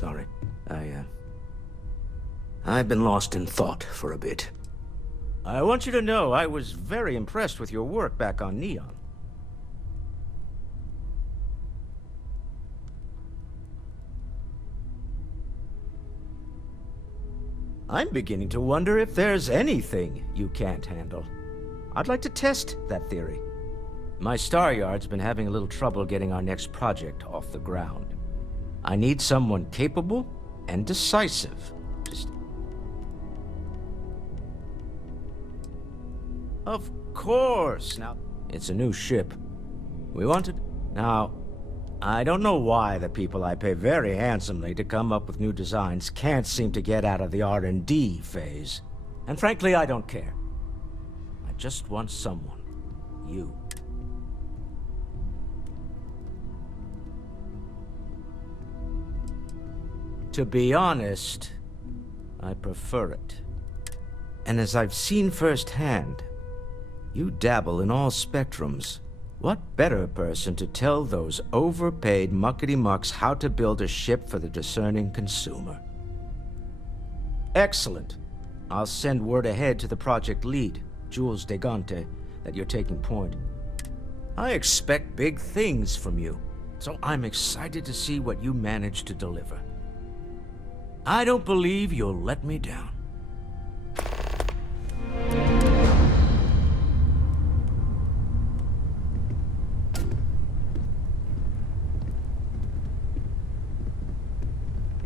Sorry. I've been lost in thought for a bit. I want you to know I was very impressed with your work back on Neon. I'm beginning to wonder if there's anything you can't handle. I'd like to test that theory. My Star Yard's been having a little trouble getting our next project off the ground. I need someone capable and decisive. Of course. Now, it's a new ship. We wanted... Now, I don't know why the people I pay very handsomely to come up with new designs can't seem to get out of the R&D phase. And frankly, I don't care. I just want someone. You. To be honest, I prefer it. And as I've seen firsthand, you dabble in all spectrums. What better person to tell those overpaid muckety-mucks how to build a ship for the discerning consumer? Excellent. I'll send word ahead to the project lead, Jules Degante, that you're taking point. I expect big things from you, so I'm excited to see what you manage to deliver. I don't believe you'll let me down.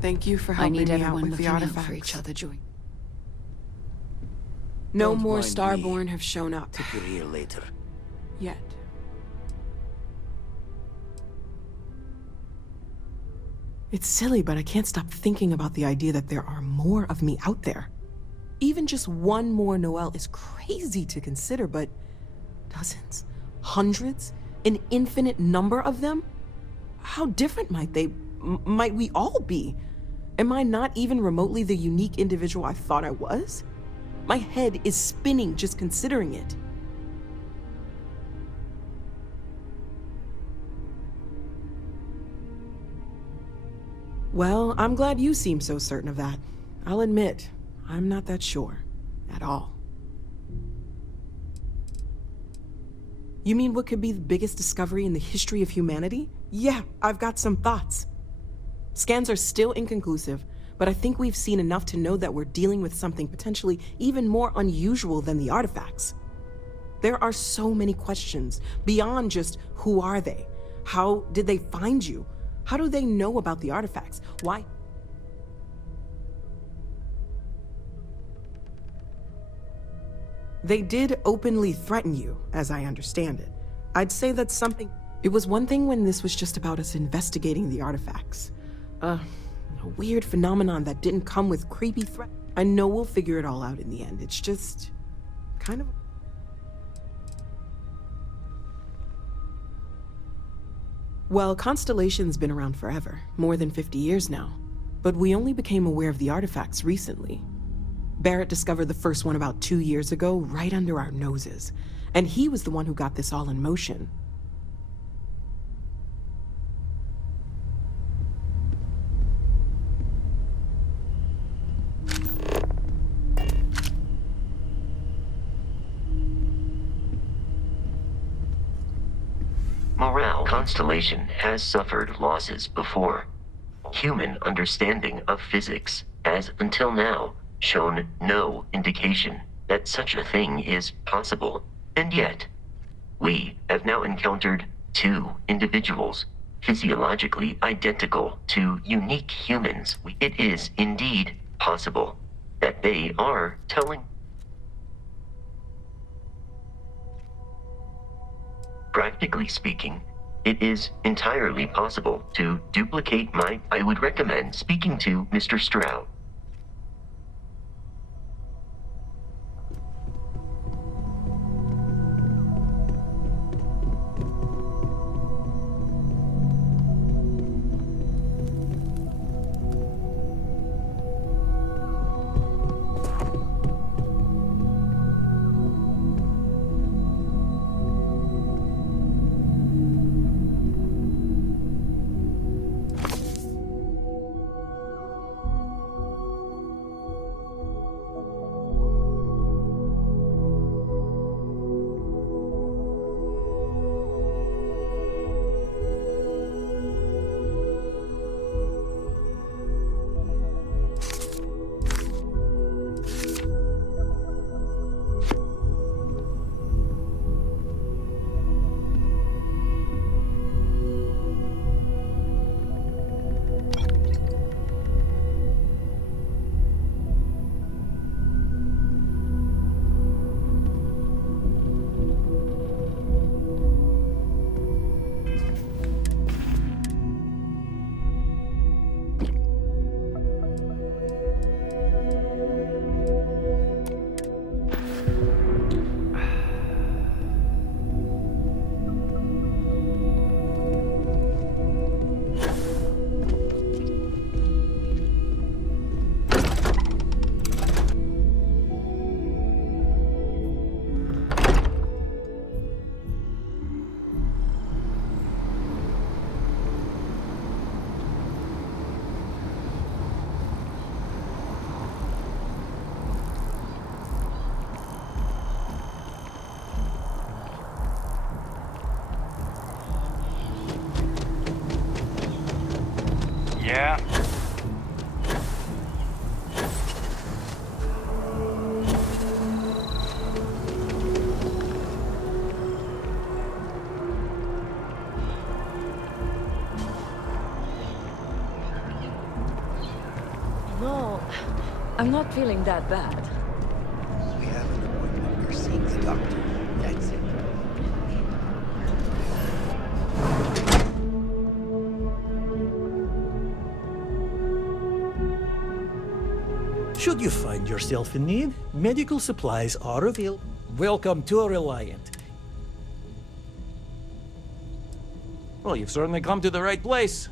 Thank you for helping me out with the artifacts. For each other during... No more Starborn have shown up. Take you here later. Yet. It's silly, but I can't stop thinking about the idea that there are more of me out there. Even just one more Noel is crazy to consider, but dozens, hundreds, an infinite number of them? How different might we all be? Am I not even remotely the unique individual I thought I was? My head is spinning just considering it. Well, I'm glad you seem so certain of that. I'll admit, I'm not that sure at all. You mean what could be the biggest discovery in the history of humanity? Yeah, I've got some thoughts. Scans are still inconclusive, but I think we've seen enough to know that we're dealing with something potentially even more unusual than the artifacts. There are so many questions beyond just who are they? How did they find you? How do they know about the artifacts? Why? They did openly threaten you, as I understand it. I'd say that's something... It was one thing when this was just about us investigating the artifacts. A weird phenomenon that didn't come with creepy threat. I know we'll figure it all out in the end. It's just... kind of... Well, Constellation's been around forever, more than 50 years now. But we only became aware of the artifacts recently. Barrett discovered the first one about 2 years ago, right under our noses. And he was the one who got this all in motion. Constellation has suffered losses before. Human understanding of physics has, until now, shown no indication that such a thing is possible. And yet, we have now encountered two individuals, physiologically identical to unique humans. It is indeed possible that they are telling... Practically speaking, it is entirely possible to duplicate I would recommend speaking to Mr. Stroud. Yeah? No, I'm not feeling that bad. We have an appointment. You're seeing the doctor. That's it. Should you find yourself in need, medical supplies are available. Welcome to Reliant. Well, you've certainly come to the right place.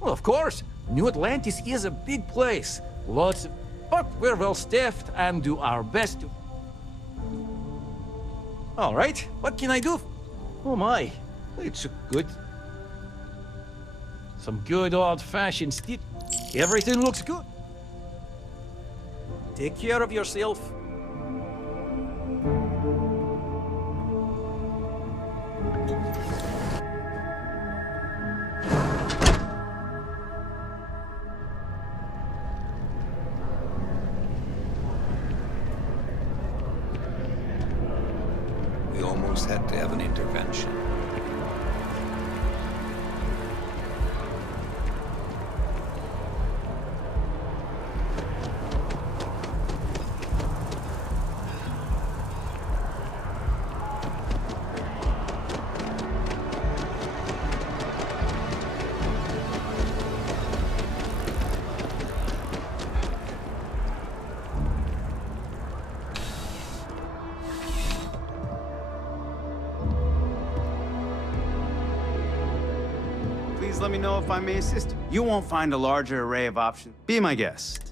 Well, of course, New Atlantis is a big place. Lots of... But we're well staffed and do our best to... All right, what can I do? Oh my, it's a good... Some good old-fashioned steak. Everything looks good. Take care of yourself. We almost had to have an intervention. Please let me know if I may assist. You won't find a larger array of options. Be my guest.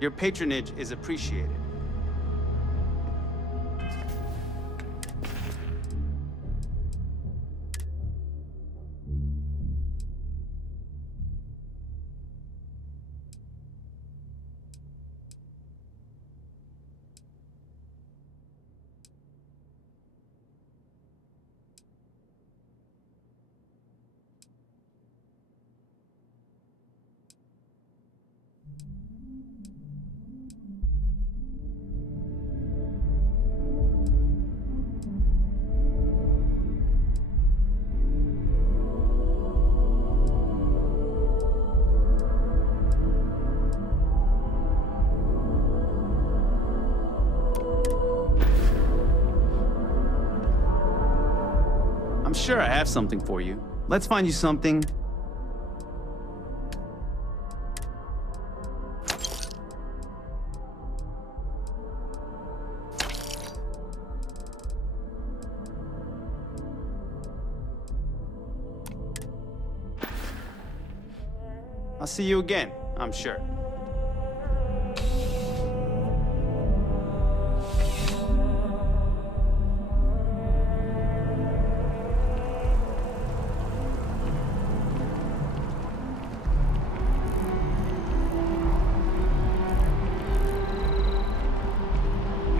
Your patronage is appreciated. I'm sure I have something for you. Let's find you something. I'll see you again, I'm sure.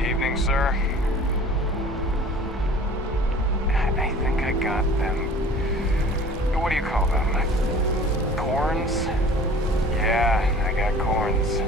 Evening, sir. I think I got them. What do you call them? Corns? Yeah, I got corns.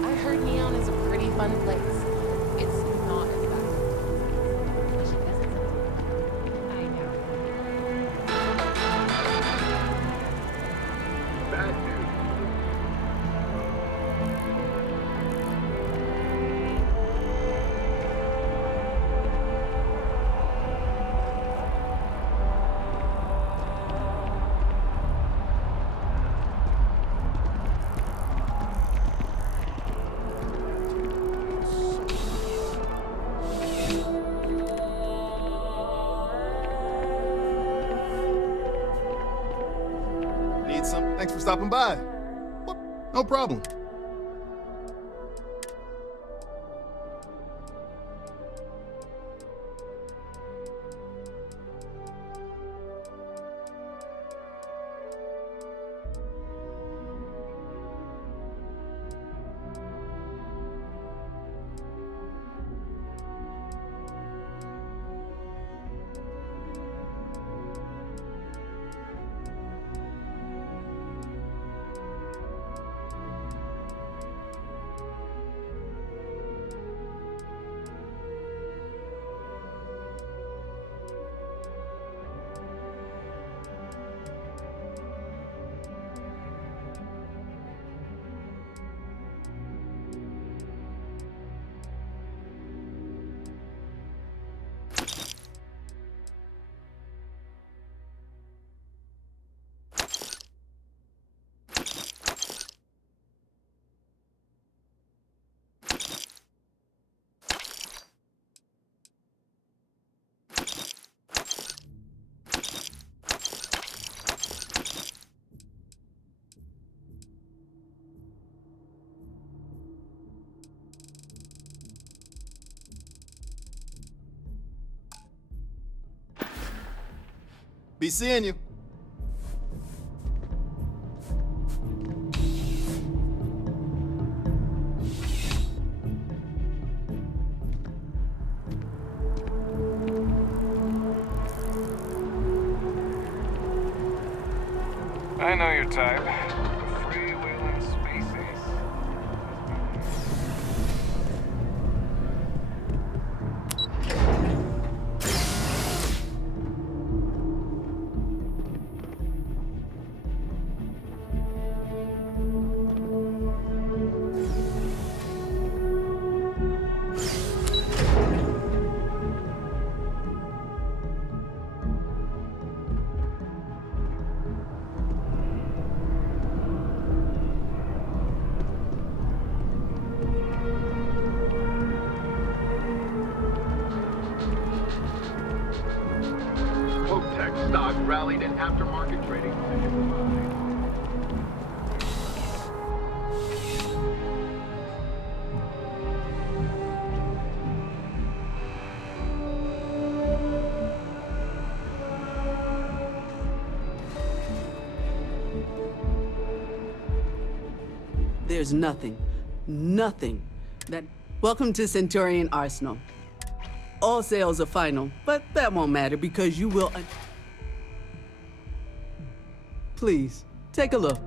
I heard Neon is a pretty fun place. It's not as bad. I know. Bad news. Need some? Thanks for stopping by. What? No problem. Be seeing you. I know your type. Freewheeling species. Tech stock rallied in aftermarket trading. There's nothing that... Welcome to Centurion Arsenal. All sales are final, but that won't matter because you will... Please, take a look.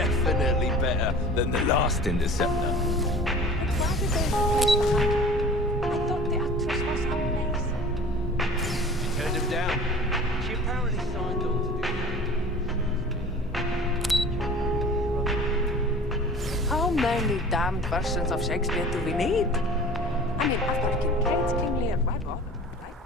definitely better than the last Interceptor. Why did they replace her? I thought the actress was amazing. She turned him down. She apparently signed on to do. How many damned versions of Shakespeare do we need? I mean, after King Kate, King Lear, why not? Right?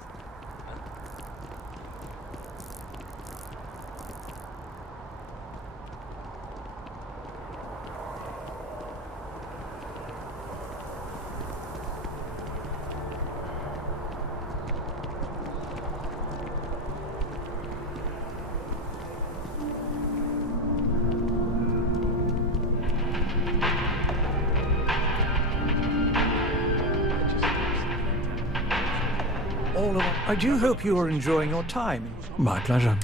I do hope you are enjoying your time. My pleasure.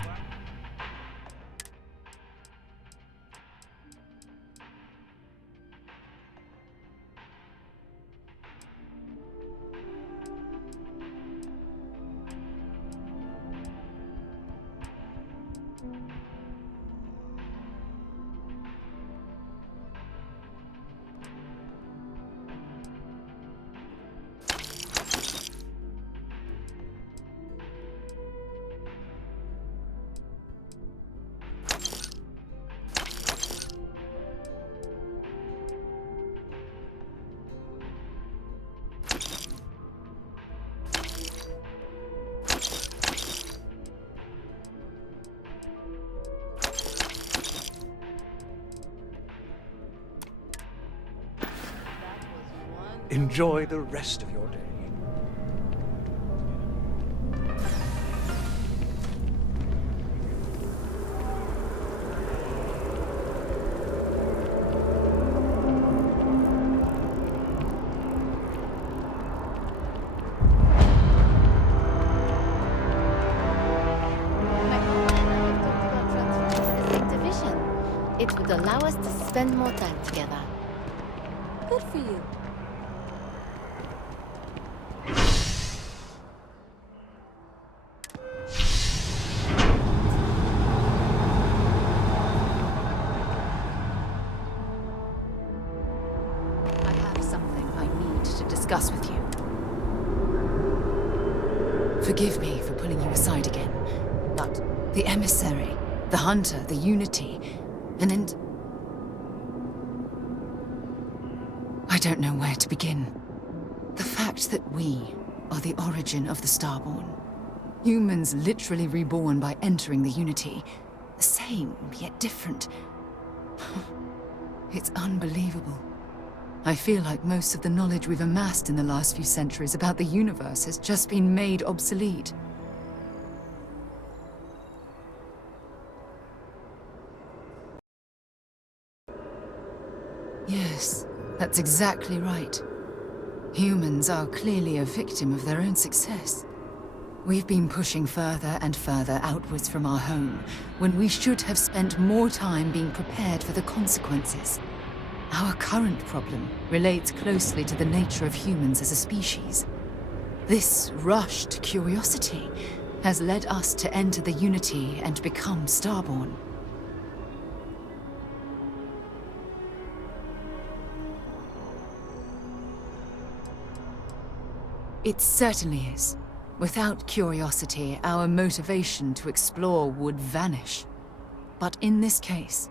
Enjoy the rest of your day. It would allow us to spend more time together. Good for you. I have something I need to discuss with you. Forgive me for pulling you aside again, but the emissary, the hunter, the unity, and I don't know where to begin. The fact that we are the origin of the Starborn. Humans literally reborn by entering the Unity. The same, yet different. It's unbelievable. I feel like most of the knowledge we've amassed in the last few centuries about the universe has just been made obsolete. Yes, that's exactly right. Humans are clearly a victim of their own success. We've been pushing further and further outwards from our home, when we should have spent more time being prepared for the consequences. Our current problem relates closely to the nature of humans as a species. This rushed curiosity has led us to enter the Unity and become Starborn. It certainly is. Without curiosity, our motivation to explore would vanish. But in this case,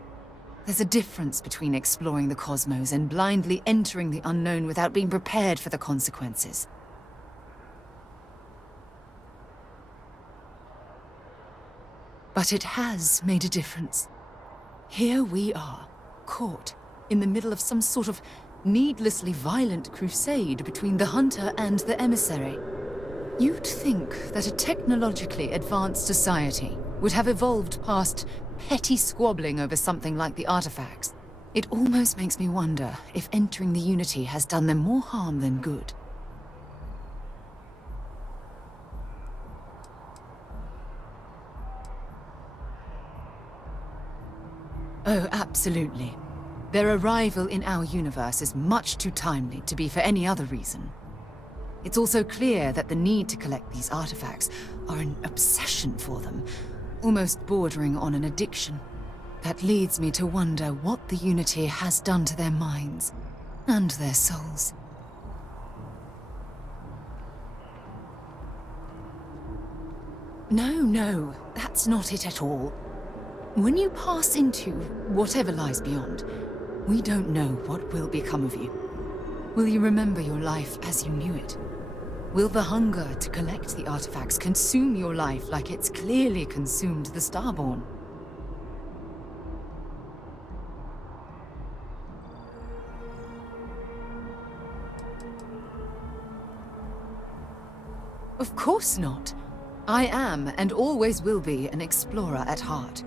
there's a difference between exploring the cosmos and blindly entering the unknown without being prepared for the consequences. But it has made a difference. Here we are, caught in the middle of some sort of needlessly violent crusade between the hunter and the emissary. You'd think that a technologically advanced society would have evolved past petty squabbling over something like the artifacts. It almost makes me wonder if entering the Unity has done them more harm than good. Oh, absolutely. Their arrival in our universe is much too timely to be for any other reason. It's also clear that the need to collect these artifacts are an obsession for them, almost bordering on an addiction. That leads me to wonder what the Unity has done to their minds and their souls. No, that's not it at all. When you pass into whatever lies beyond, we don't know what will become of you. Will you remember your life as you knew it? Will the hunger to collect the artifacts consume your life like it's clearly consumed the Starborn? Of course not. I am, and always will be, an explorer at heart.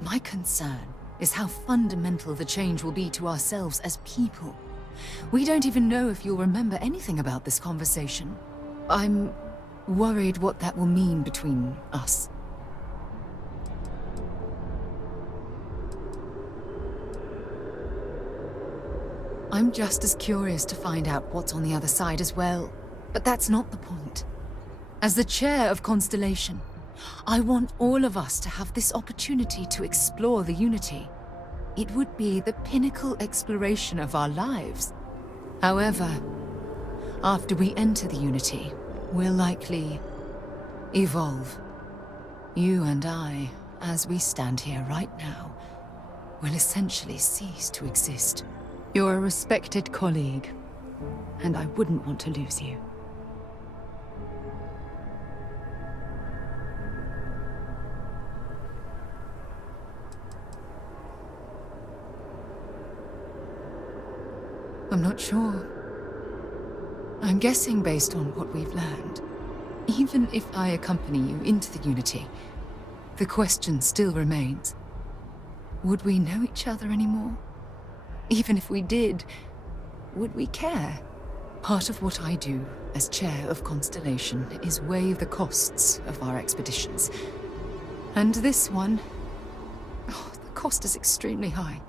My concern is how fundamental the change will be to ourselves as people. We don't even know if you'll remember anything about this conversation. I'm worried what that will mean between us. I'm just as curious to find out what's on the other side as well, but that's not the point. As the chair of Constellation, I want all of us to have this opportunity to explore the Unity. It would be the pinnacle exploration of our lives. However, after we enter the Unity, we'll likely evolve. You and I, as we stand here right now, will essentially cease to exist. You're a respected colleague, and I wouldn't want to lose you. I'm not sure. I'm guessing based on what we've learned. Even if I accompany you into the Unity, the question still remains. Would we know each other anymore? Even if we did, would we care? Part of what I do as chair of Constellation is weigh the costs of our expeditions. And this one, the cost is extremely high.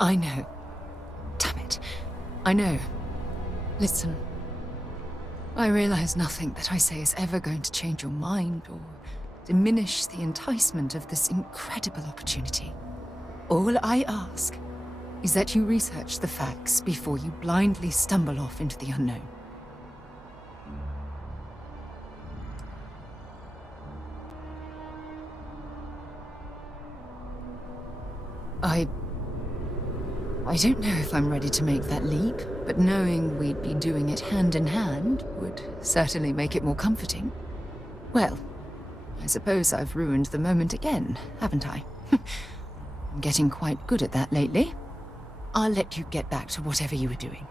I know. Damn it. I know. Listen. I realize nothing that I say is ever going to change your mind or diminish the enticement of this incredible opportunity. All I ask is that you research the facts before you blindly stumble off into the unknown. I don't know if I'm ready to make that leap, but knowing we'd be doing it hand in hand would certainly make it more comforting. Well, I suppose I've ruined the moment again, haven't I? I'm getting quite good at that lately. I'll let you get back to whatever you were doing.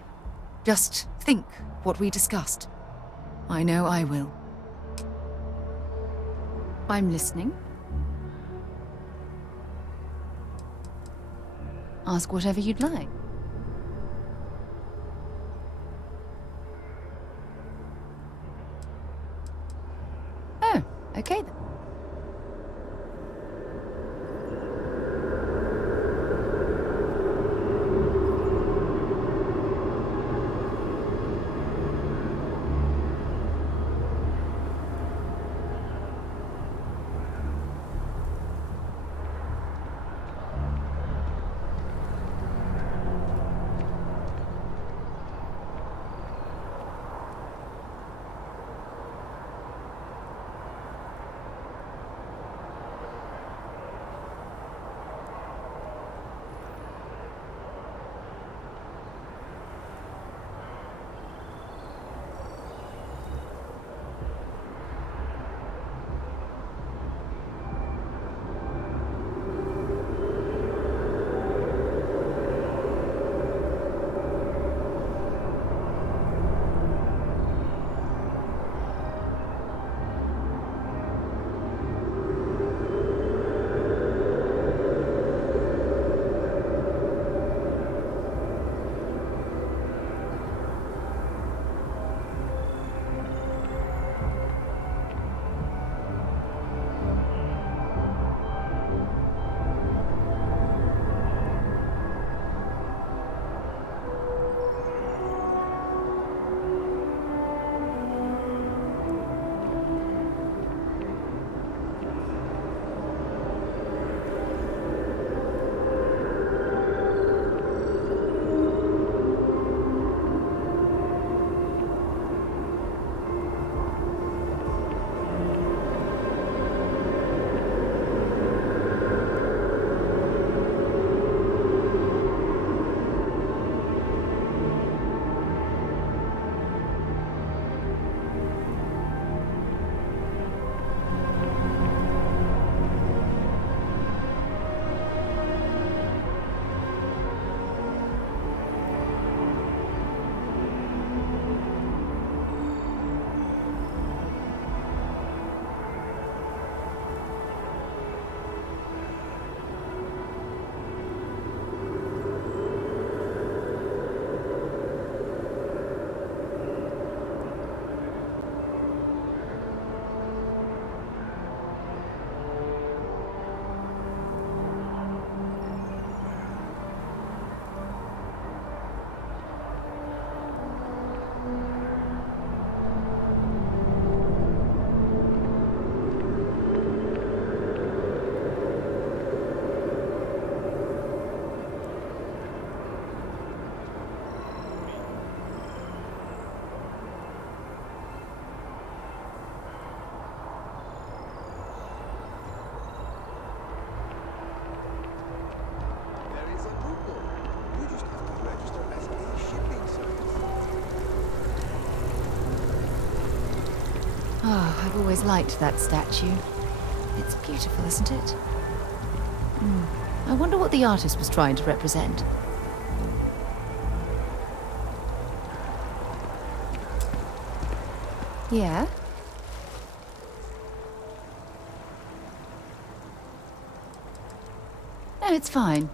Just think what we discussed. I know I will. I'm listening. Ask whatever you'd like. Oh, okay then. I've always liked that statue. It's beautiful, isn't it? I wonder what the artist was trying to represent. Yeah? No, it's fine.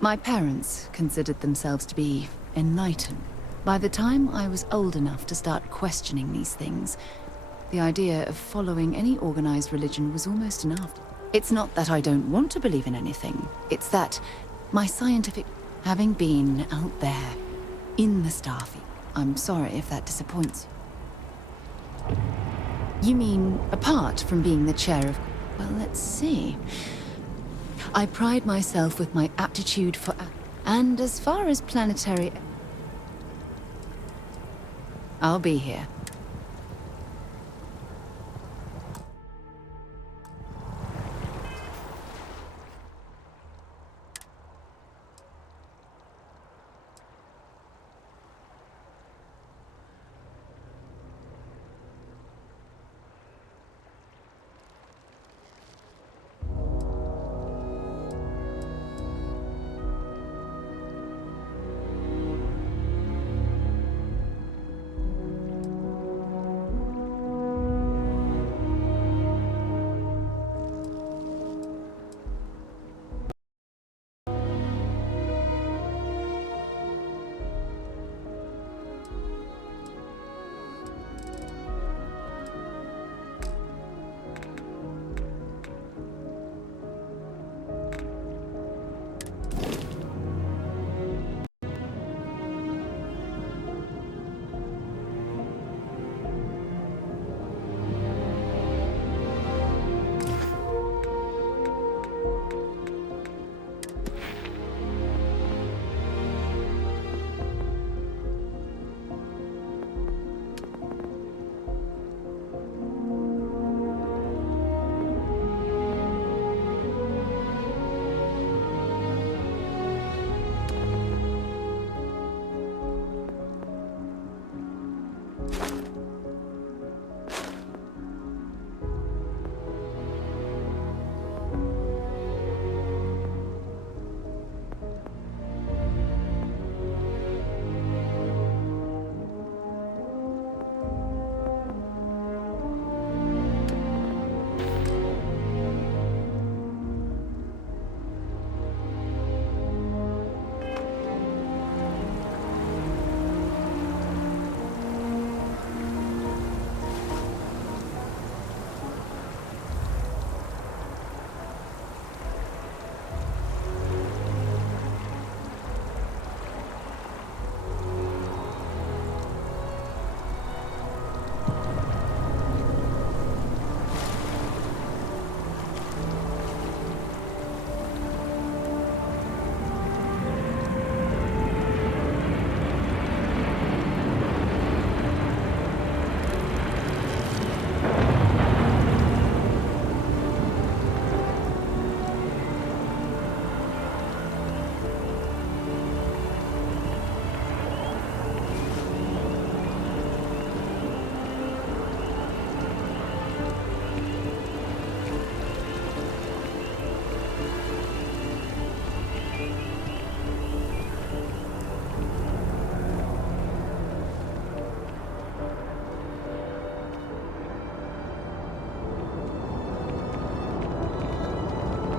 My parents considered themselves to be enlightened. By the time I was old enough to start questioning these things, the idea of following any organized religion was almost enough. It's not that I don't want to believe in anything. It's that my scientific... Having been out there, in the Starfield, I'm sorry if that disappoints you. You mean, apart from being the chair of... Well, let's see. I pride myself with my aptitude for... And as far as planetary... I'll be here.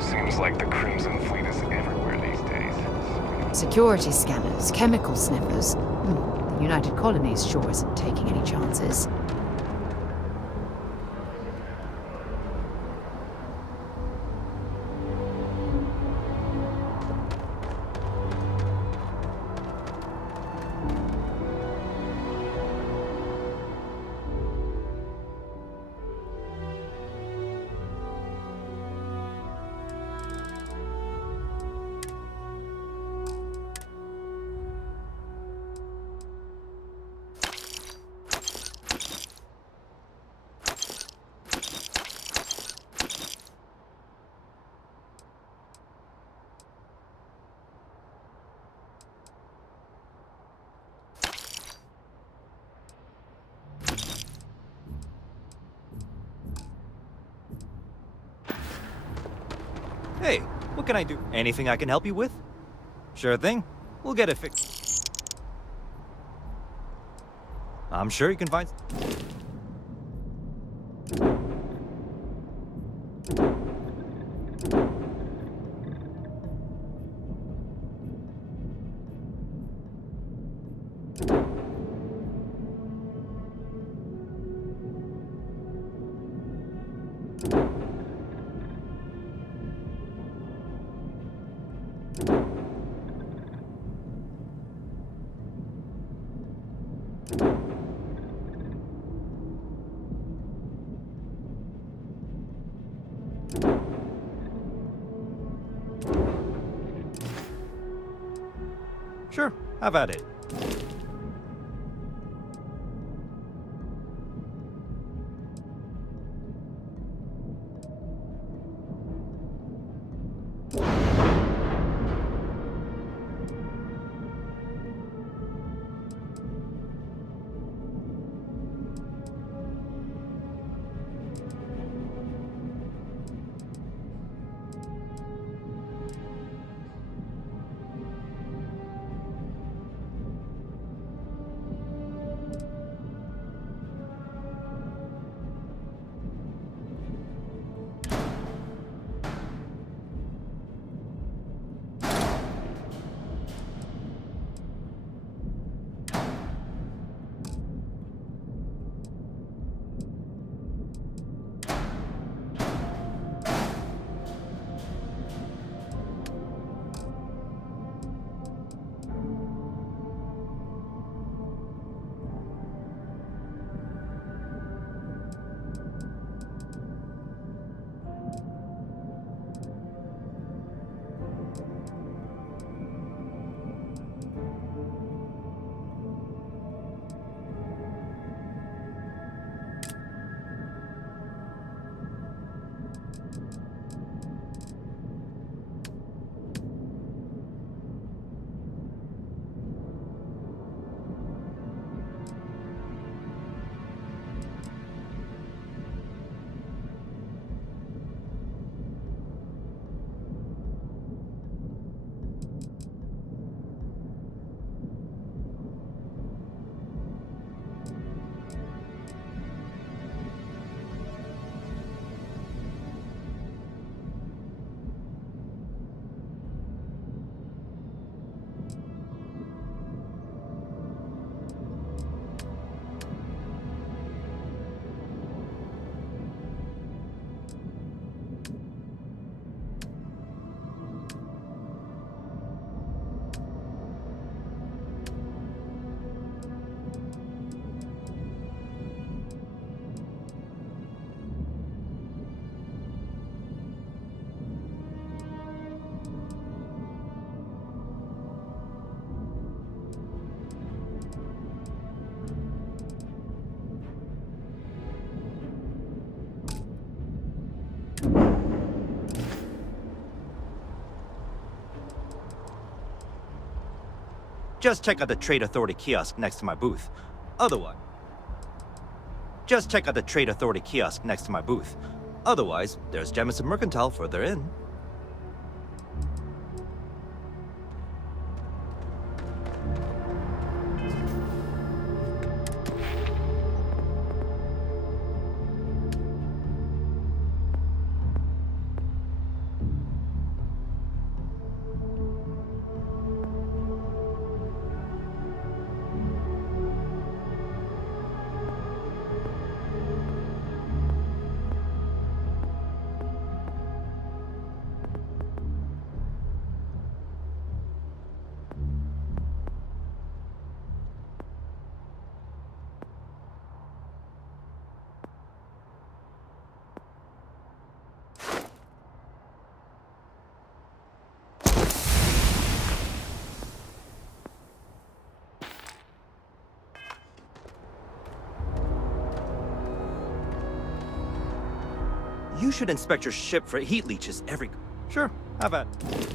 Seems like the Crimson Fleet is everywhere these days. Security scanners, chemical sniffers. The United Colonies sure isn't taking any chances. Hey, what can I do? Anything I can help you with? Sure thing. We'll get it fixed. I'm sure you can find... Sure, have at it. Just check out the Trade Authority kiosk next to my booth. Otherwise... Just check out the Trade Authority kiosk next to my booth. Otherwise, there's Jemison Mercantile further in. You should inspect your ship for heat leeches every... Sure, have at it.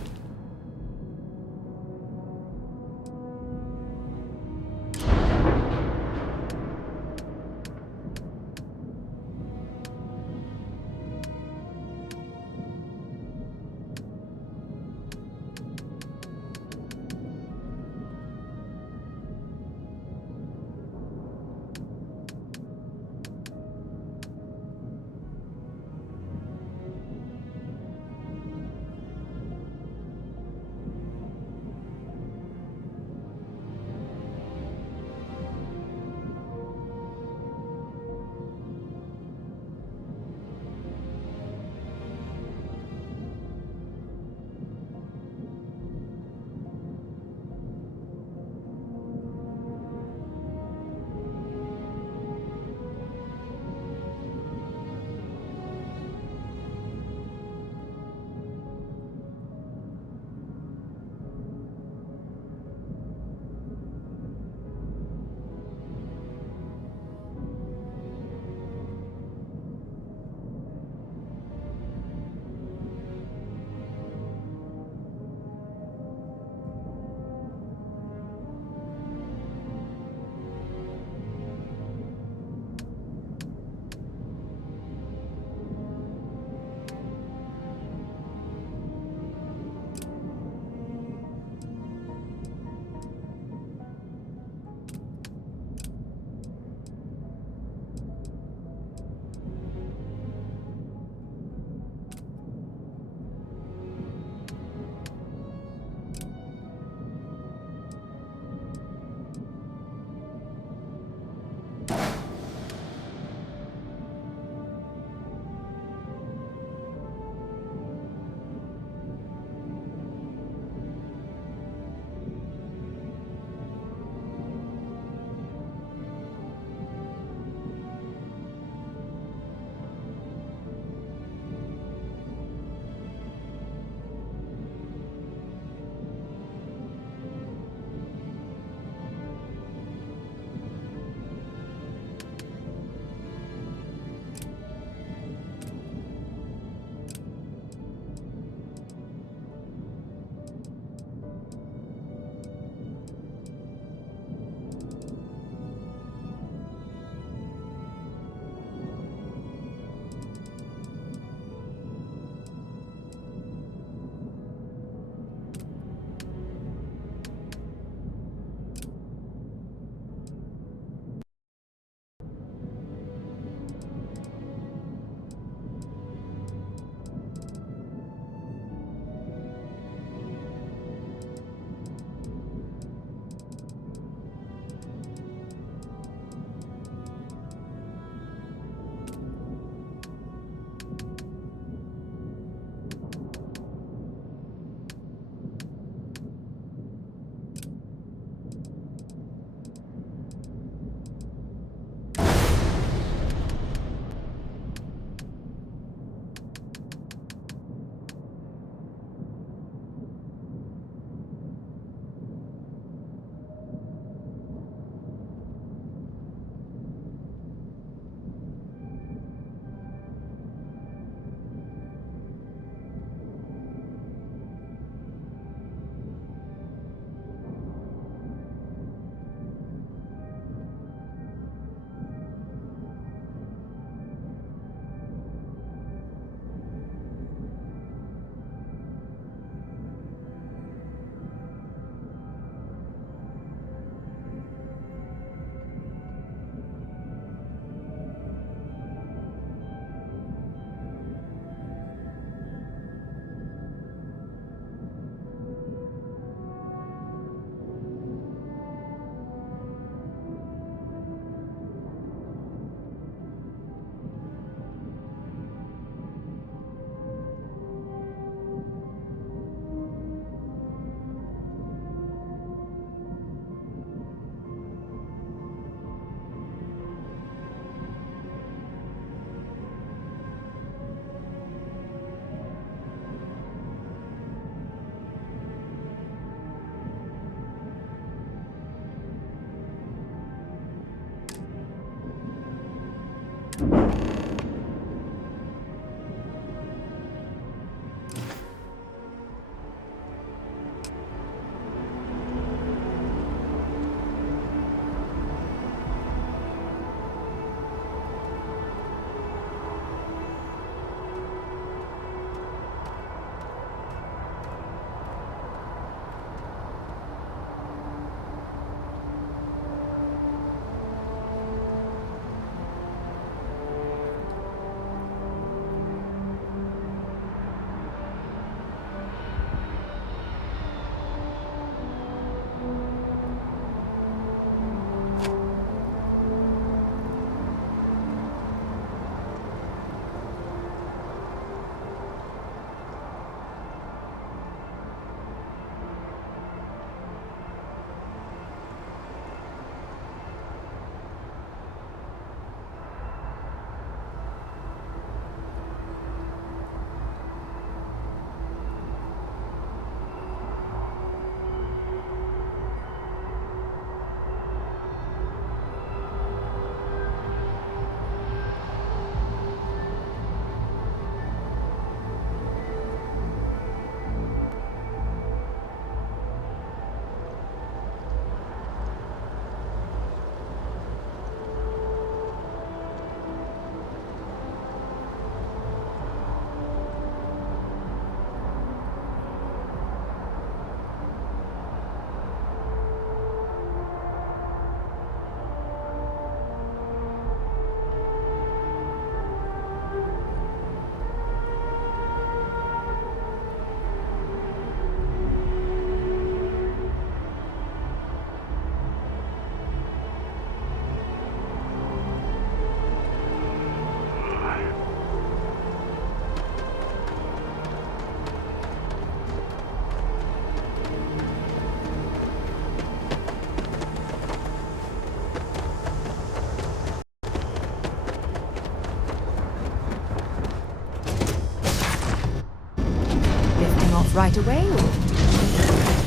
Right away or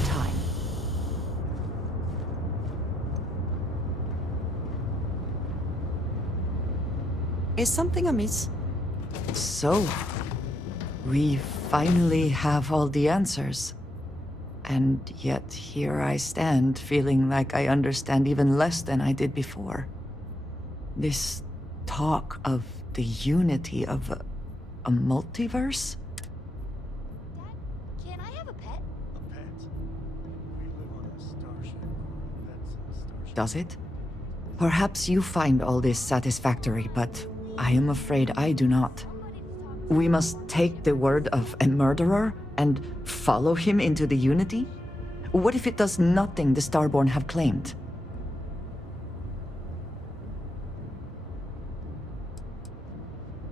time? Is something amiss? So, we finally have all the answers. And yet here I stand, feeling like I understand even less than I did before. This talk of the unity of a multiverse? Can I have a pet? A pet? We live on a starship. That's a starship. Does it? Perhaps you find all this satisfactory, but I am afraid I do not. We must take the word of a murderer and follow him into the Unity? What if it does nothing the Starborn have claimed?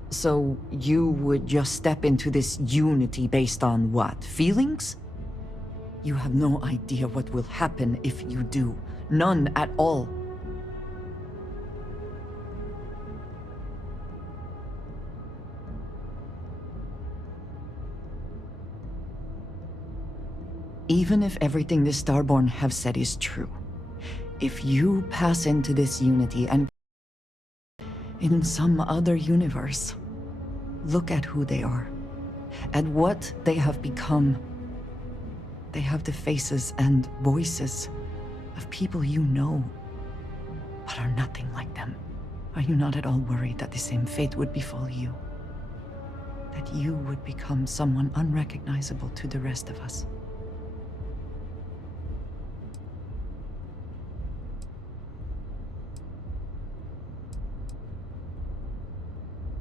So you would just step into this Unity based on what? Feelings? You have no idea what will happen if you do. None at all. Even if everything the Starborn have said is true, if you pass into this Unity and in some other universe, look at who they are, at what they have become. They have the faces and voices of people you know, but are nothing like them. Are you not at all worried that the same fate would befall you? That you would become someone unrecognizable to the rest of us?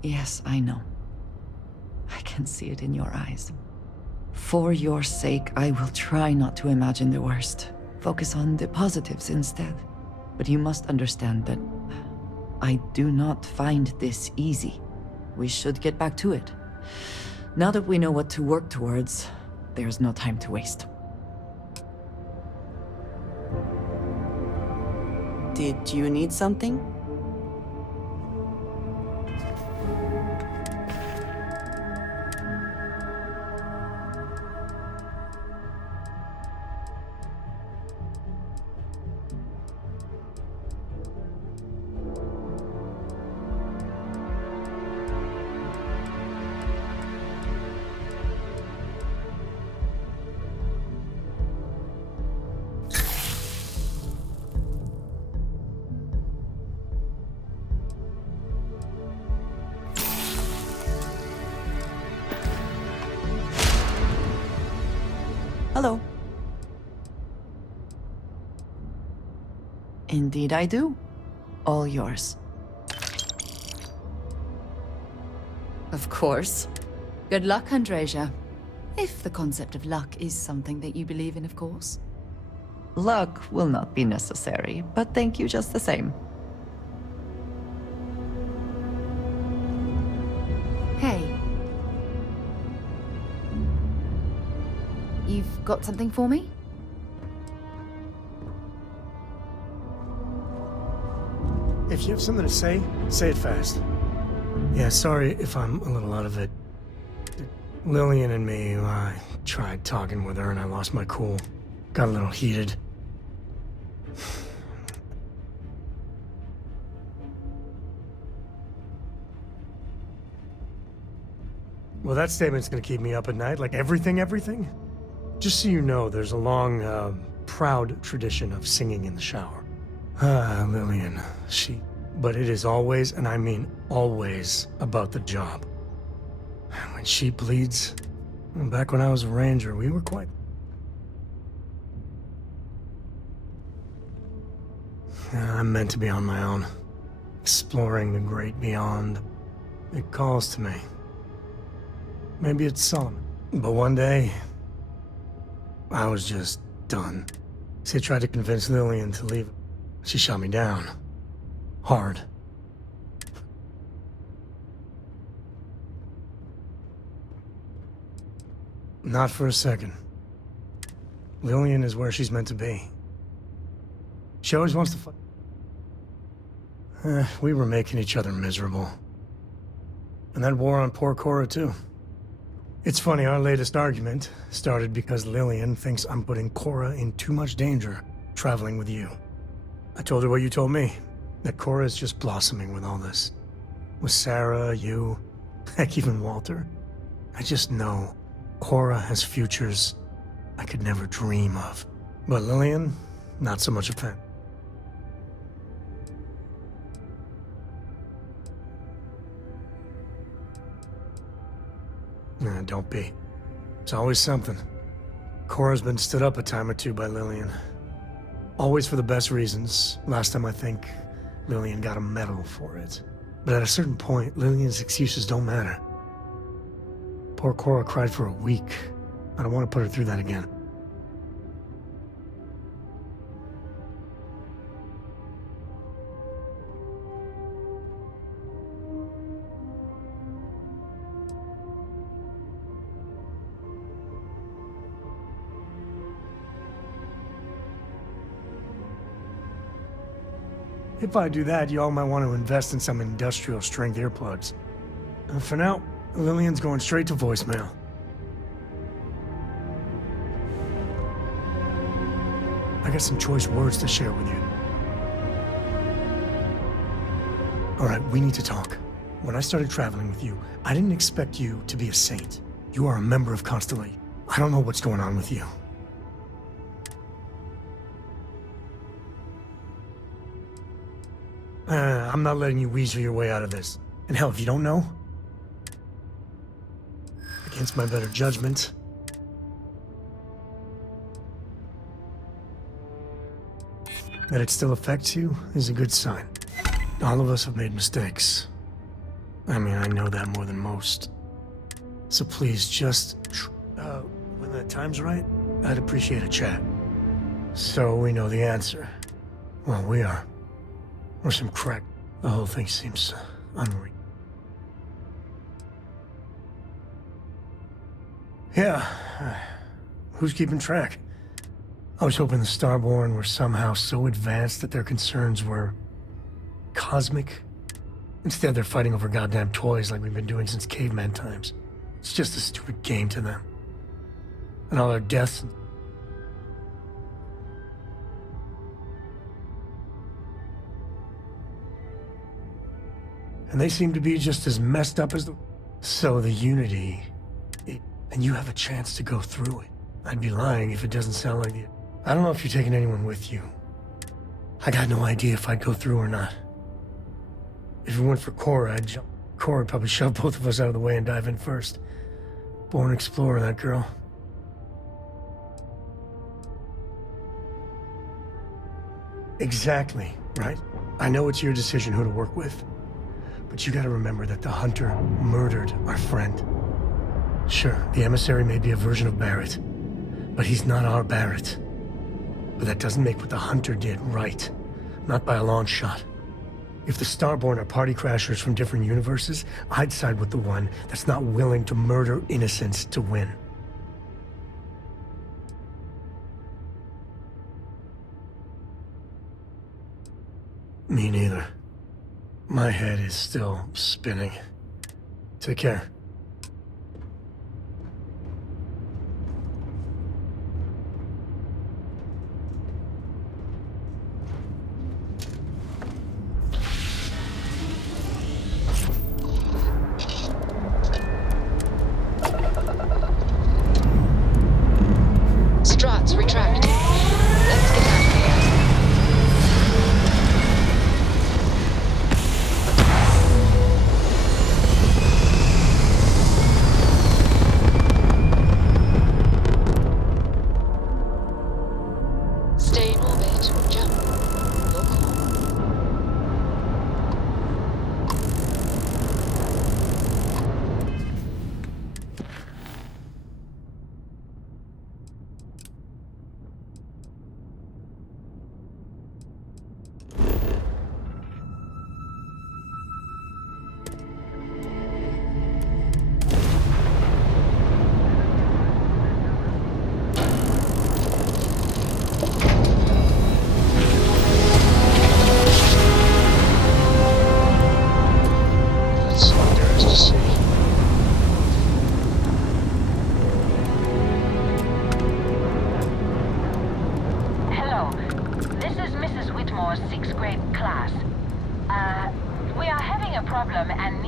Yes, I know. I can see it in your eyes. For your sake, I will try not to imagine the worst. Focus on the positives instead. But you must understand that I do not find this easy. We should get back to it. Now that we know what to work towards, there's no time to waste. Did you need something? Hello. Indeed I do. All yours. Of course. Good luck, Andreja. If the concept of luck is something that you believe in, of course. Luck will not be necessary, but thank you just the same. Hey. You've got something for me? If you have something to say it fast. Yeah, sorry if I'm a little out of it. Lillian and me, I tried talking with her and I lost my cool. Got a little heated. Well, that statement's gonna keep me up at night, like everything? Just so you know, there's a long, proud tradition of singing in the shower. Lillian, but it is always, and I mean always, about the job. When she bleeds, back when I was a ranger, we were quite... I'm meant to be on my own, exploring the great beyond. It calls to me. Maybe it's Solomon, but one day, I was just done. See, I tried to convince Lillian to leave. She shot me down. Hard. Not for a second. Lillian is where she's meant to be. She always wants to we were making each other miserable. And that war on poor Cora, too. It's funny, our latest argument started because Lillian thinks I'm putting Cora in too much danger traveling with you. I told her what you told me, that Cora is just blossoming with all this. With Sarah, you, heck, even Walter. I just know Cora has futures I could never dream of. But Lillian, not so much a fan. Nah, don't be. It's always something. Cora's been stood up a time or two by Lillian. Always for the best reasons. Last time I think Lillian got a medal for it. But at a certain point, Lillian's excuses don't matter. Poor Cora cried for a week. I don't want to put her through that again. If I do that, y'all might want to invest in some industrial-strength earplugs. For now, Lillian's going straight to voicemail. I got some choice words to share with you. Alright, we need to talk. When I started traveling with you, I didn't expect you to be a saint. You are a member of Constellation. I don't know what's going on with you. I'm not letting you weasel your way out of this. And hell, if you don't know, against my better judgment, that it still affects you is a good sign. All of us have made mistakes. I mean, I know that more than most. So please, just, when the time's right, I'd appreciate a chat. So we know the answer. Well, we are. Or some crack. The whole thing seems unreal. Yeah. Who's keeping track? I was hoping the Starborn were somehow so advanced that their concerns were cosmic. Instead, they're fighting over goddamn toys like we've been doing since caveman times. It's just a stupid game to them. And all their deaths. And they seem to be just as messed up as the... So the Unity... and you have a chance to go through it. I'd be lying if it doesn't sound like it. I don't know if you're taking anyone with you. I got no idea if I'd go through or not. If it went for Cora, I'd jump. Cora would probably shove both of us out of the way and dive in first. Born explorer, that girl. Exactly, right? I know it's your decision who to work with. But you gotta remember that the Hunter murdered our friend. Sure, the emissary may be a version of Barrett, but he's not our Barrett. But that doesn't make what the Hunter did right. Not by a long shot. If the Starborn are party crashers from different universes, I'd side with the one that's not willing to murder innocents to win. Me neither. My head is still spinning. Take care. Struts retracting. Let's get out of here.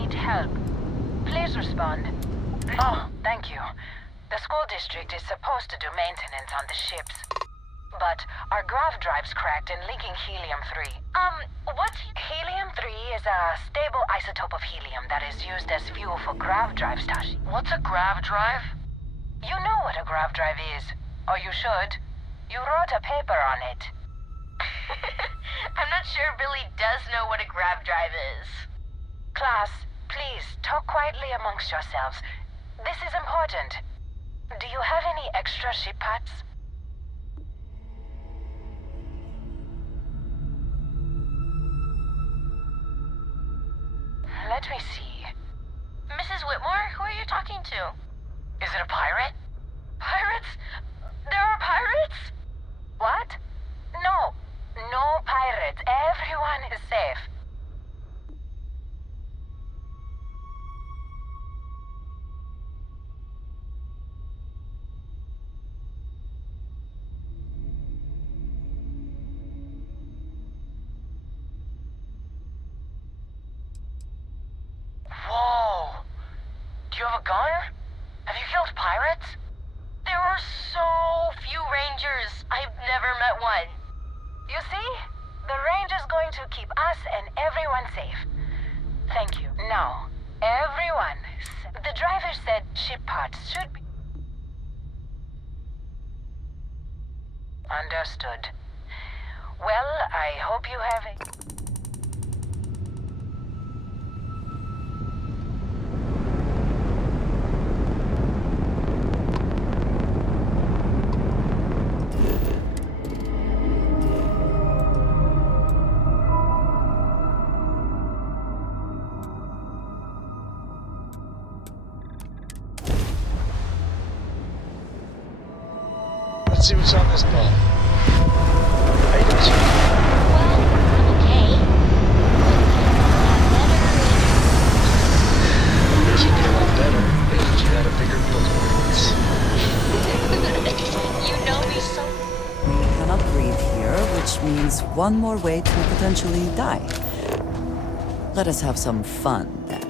need help. Please respond. Oh, thank you. The school district is supposed to do maintenance on the ships. But our grav drive's cracked and leaking helium-3. What's helium-3 is a stable isotope of helium that is used as fuel for grav drives, Tashi. What's a grav drive? You know what a grav drive is. Or you should. You wrote a paper on it. I'm not sure Billy does know what a grav drive is. Class, please, talk quietly amongst yourselves. This is important. Do you have any extra ship parts? Let me see. Mrs. Whitmore, who are you talking to? Is it a pirate? Pirates? There are pirates? What? No. No pirates. Everyone is safe. Whoa! Do you have a gun? Have you killed pirates? There are so few rangers. I've never met one. You see? The ranger's going to keep us and everyone safe. Thank you. Now, everyone. The driver said ship parts should be... Understood. Well, I hope you have a... Let's see what's on this ball. Items. Well, I'm okay. But you'd be a lot better if you had a bigger building. You know me so... We cannot breathe here, which means one more way to potentially die. Let us have some fun, then.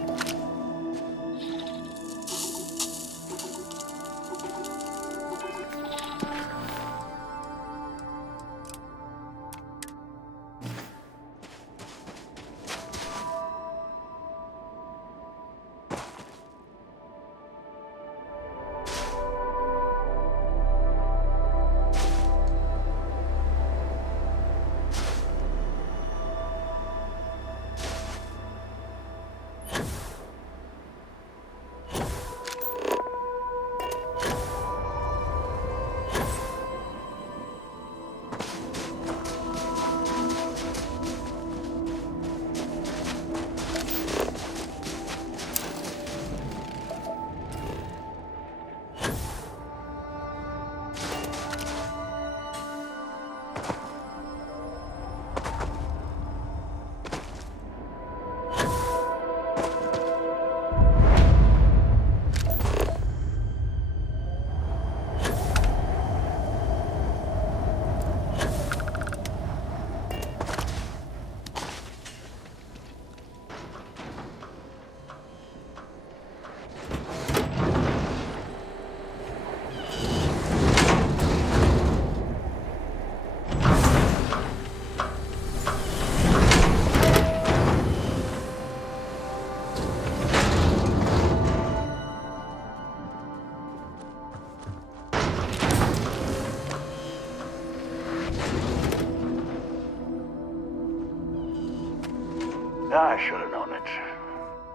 I should have known it.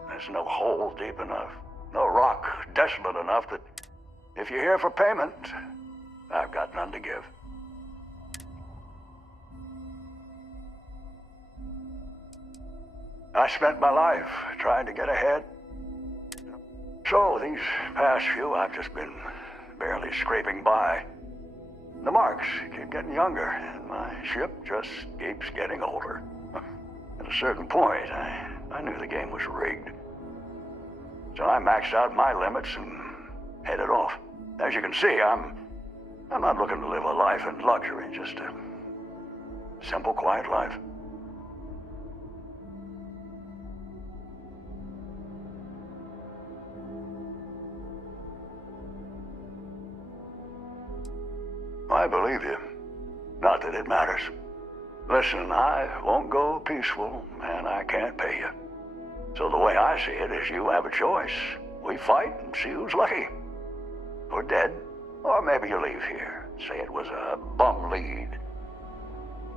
There's no hole deep enough, no rock desolate enough that if you're here for payment, I've got none to give. I spent my life trying to get ahead. So these past few, I've just been barely scraping by. The marks keep getting younger, and my ship just keeps getting older. At a certain point, I knew the game was rigged. So I maxed out my limits and headed off. As you can see, I'm not looking to live a life in luxury, just a simple, quiet life. I believe you. Not that it matters. Listen, I won't go peaceful, and I can't pay you. So the way I see it is you have a choice. We fight and see who's lucky. We're dead, or maybe you leave here. Say it was a bum lead.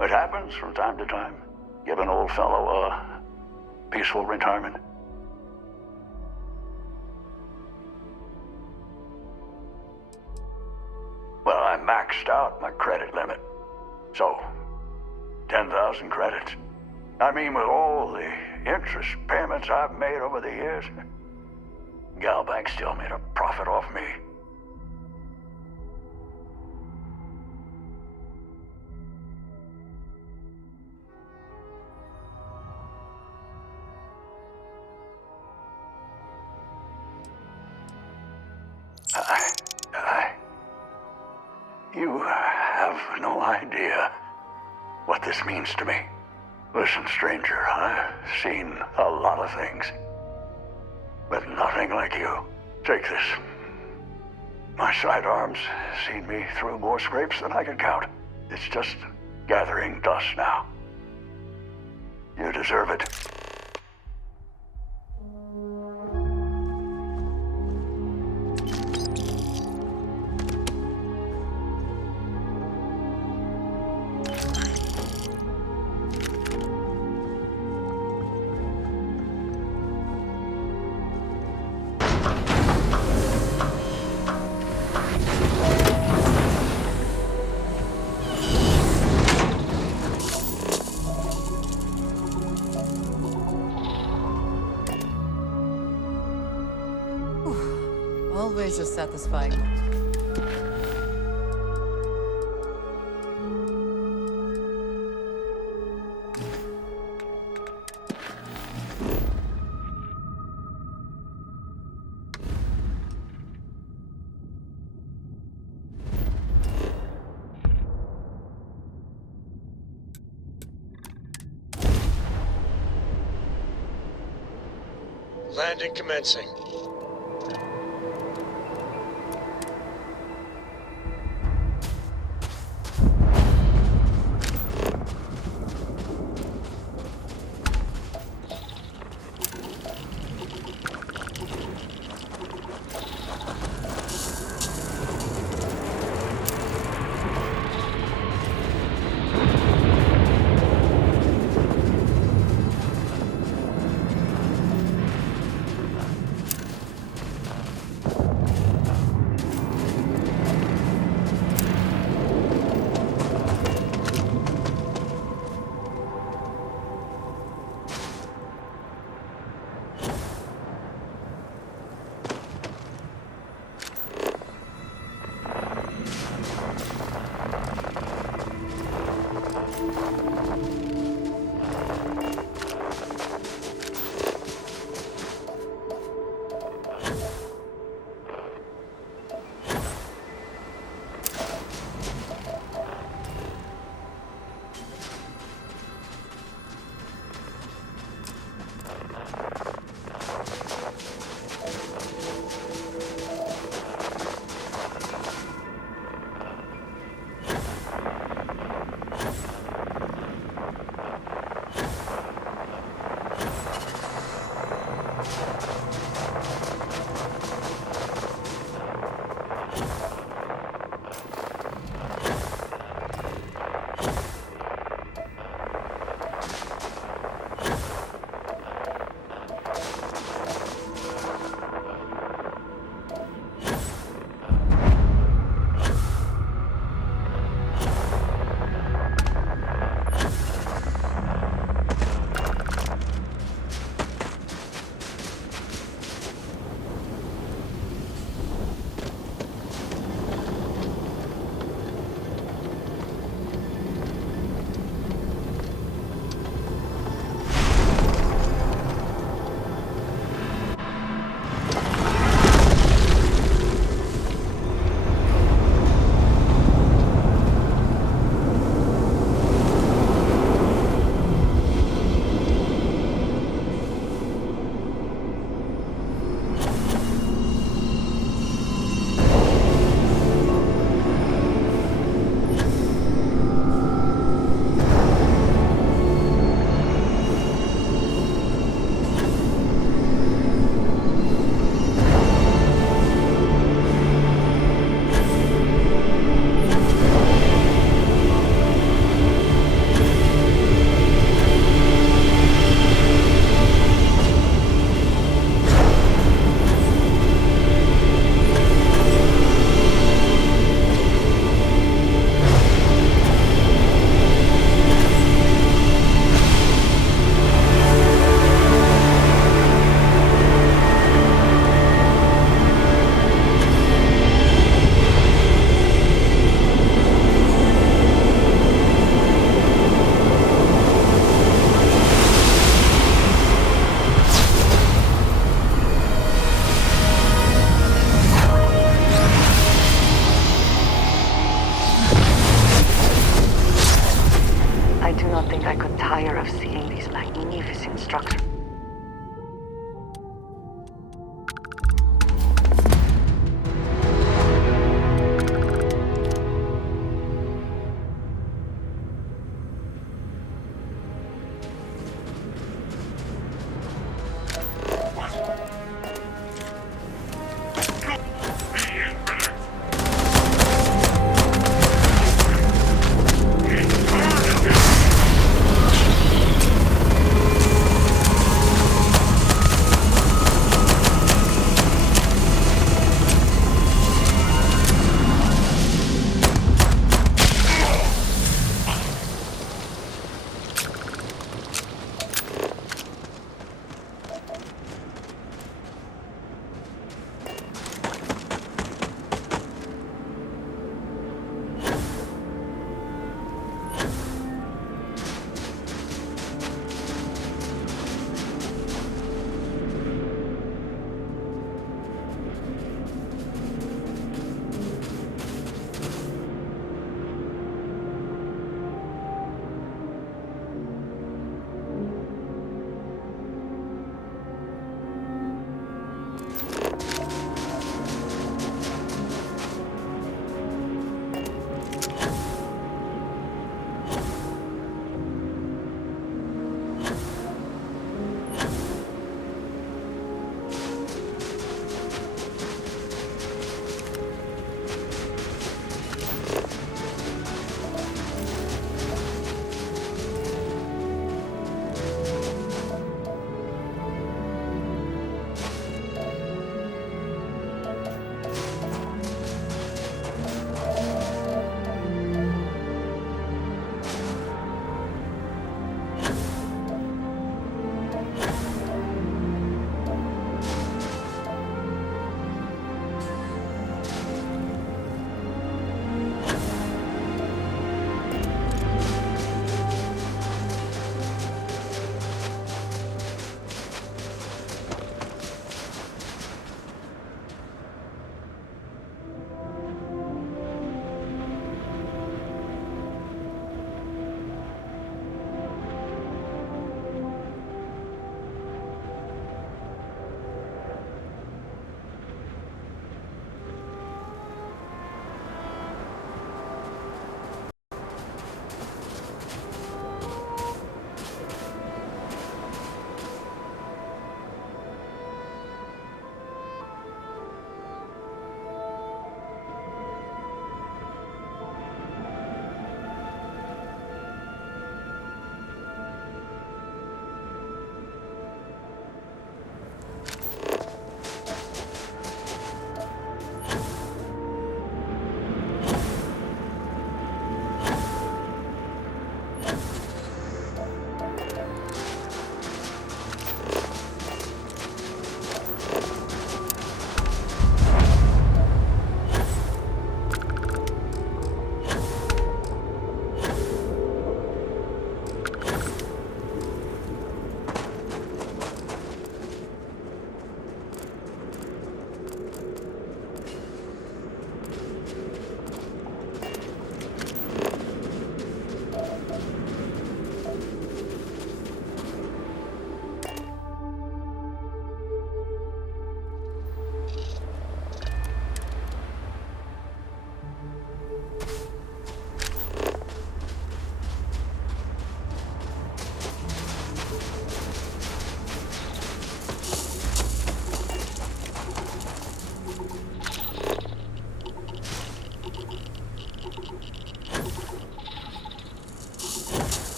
It happens from time to time. Give an old fellow a peaceful retirement. Well, I maxed out my credit limit. So, 10,000 credits. I mean, with all the interest payments I've made over the years, Galbank still made a profit off me. You have no idea what this means to me. Listen, stranger, I've seen a lot of things, but nothing like you. Take this. My sidearms seen me through more scrapes than I can count. It's just gathering dust now. You deserve it. Always a satisfying. Landing commencing.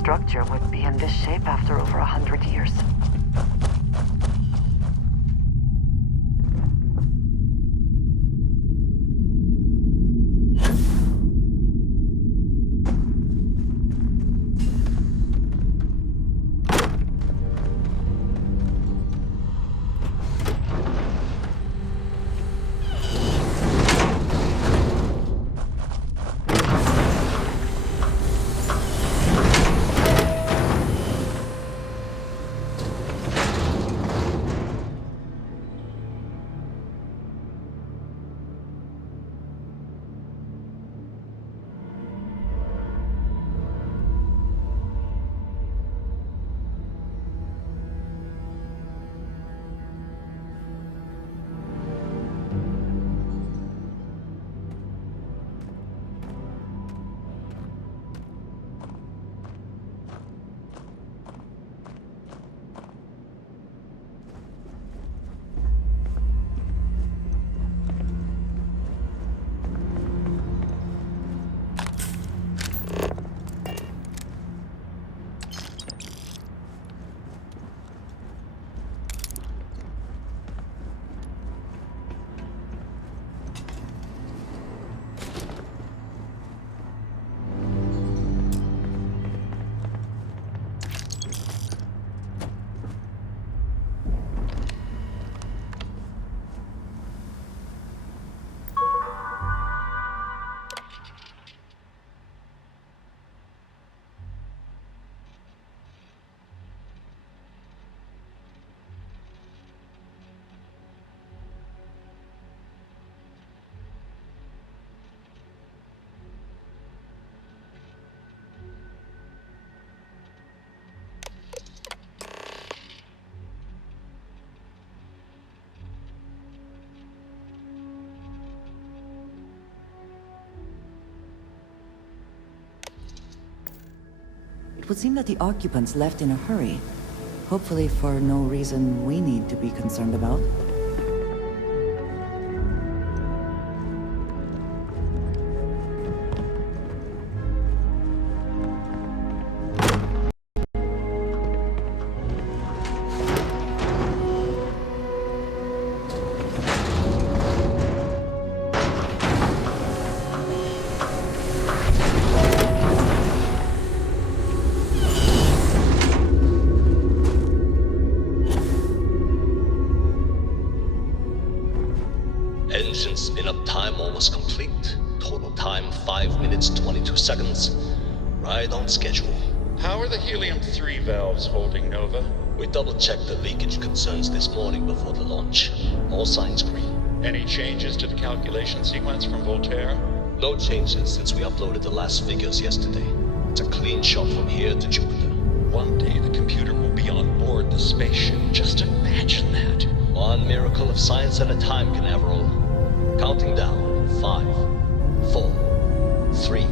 structure would be in this shape after over 100 years. It would seem that the occupants left in a hurry. Hopefully for no reason we need to be concerned about. Engine spin-up time almost complete. Total time 5 minutes 22 seconds. Right on schedule. How are the helium-3 valves holding, Nova? We double-checked the leakage concerns this morning before the launch. All signs green. Any changes to the calculation sequence from Voltaire? No changes since we uploaded the last figures yesterday. It's a clean shot from here to Jupiter. One day the computer will be on board the spaceship. Just imagine that. One miracle of science at a time, Canaveral. Counting down. 5, 4, 3,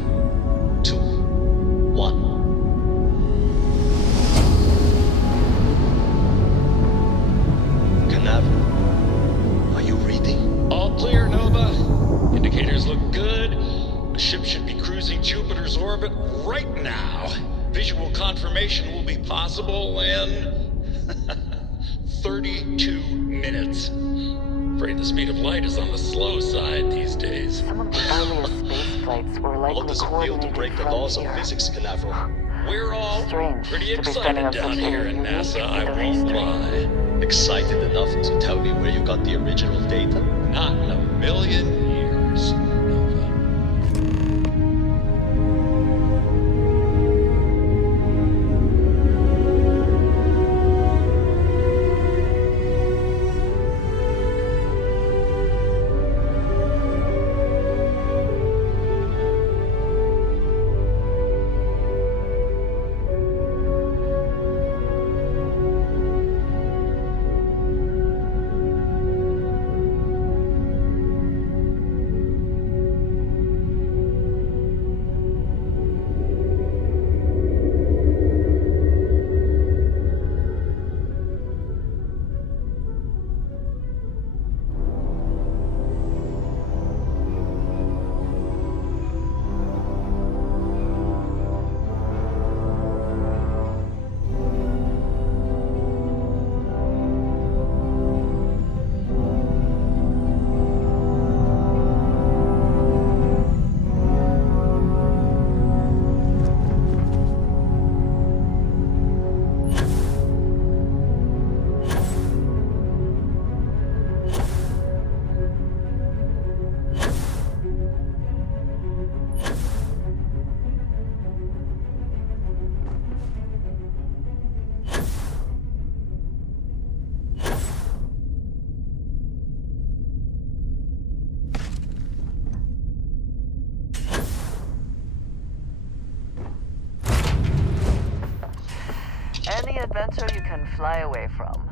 2, 1. Canaveral, are you reading? All clear, Nova. Indicators look good. The ship should be cruising Jupiter's orbit right now. Visual confirmation will be possible in 32 minutes. Afraid the speed of light is on the slow side these days. Some of the earliest space flights were likely All does it feel to break the laws of physics, Canaveral? We're all pretty to be standing excited on down something here in unique NASA, I in the won't history. lie. Excited enough to tell me where you got the original data? Not in a million years. Any adventure you can fly away from.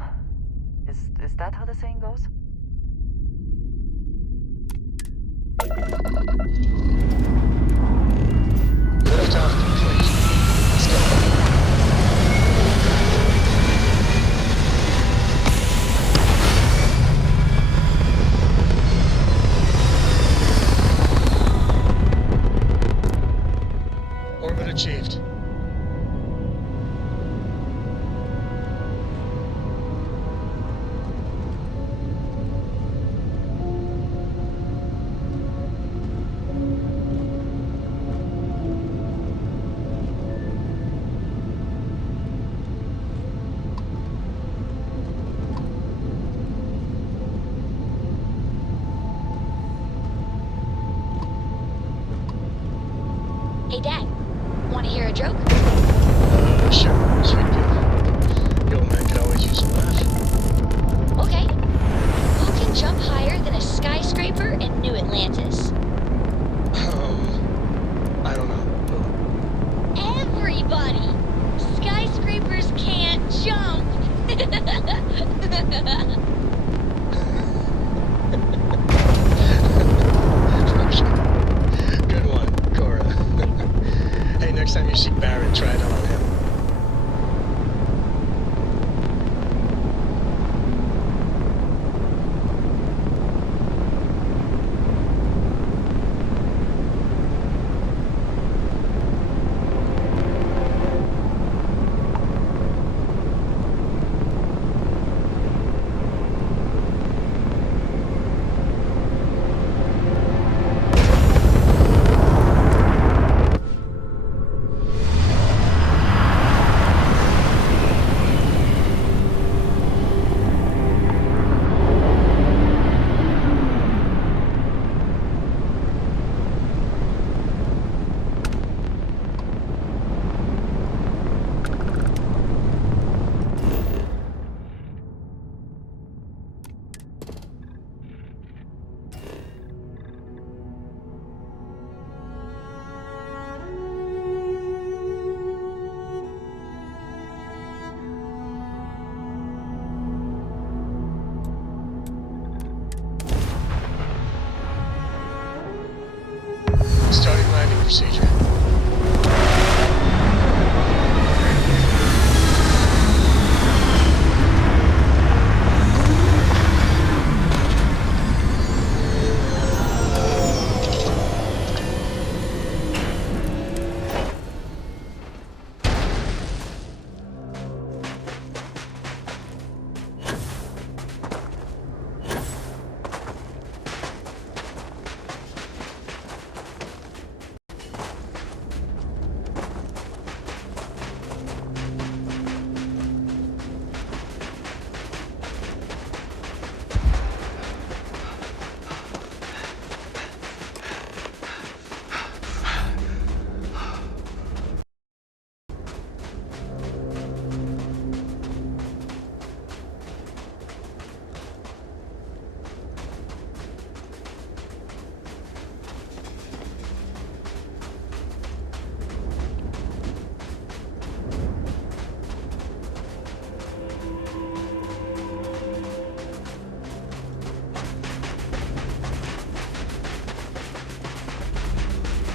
Is that how the saying goes? Liftoff complete. Let's go. Orbit achieved. Hey, Dad. Want to hear a joke? Sure, sweet deal. Yo, man, could always use a laugh. Okay. Who can jump higher than a skyscraper in New Atlantis? I don't know. Everybody! Skyscrapers can't jump! Good one, Cora. Hey, next time you see Barrett, try it on him. Starting landing procedure.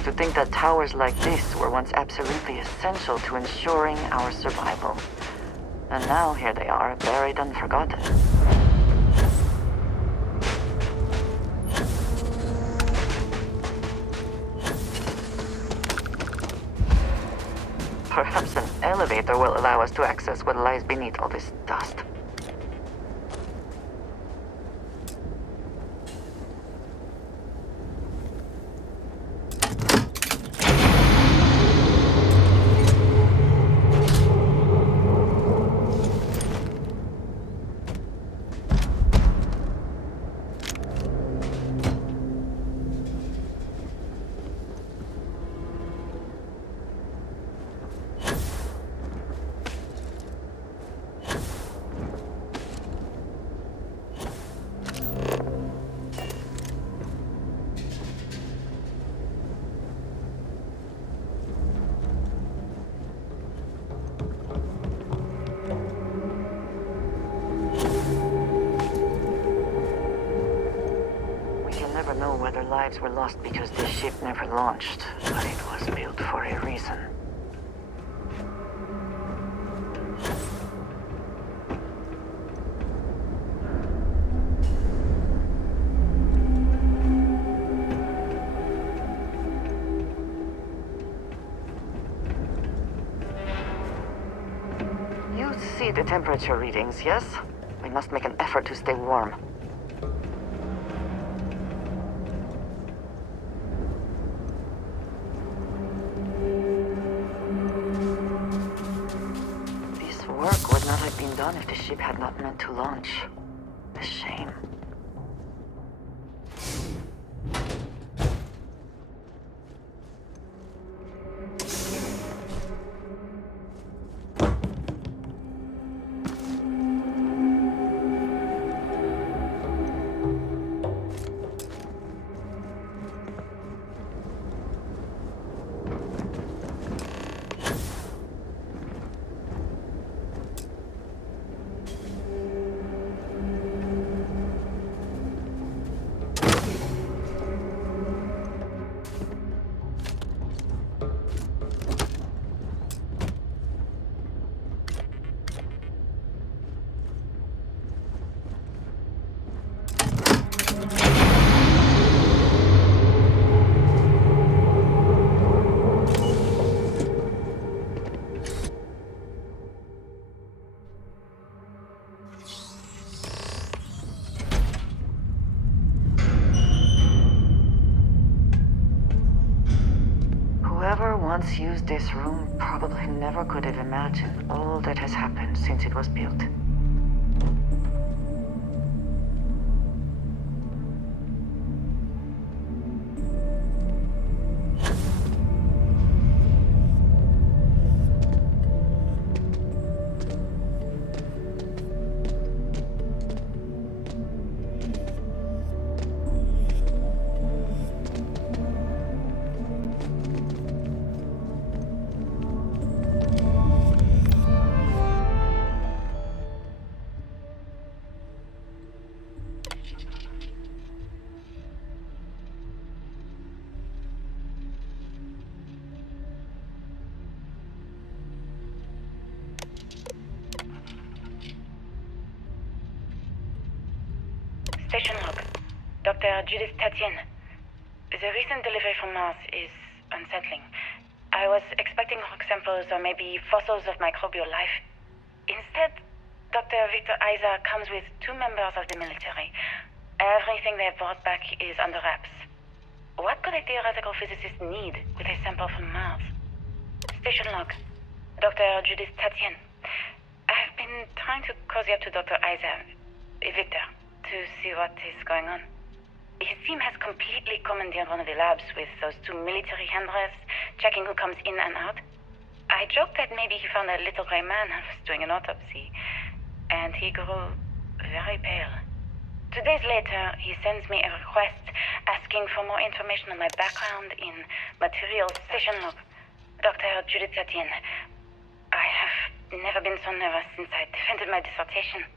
To think that towers like this were once absolutely essential to ensuring our survival. And now here they are, buried and forgotten. Perhaps an elevator will allow us to access what lies beneath all this dust. never know whether lives were lost because this ship never launched, but it was built for a reason. You see the temperature readings, yes? We must make an effort to stay warm. This work would not have been done if the ship had not meant to launch. A shame. Whoever once used this room probably never could have imagined all that has happened since it was built. Station log. Dr. Judith Tatian. The recent delivery from Mars is unsettling. I was expecting rock samples or maybe fossils of microbial life. Instead, Dr. Victor Isa comes with 2 members of the military. Everything they've brought back is under wraps. What could a theoretical physicist need with a sample from Mars? Station log. Dr. Judith Tatian. I've been trying to cozy up to Dr. Isa, Victor, to see what is going on. His team has completely commandeered one of the labs with those 2 military handlers, checking who comes in and out. I joked that maybe he found a little gray man and was doing an autopsy, and he grew very pale. 2 days later, he sends me a request asking for more information on my background in materials. Station log. Dr. Judith Tatian. I have never been so nervous since I defended my dissertation.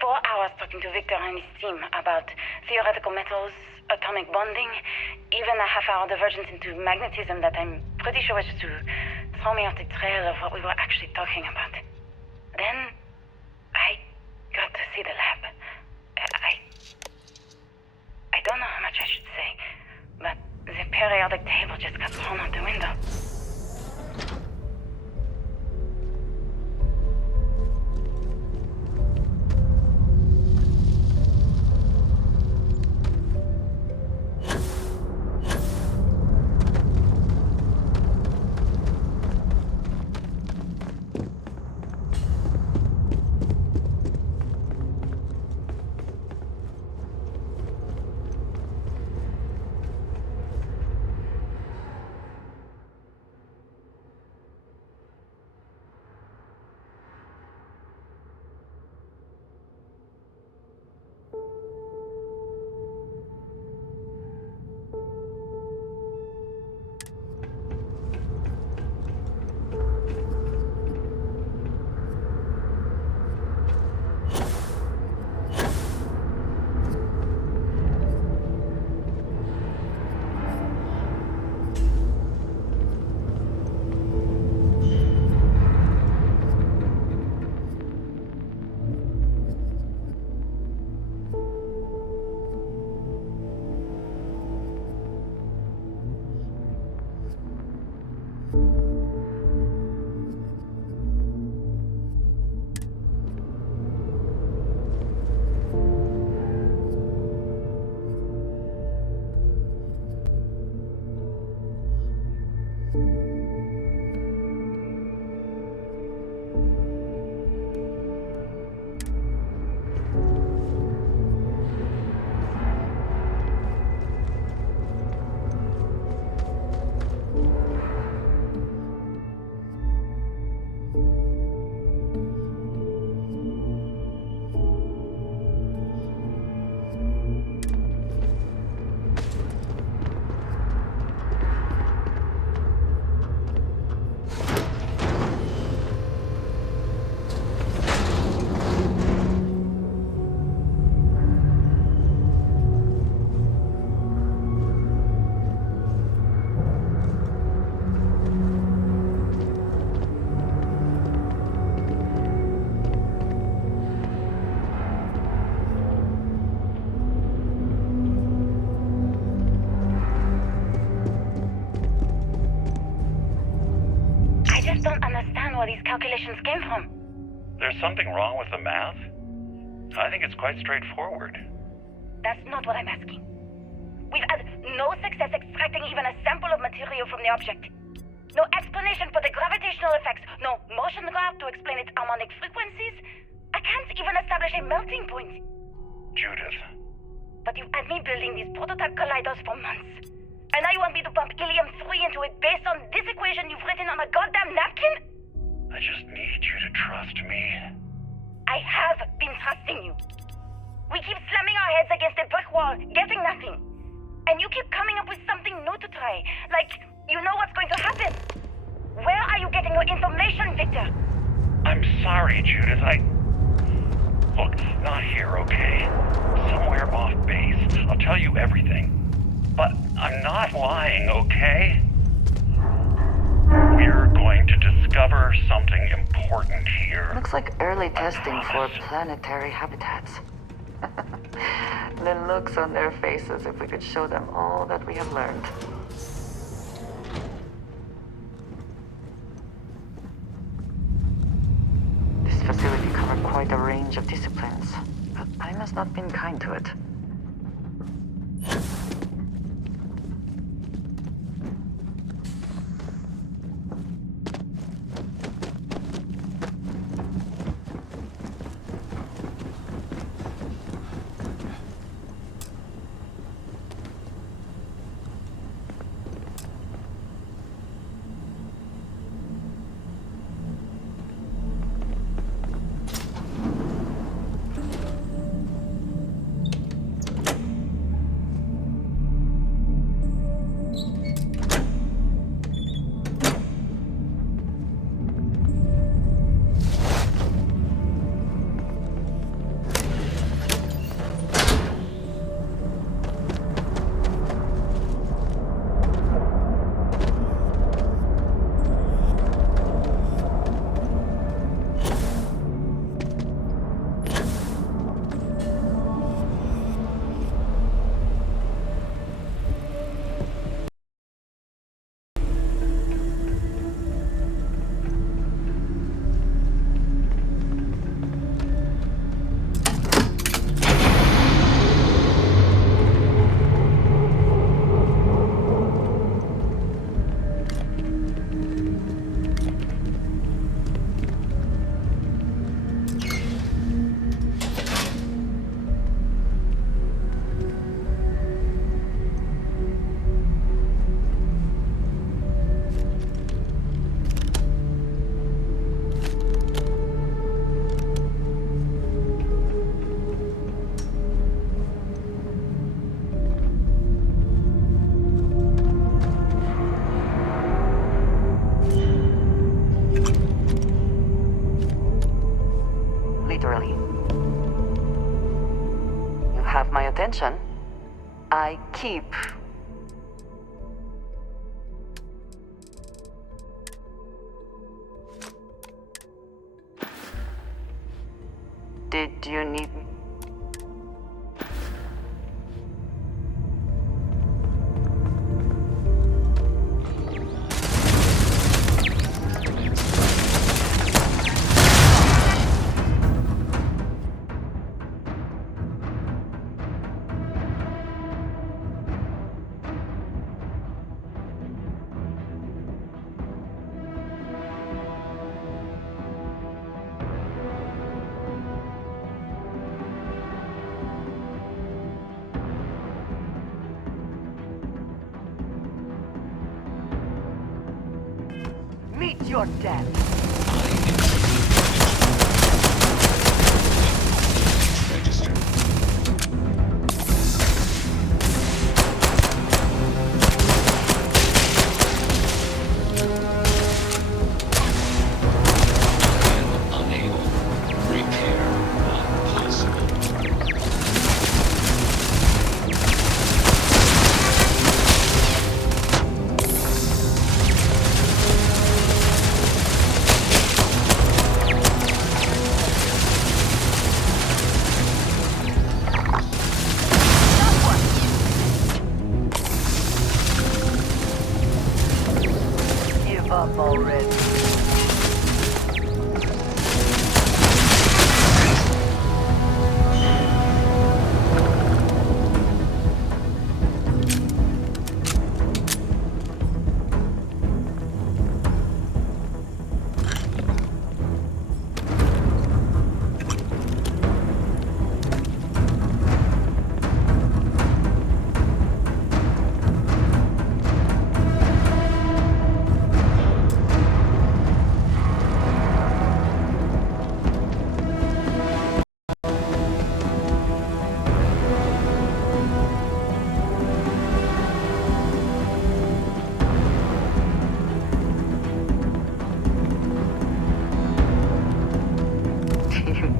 4 hours talking to Victor and his team about theoretical metals, atomic bonding, even a half-hour divergence into magnetism that I'm pretty sure was just to throw me off the trail of what we were actually talking about. Then, I got to see the lab. I don't know how much I should say, but the periodic table just got thrown out the window. came from. There's something wrong with the math? I think it's quite straightforward. That's not what I'm asking. We've had no success extracting even a sample of material from the object. No explanation for the gravitational effects, no motion graph to explain its harmonic frequencies. I can't even establish a melting point. Judith. But you've had me building these prototype colliders for months. And now you want me to pump helium-3 into it based on this equation you've written on a goddamn napkin? I just need you to trust me. I have been trusting you. We keep slamming our heads against a brick wall, getting nothing. And you keep coming up with something new to try. Like, you know what's going to happen. Where are you getting your information, Victor? I'm sorry, Judith. Look, not here, okay? Somewhere off base. I'll tell you everything. But I'm not lying, okay? We're going to discover something important here. Looks like early testing for planetary habitats. The looks on their faces if we could show them all that we have learned. This facility covered quite a range of disciplines, but I must not have been kind to it. Attention. I keep. Did you need me? Meet your death.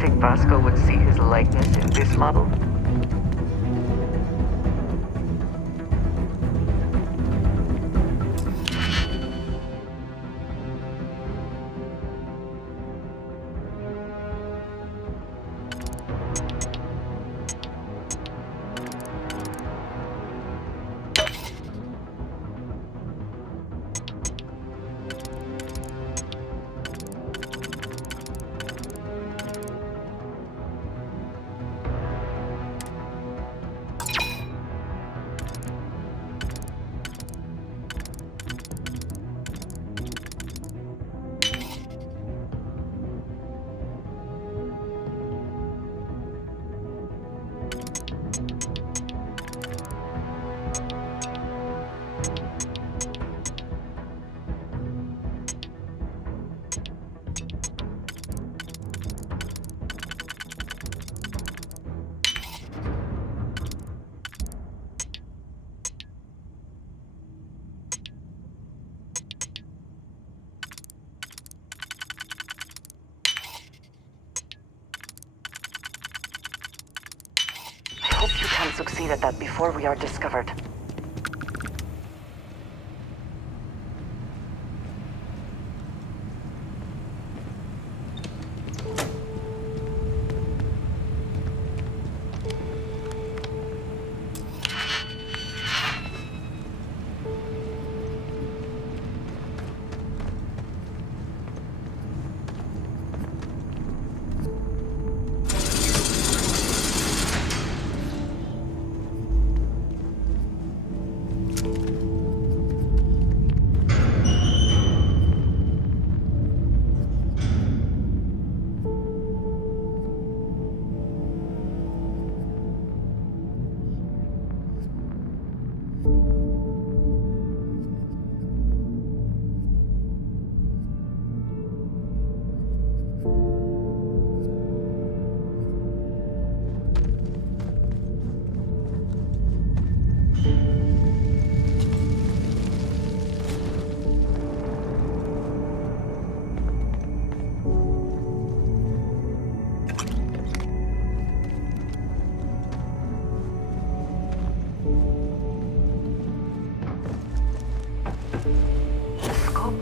Think Vasco would see his likeness in this model? I hope you can succeed at that before we are discovered.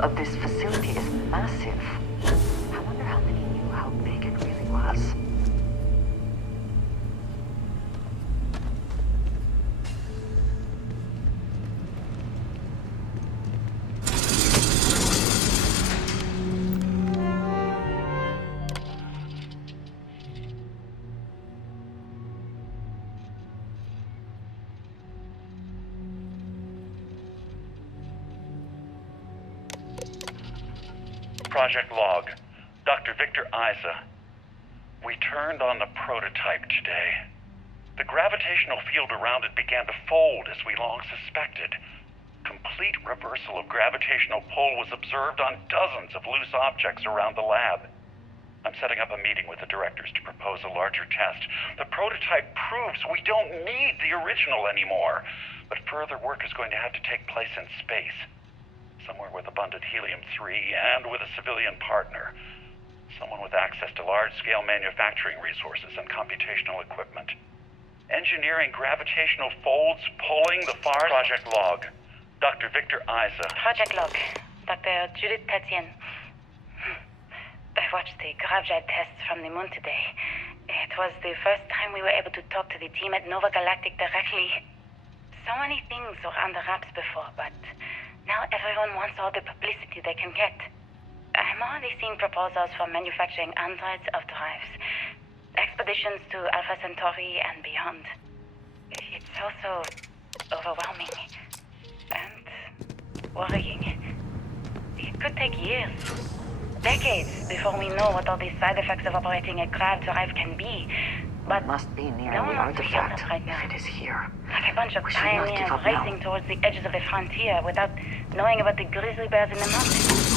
Of this facility is massive. I wonder how many knew how big it really was. Project Log, Dr. Victor Isa. We turned on the prototype today. The gravitational field around it began to fold as we long suspected. Complete reversal of gravitational pull was observed on dozens of loose objects around the lab. I'm setting up a meeting with the directors to propose a larger test. The prototype proves we don't need the original anymore, but further work is going to have to take place in space. Somewhere with abundant helium-3 and with a civilian partner. Someone with access to large-scale manufacturing resources and computational equipment. Engineering gravitational folds pulling the far... Project Log, Dr. Victor Isa. Project Log, Dr. Judith Tatian. I watched the GravJet tests from the moon today. It was the first time we were able to talk to the team at Nova Galactic directly. So many things were under wraps before, but... now everyone wants all the publicity they can get. I'm already seeing proposals for manufacturing hundreds of drives. Expeditions to Alpha Centauri and beyond. It's also overwhelming. And worrying. It could take years, decades, before we know what all the side effects of operating a grav drive can be. But must be near no the one wants to hear artifact, that right now. if it is here. Like a bunch of We should not pioneers give up now. racing towards the edges of the frontier without knowing about the grizzly bears in the mountains.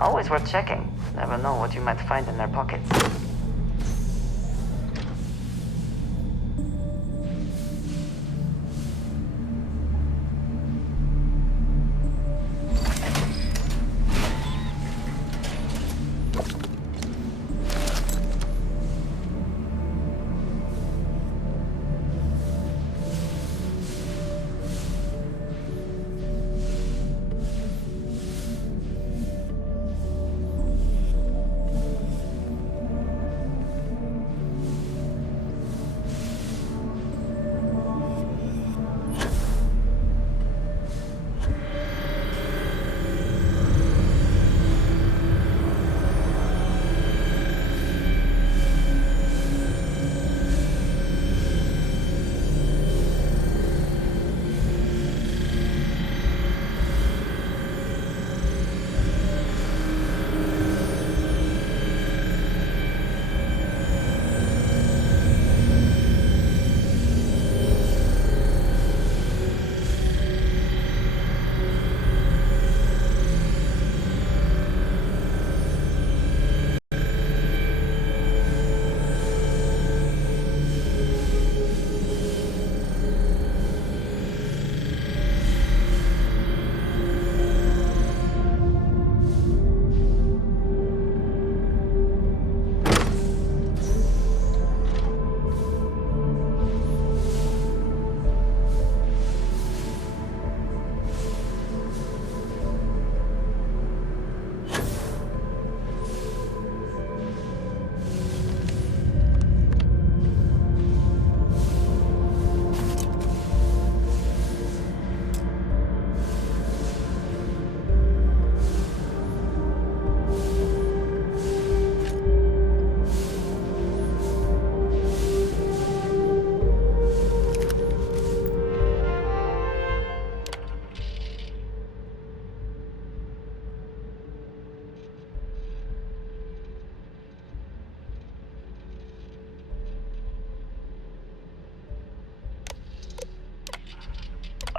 Always worth checking. Never know what you might find in their pockets.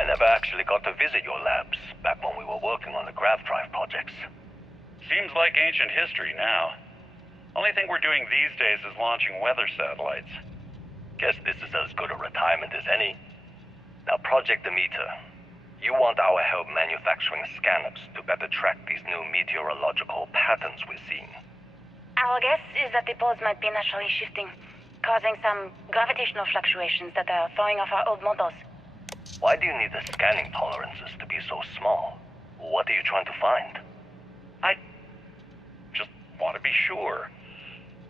I never actually got to visit your labs back when we were working on the grav drive projects. Seems like ancient history now. Only thing we're doing these days is launching weather satellites. Guess this is as good a retirement as any. Now, Project Demeter, you want our help manufacturing scanners to better track these new meteorological patterns we're seeing. Our guess is that the poles might be naturally shifting, causing some gravitational fluctuations that are throwing off our old models. Why do you need the scanning tolerances to be so small? What are you trying to find? I just want to be sure.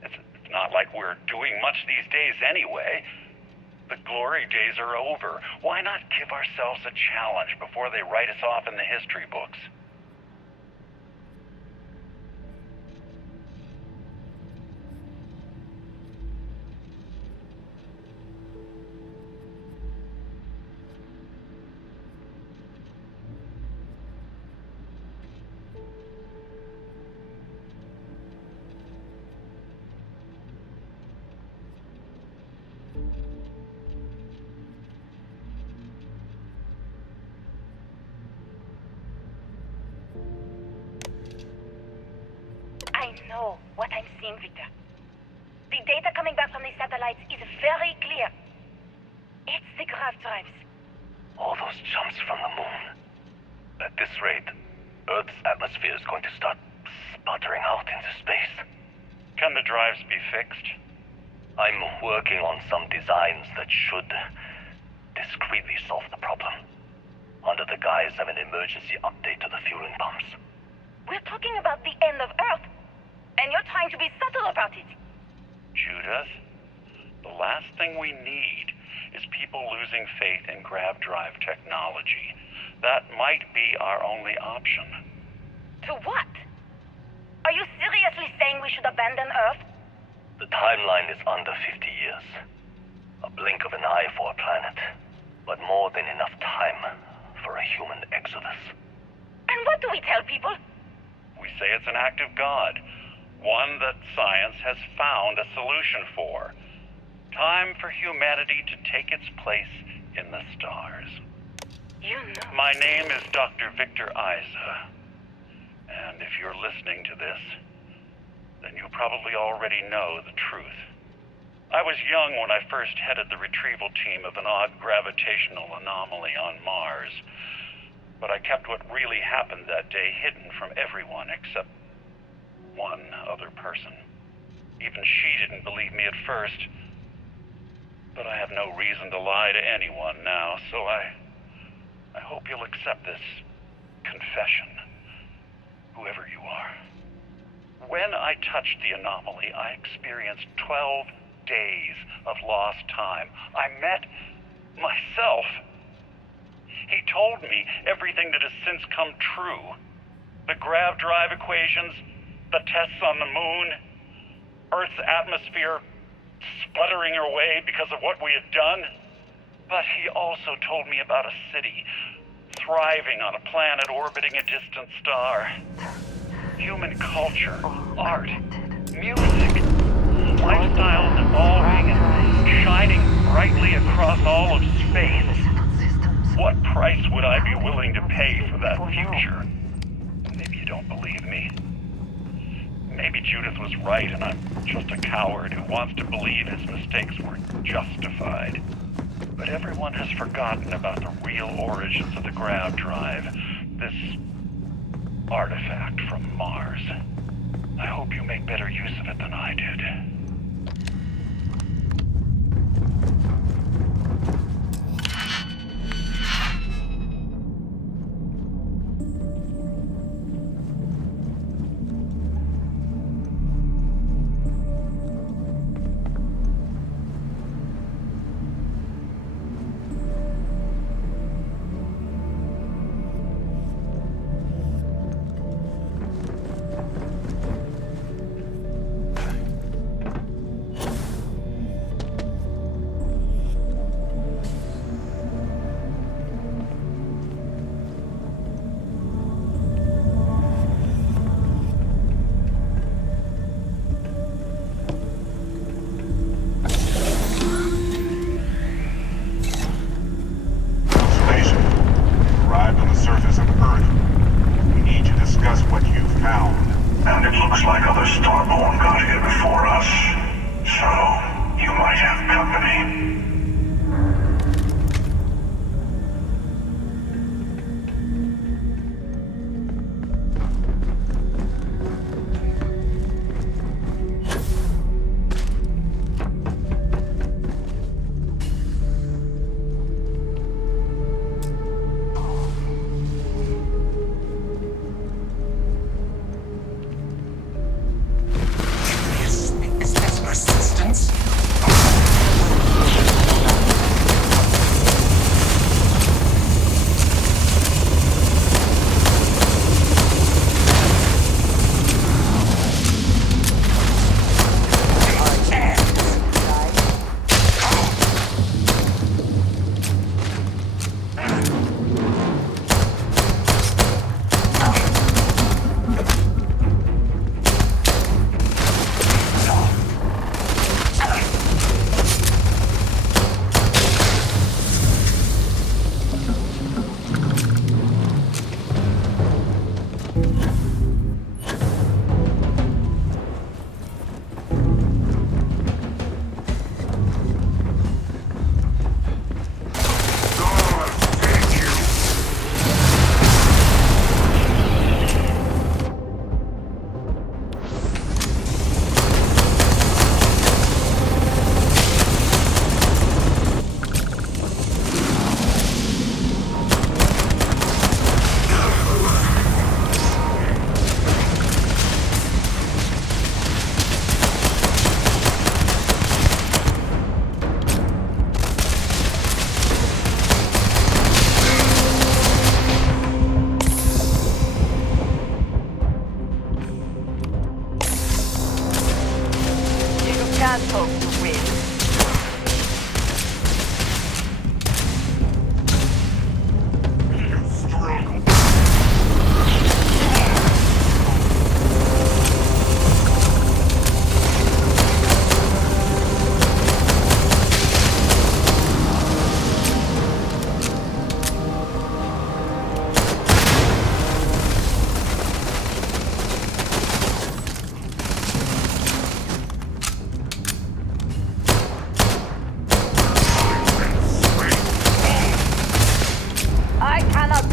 It's not like we're doing much these days anyway. The glory days are over. Why not give ourselves a challenge before they write us off in the history books? I know what I'm seeing, Victor. The data coming back from the satellites is very clear. It's the grav drives. All those jumps from the moon. At this rate, Earth's atmosphere is going to start sputtering out into space. Can the drives be fixed? I'm working on some designs that should discreetly solve the problem, under the guise of an emergency update to the fueling pumps. We're talking about the end of Earth, and you're trying to be subtle about it. Judith, the last thing we need is people losing faith in grav drive technology. That might be our only option. To what? Are you seriously saying we should abandon Earth? The timeline is under 50 years. A blink of an eye for a planet, but more than enough time for a human exodus. And what do we tell people? We say it's an act of God, one that science has found a solution for. Time for humanity to take its place in the stars. You know. My name is Dr. Victor Isa, And if you're listening to this, then you probably already know the truth. I was young when I first headed the retrieval team of an odd gravitational anomaly on Mars. But I kept what really happened that day hidden from everyone except one other person. Even she didn't believe me at first. But I have no reason to lie to anyone now, so I hope you'll accept this confession, whoever you are. When I touched the anomaly, I experienced 12 days of lost time. I met myself. He told me everything that has since come true. The grav drive equations, the tests on the moon, Earth's atmosphere sputtering away because of what we had done. But he also told me about a city thriving on a planet orbiting a distant star. Human culture, art, music, lifestyles evolving and shining brightly across all of space. What price would I be willing to pay for that future? Maybe you don't believe me. Maybe Judith was right and I'm just a coward who wants to believe his mistakes were justified. But everyone has forgotten about the real origins of the grav drive, this artifact from Mars. I hope you make better use of it than I did.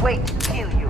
wait to kill you.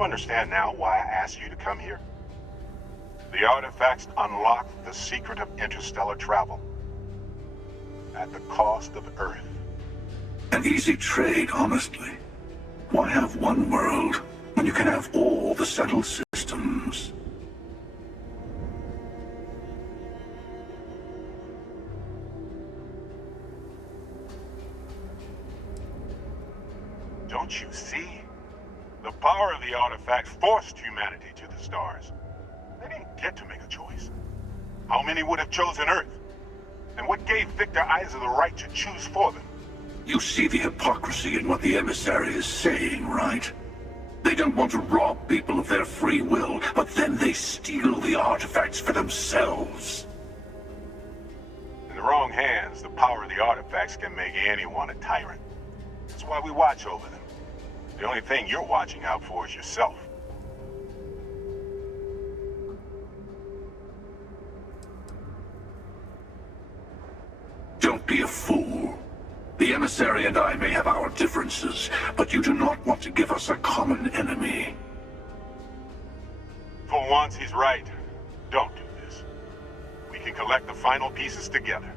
you understand now why I asked you to come here? The artifacts unlock the secret of interstellar travel at the cost of Earth. An easy trade, honestly. Why have one world when you can have all the settled systems? Don't you see? The power of the artifacts forced humanity to the stars. They didn't get to make a choice. How many would have chosen Earth? And what gave Victor Isa the right to choose for them? You see the hypocrisy in what the emissary is saying, right? They don't want to rob people of their free will, but then they steal the artifacts for themselves. In the wrong hands, the power of the artifacts can make anyone a tyrant. That's why we watch over them. The only thing you're watching out for is yourself. Don't be a fool. The emissary and I may have our differences, but you do not want to give us a common enemy. For once, he's right. Don't do this. We can collect the final pieces together.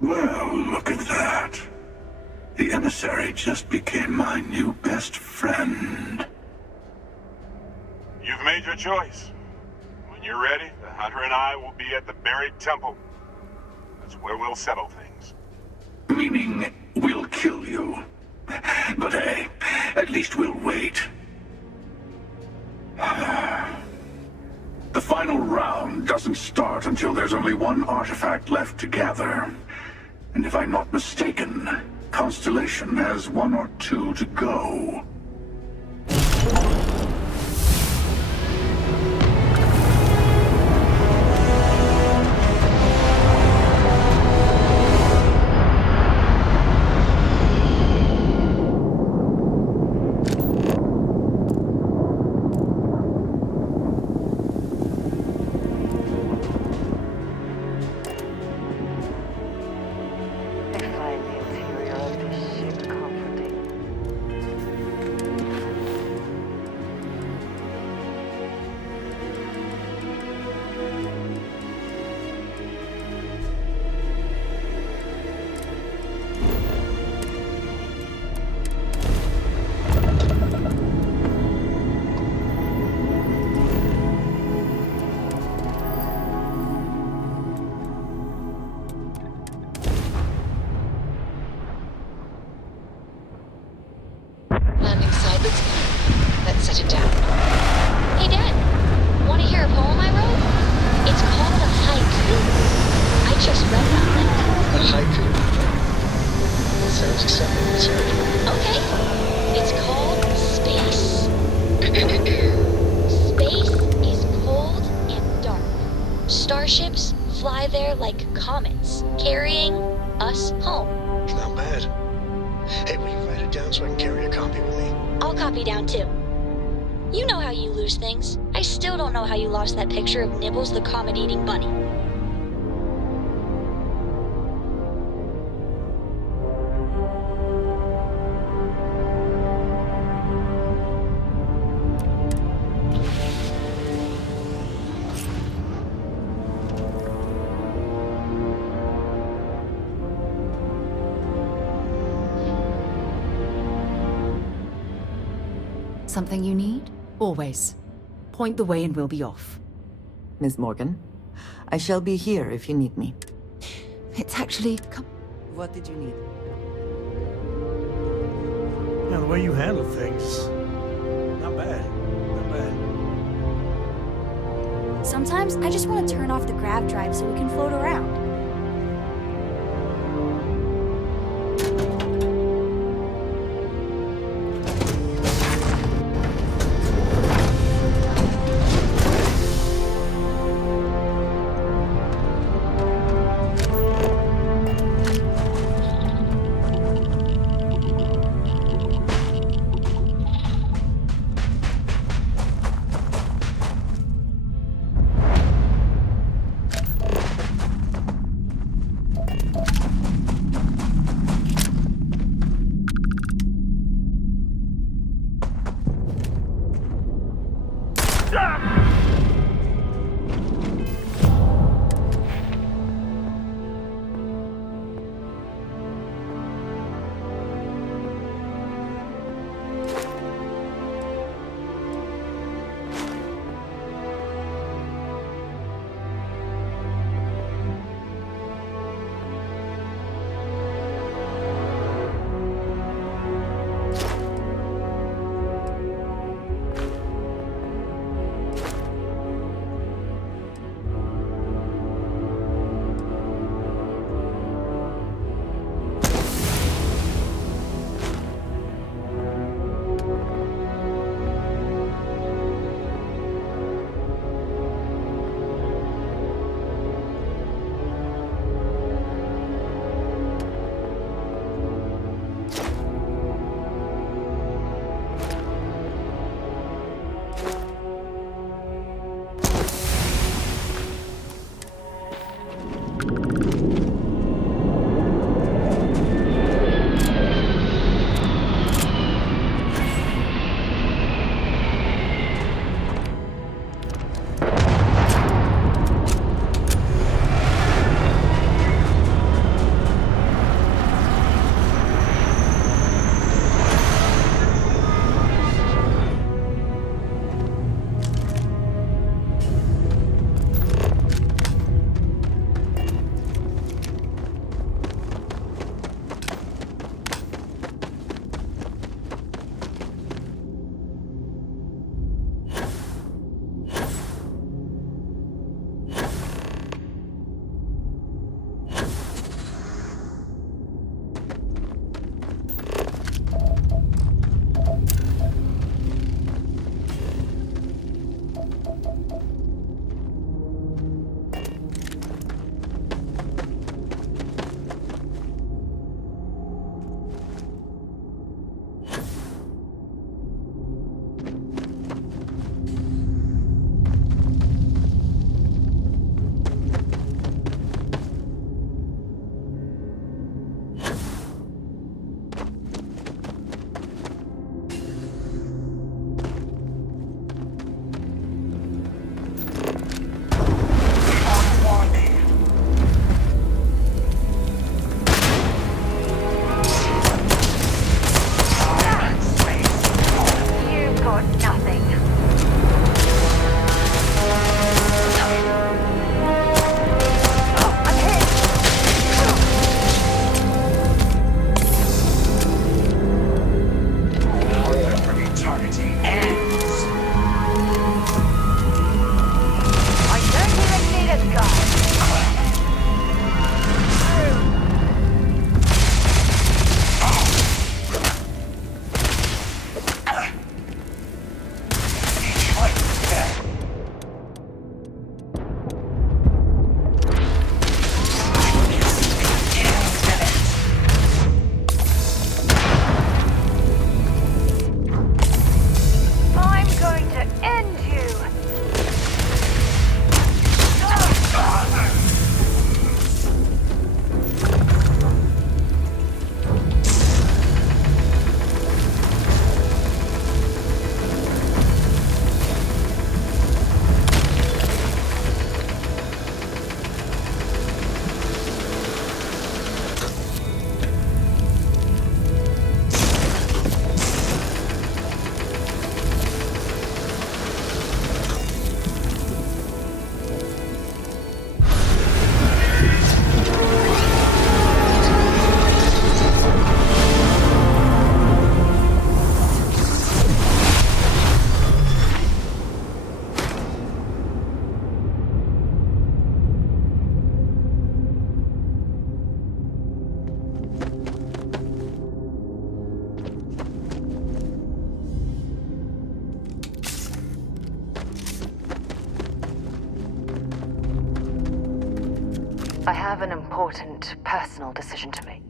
Well, look at that. The emissary just became my new best friend. You've made your choice. When you're ready, the Hunter and I will be at the buried temple. That's where we'll settle things. Meaning, we'll kill you. But hey, at least we'll wait. The final round doesn't start until there's only one artifact left to gather. And if I'm not mistaken, Constellation has one or two to go. Let's set it down. Hey, Dad. Want to hear a poem I wrote? It's called a haiku. I just read about it. A haiku? That sounds exciting. Let's hear it. Okay. It's called Space. Space is cold and dark. Starships fly there like comets, carrying us home. Not bad. Hey, will you write it down so I can carry a copy with me? I'll copy down too. You know how you lose things. I still don't know how you lost that picture of Nibbles the comet-eating bunny. Something you need? Always. Point the way and we'll be off. Ms. Morgan, I shall be here if you need me. It's actually... What did you need? Yeah, the way you handle things. Not bad. Not bad. Sometimes I just want to turn off the grav drive so we can float around. I have an important personal decision to make.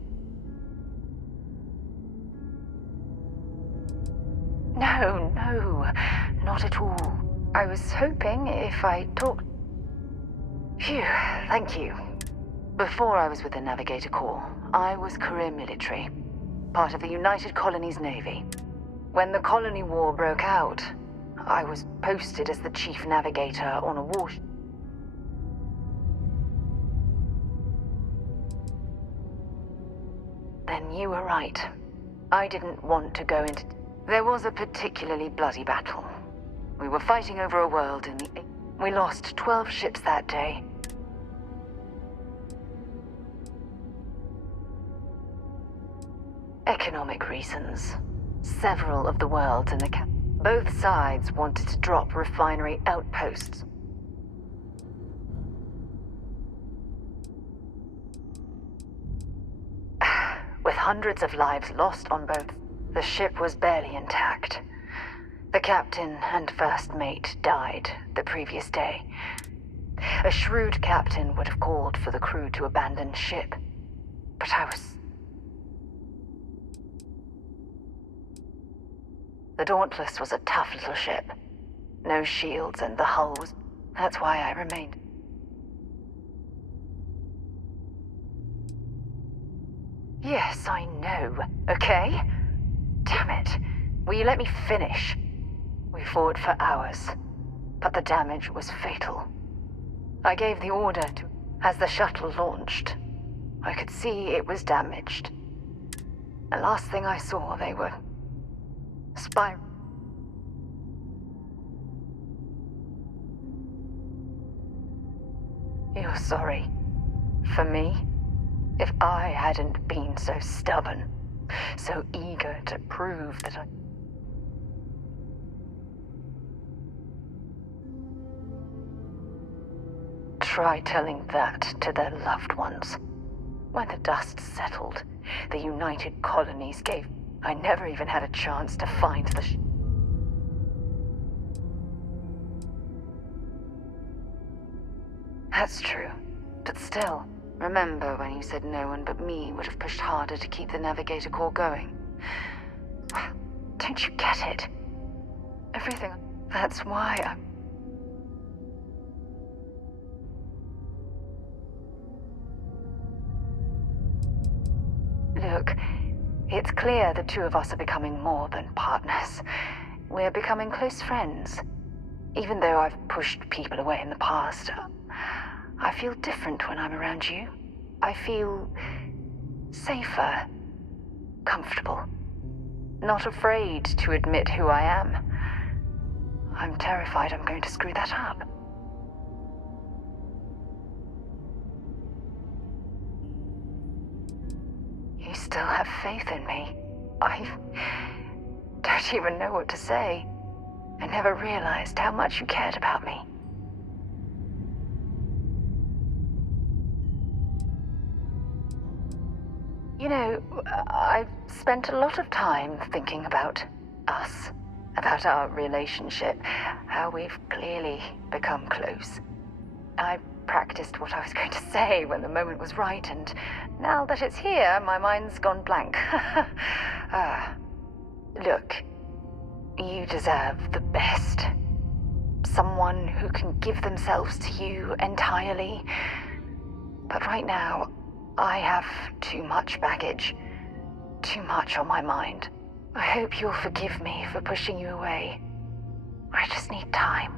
No, not at all. I was hoping if I talked... Phew, thank you. Before I was with the Navigator Corps, I was career military, part of the United Colonies Navy. When the Colony War broke out, I was posted as the chief navigator on a warship. Then you were right. I didn't want to go into... There was a particularly bloody battle. We were fighting over a world in the... We lost 12 ships that day. Economic reasons. Several of the worlds in the both sides wanted to drop refinery outposts. With hundreds of lives lost on both, the ship was barely intact. The captain and first mate died the previous day. A shrewd captain would have called for the crew to abandon ship, but I was... The Dauntless was a tough little ship. No shields and the hull was... That's why I remained. Yes, I know, okay? Damn it. Will you let me finish? We fought for hours, but the damage was fatal. I gave the order to... As the shuttle launched, I could see it was damaged. The last thing I saw, they were... You're sorry. For me? If I hadn't been so stubborn, so eager to prove that I... Try telling that to their loved ones. When the dust settled, the United Colonies gave... I never even had a chance to find the That's true. But still, remember when you said no one but me would have pushed harder to keep the Navigator Corps going? Don't you get it? Everything... That's why I'm... Look, it's clear the two of us are becoming more than partners. We're becoming close friends. Even though I've pushed people away in the past, I feel different when I'm around you. I feel... safer. Comfortable. Not afraid to admit who I am. I'm terrified I'm going to screw that up. You still have faith in me. I don't even know what to say. I never realized how much you cared about me. You know, I've spent a lot of time thinking about us, about our relationship, how we've clearly become close. I practiced what I was going to say when the moment was right, and now that it's here, my mind's gone blank. Look, you deserve the best. Someone who can give themselves to you entirely. But right now, I have too much baggage, too much on my mind. I hope you'll forgive me for pushing you away. I just need time.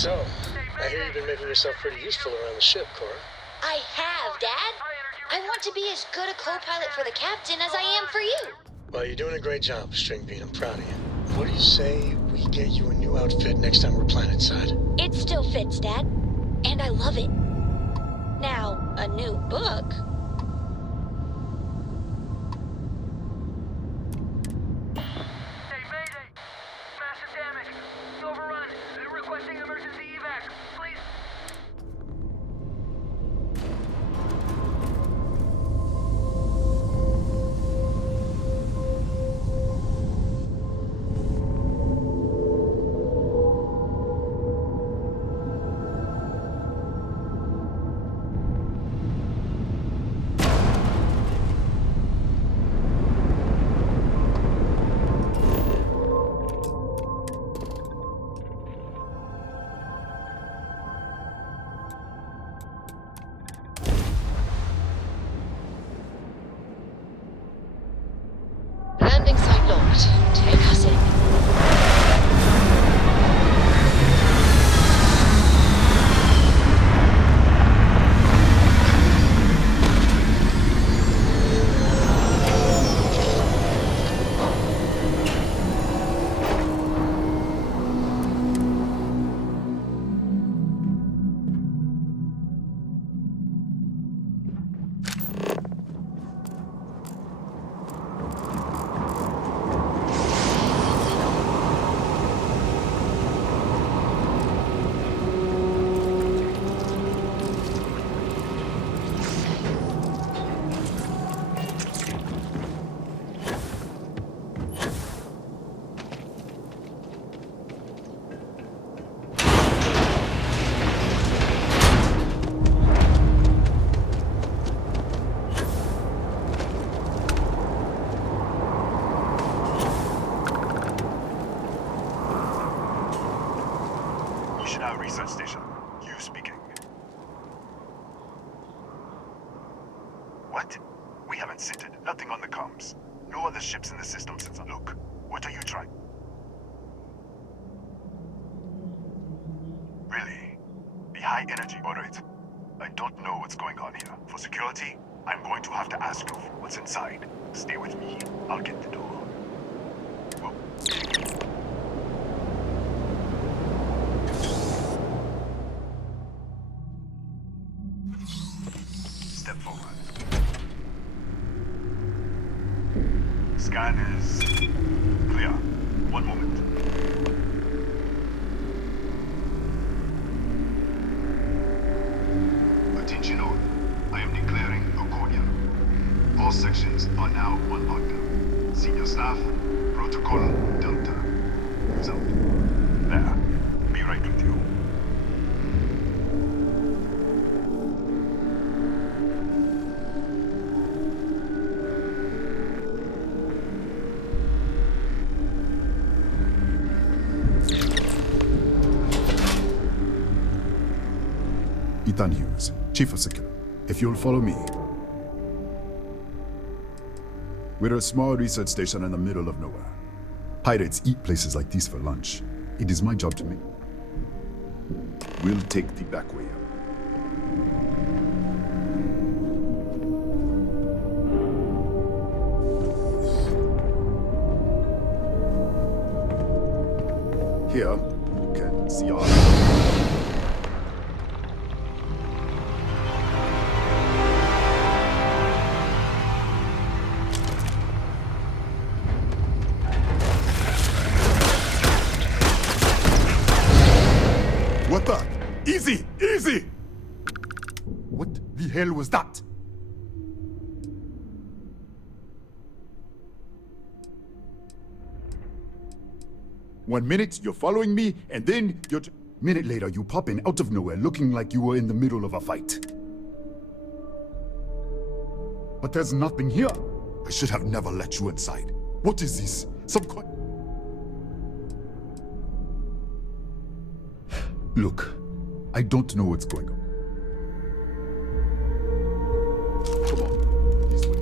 So, I hear you've been making yourself pretty useful around the ship, Cora. I have, Dad. I want to be as good a co-pilot for the captain as I am for you. Well, you're doing a great job, Stringbean. I'm proud of you. What do you say we get you a new outfit next time we're planetside? It still fits, Dad. And I love it. Now, a new book. Landing site locked. Take us in. Research station. You speaking. What? We haven't sitted. Nothing on the comms. No other ships in the system since. Look, what are you trying? Really? The high energy moderate? I don't know what's going on here. For security, I'm going to have to ask you what's inside. Stay with me. I'll get the door. Whoa. Step forward. Scan is clear. One moment. Attention all. I am declaring accordion. All sections are now on lockdown. Senior staff, protocol Delta. Result. There. Be right with you. Ethan Hughes, Chief of Security. If you'll follow me. We're a small research station in the middle of nowhere. Pirates eat places like these for lunch. It is my job to make. We'll take the back way up. Here, you can see our... What the? Easy! Easy! What the hell was that? One minute, you're following me, and then you're... Minute later, you pop in out of nowhere looking like you were in the middle of a fight. But there's nothing here. I should have never let you inside. What is this? Some kind... Look, I don't know what's going on. Come on, this way.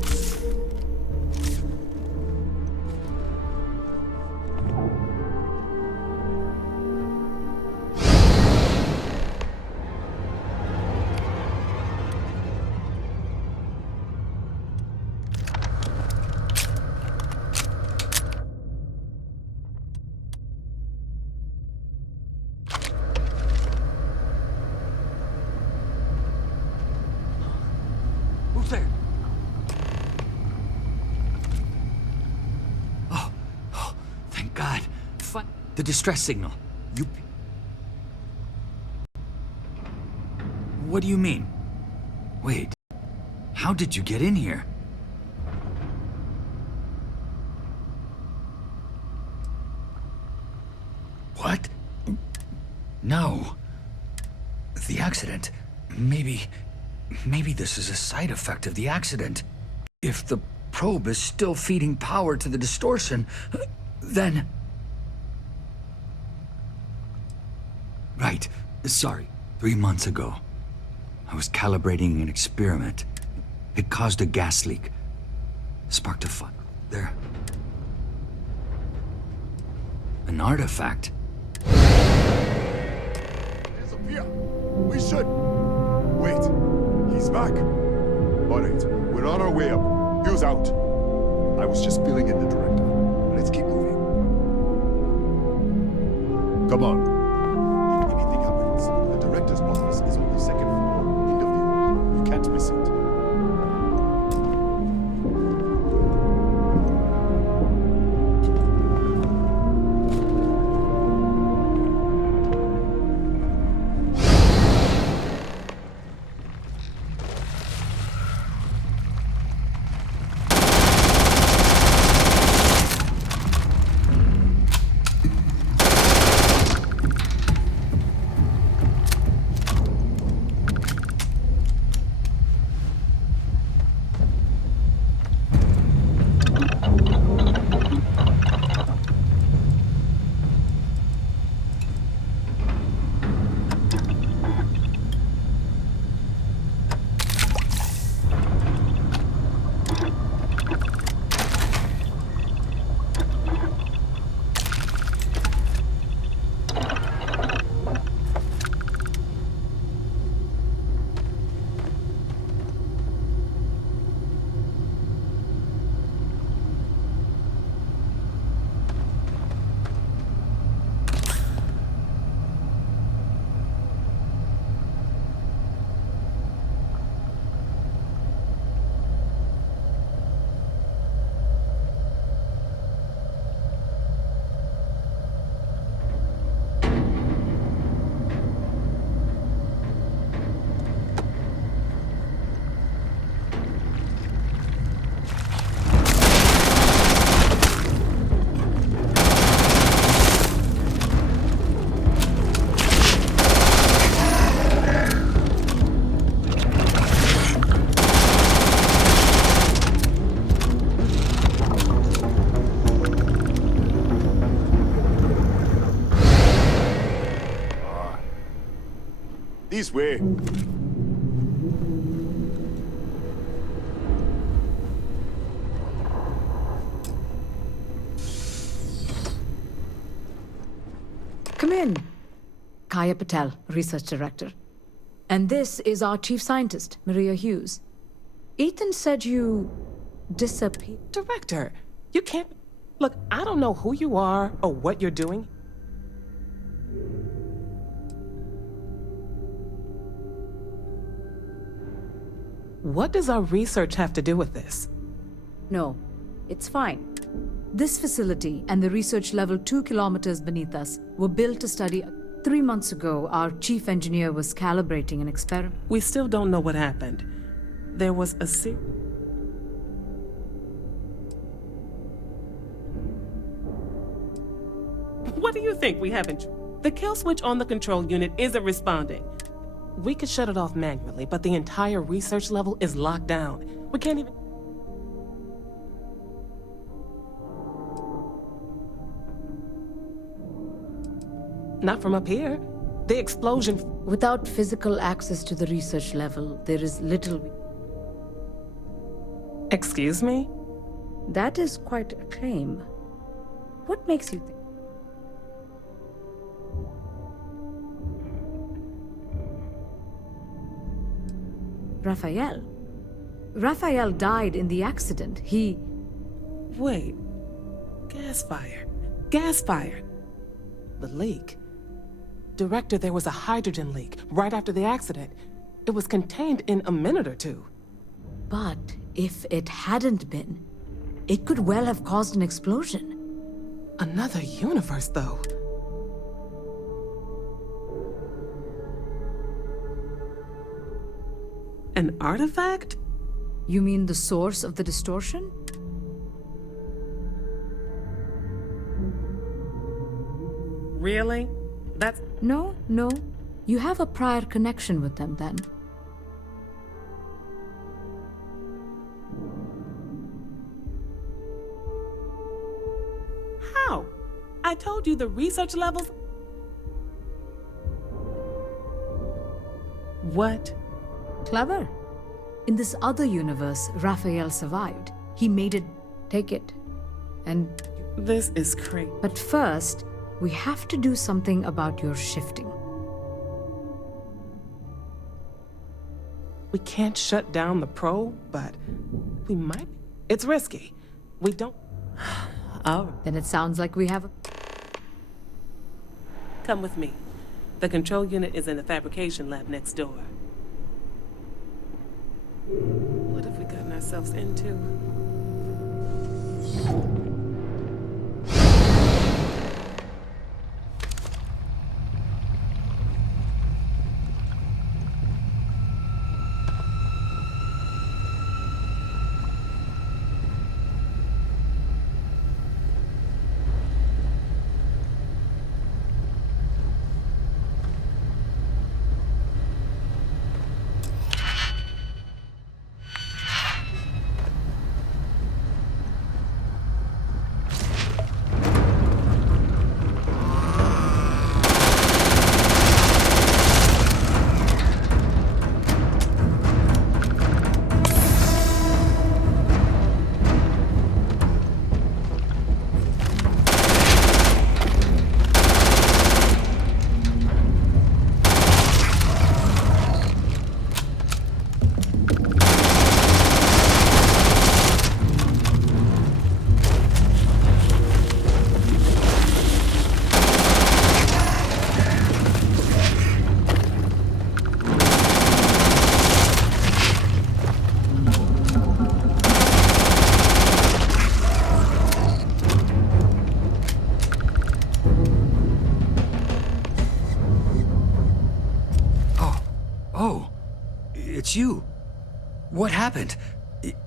there! Oh, thank God. The distress signal. What do you mean? Wait, how did you get in here? What? No. The accident. Maybe this is a side effect of the accident. If the probe is still feeding power to the distortion, then... Right. Sorry. 3 months ago, I was calibrating an experiment. It caused a gas leak. Sparked a fire. There. An artifact. Disappear. We should. Wait. He's back. All right. We're on our way up. Hugh's out. I was just filling in the director. Let's keep moving. Come on. If anything happens, the director's office is on the second floor, end of the hall. You can't miss it. This way. Come in. Kaya Patel, Research Director. And this is our Chief Scientist, Maria Hughes. Ethan said you disappeared. Director, you can't... Look, I don't know who you are or what you're doing. What does our research have to do with this? No, it's fine. This facility and the research level 2 kilometers beneath us were built to study. 3 months ago, our chief engineer was calibrating an experiment. We still don't know what happened. There was a What do you think we haven't? The kill switch on the control unit isn't responding. We could shut it off manually, but the entire research level is locked down. We can't even... Not from up here. The explosion... Without physical access to the research level, there is little... Excuse me? That is quite a claim. What makes you think? Raphael. Raphael died in the accident. He... Wait. Gas fire. Gas fire. The leak. Director, there was a hydrogen leak right after the accident. It was contained in a minute or two. But if it hadn't been, it could well have caused an explosion. Another universe, though. An artifact? You mean the source of the distortion? Really? That's... No. You have a prior connection with them, then. How? I told you the research levels... What? Clever. In this other universe, Raphael survived. He made it... Take it. And... This is crazy. But first, we have to do something about your shifting. We can't shut down the probe, but we might. It's risky. We don't... Oh. Then it sounds like we have a... Come with me. The control unit is in the fabrication lab next door. What have we gotten ourselves into? It's you. What happened?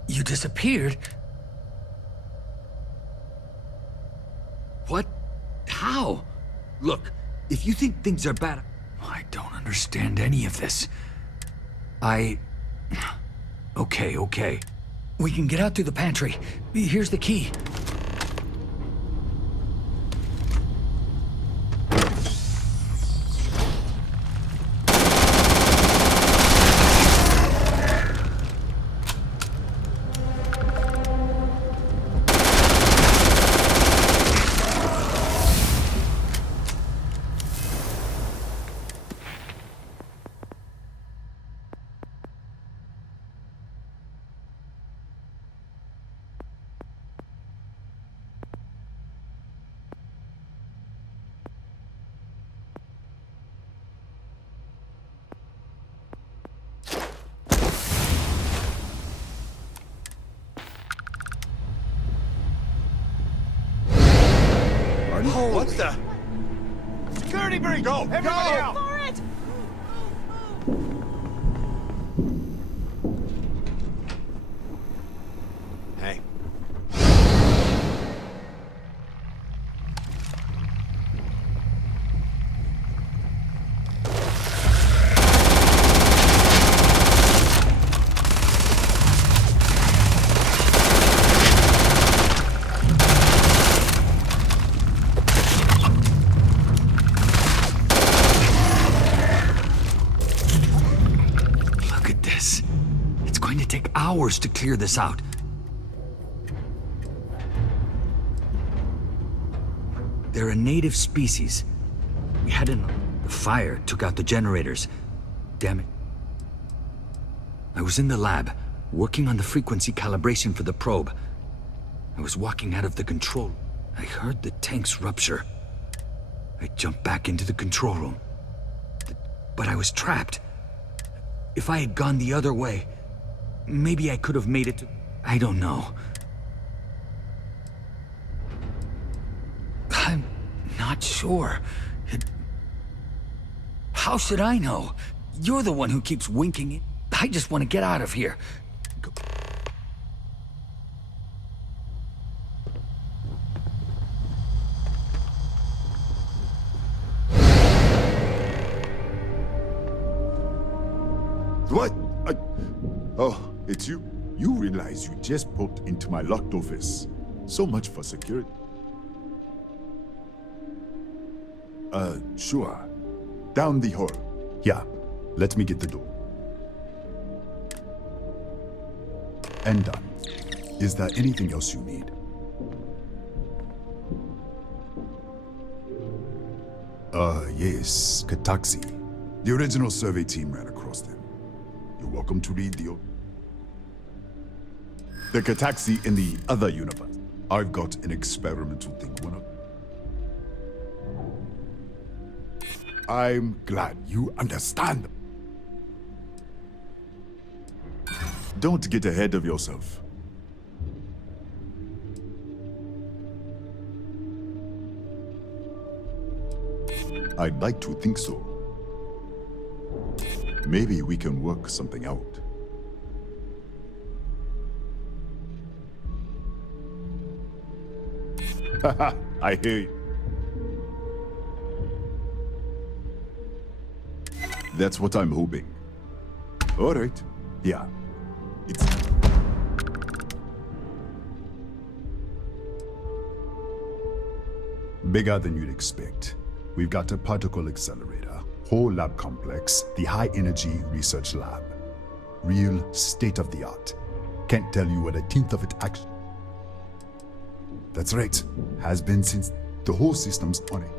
You disappeared? What? How? Look, if you think things are bad... I don't understand any of this. Okay. We can get out through the pantry. Here's the key. What the? Security breach! Go! Everybody out! For it! Hey. Hours to clear this out. They're a native species. We had the fire took out the generators. Damn it. I was in the lab, working on the frequency calibration for the probe. I was walking out of the control. I heard the tanks rupture. I jumped back into the control room. But I was trapped. If I had gone the other way, maybe I could have made it to... I don't know. I'm not sure. How should I know? You're the one who keeps winking it. I just want to get out of here. What? Oh, it's you? You realize you just poked into my locked office. So much for security. Sure. Down the hall. Yeah, let me get the door. And done. Is there anything else you need? Yes, Kataxi. The original survey team ran across them. You're welcome to read the Kataxi in the other universe. I've got an experimental thing. I'm glad you understand. Don't get ahead of yourself. I'd like to think so. Maybe we can work something out. Haha, I hear you. That's what I'm hoping. All right. Yeah. It's... bigger than you'd expect. We've got a particle accelerator, whole lab complex, the high-energy research lab. Real state-of-the-art. Can't tell you what a tenth of it actually... That's right. Has been since the whole system's on it.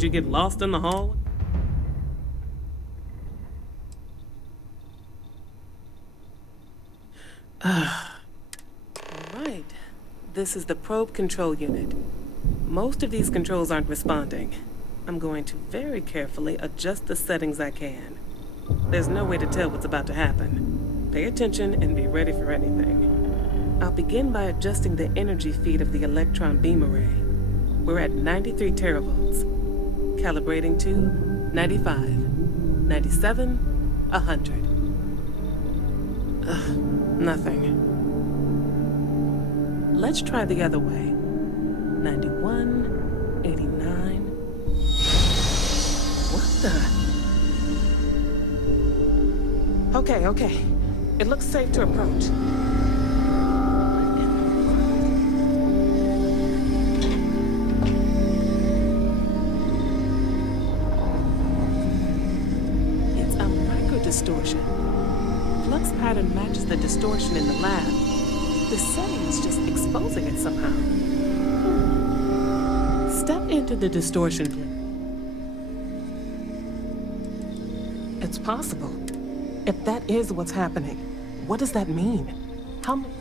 Did you get lost in the hall? Alright. This is the probe control unit. Most of these controls aren't responding. I'm going to very carefully adjust the settings I can. There's no way to tell what's about to happen. Pay attention and be ready for anything. I'll begin by adjusting the energy feed of the electron beam array. We're at 93 teravolts. Calibrating to 95, 97, 100. Nothing. Let's try the other way. 91, 89. What the? Okay. It looks safe to approach. It's a micro-distortion. Flux pattern matches the distortion in the lab. The setting is just exposing it somehow. Step into the distortion, please. It's possible. If that is what's happening, what does that mean? How many...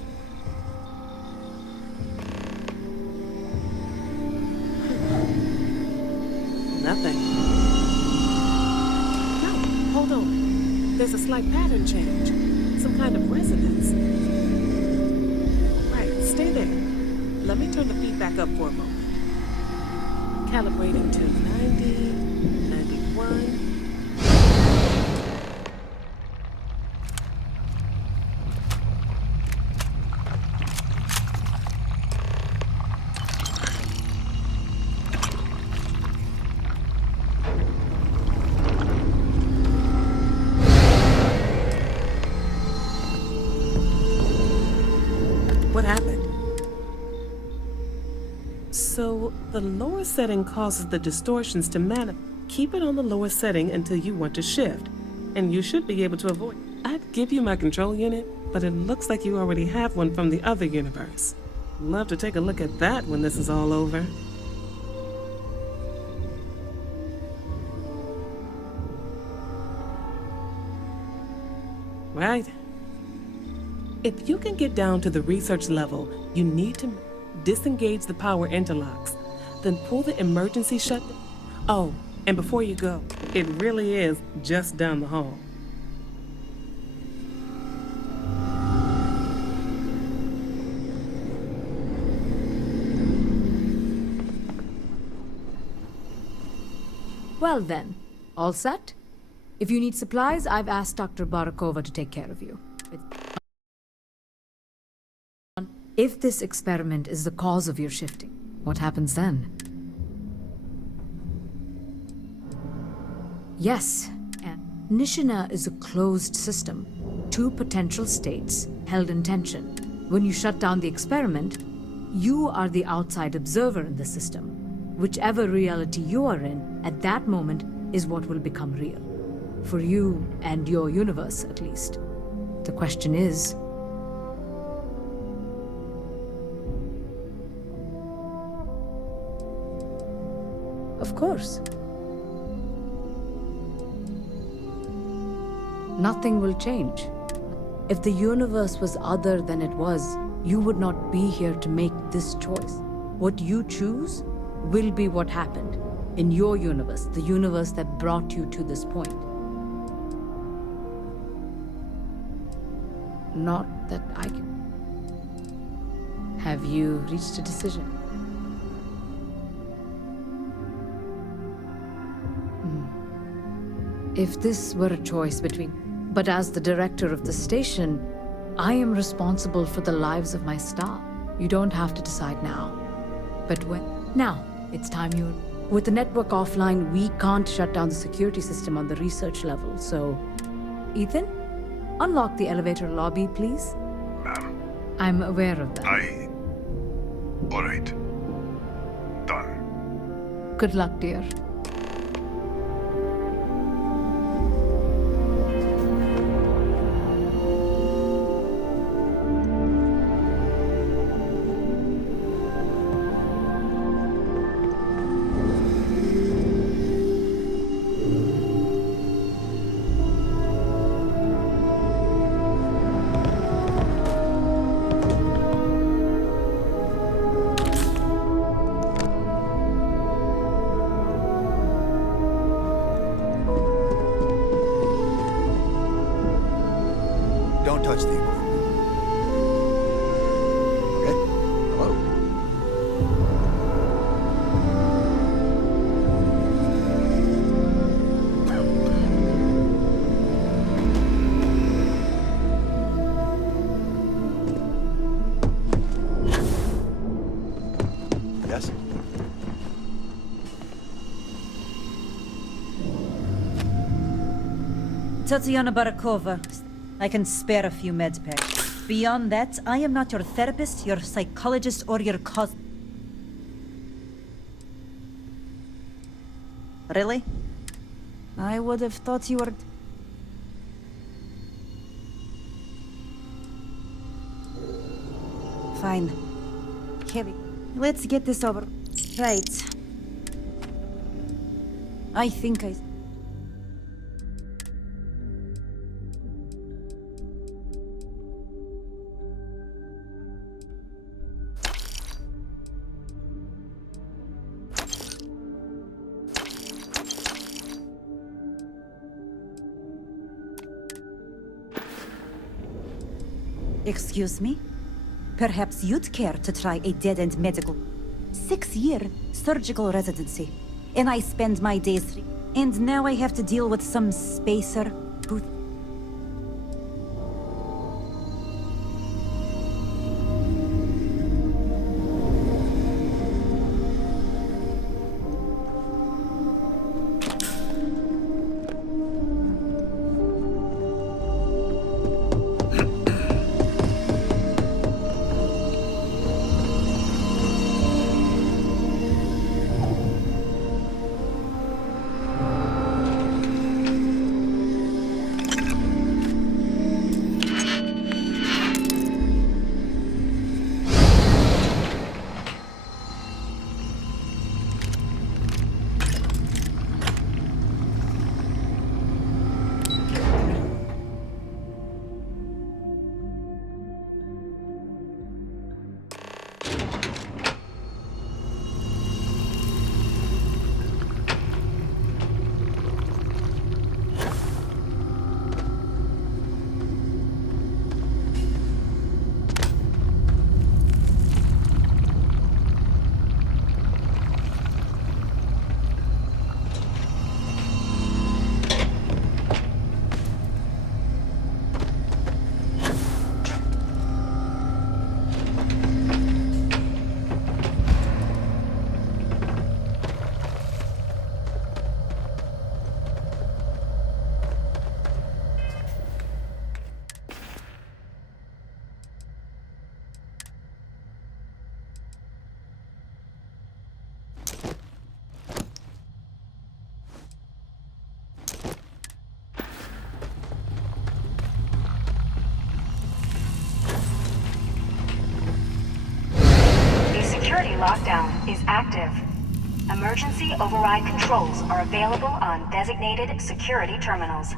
Nothing. No, hold on. There's a slight pattern change. Some kind of resonance. Right, stay there. Let me turn the feed back up for a moment. Calibrating to 90, 91. What happened? So, the lower setting causes the distortions to manifest. Keep it on the lower setting until you want to shift, and you should be able to avoid. I'd give you my control unit, but it looks like you already have one from the other universe. Love to take a look at that when this is all over. Right? If you can get down to the research level, you need to disengage the power interlocks, then pull the emergency shutdown. Oh, and before you go, it really is just down the hall. Well then, all set? If you need supplies, I've asked Dr. Barakova to take care of you. If this experiment is the cause of your shifting, what happens then? Yes, and Nishina is a closed system. 2 potential states held in tension. When you shut down the experiment, you are the outside observer in the system. Whichever reality you are in at that moment is what will become real. For you and your universe, at least. The question is, of course. Nothing will change. If the universe was other than it was, you would not be here to make this choice. What you choose will be what happened in your universe, the universe that brought you to this point. Not that I can. Have you reached a decision? If this were a choice between... But as the director of the station, I am responsible for the lives of my staff. You don't have to decide now. But when... Now, it's time you... With the network offline, we can't shut down the security system on the research level, so... Ethan, unlock the elevator lobby, please. Ma'am. I'm aware of that. All right. Done. Good luck, dear. touch the equipment. Okay? Hello? Yes? Tatiana Barakova. I can spare a few med packs. Beyond that, I am not your therapist, your psychologist, or your cos... Really? I would have thought you were... Fine. Kelly, let's get this over. Right. I think I... Excuse me? Perhaps you'd care to try a dead-end medical... 6-year surgical residency. And I spend my days... And now I have to deal with some spacer who... Lockdown is active. Emergency override controls are available on designated security terminals.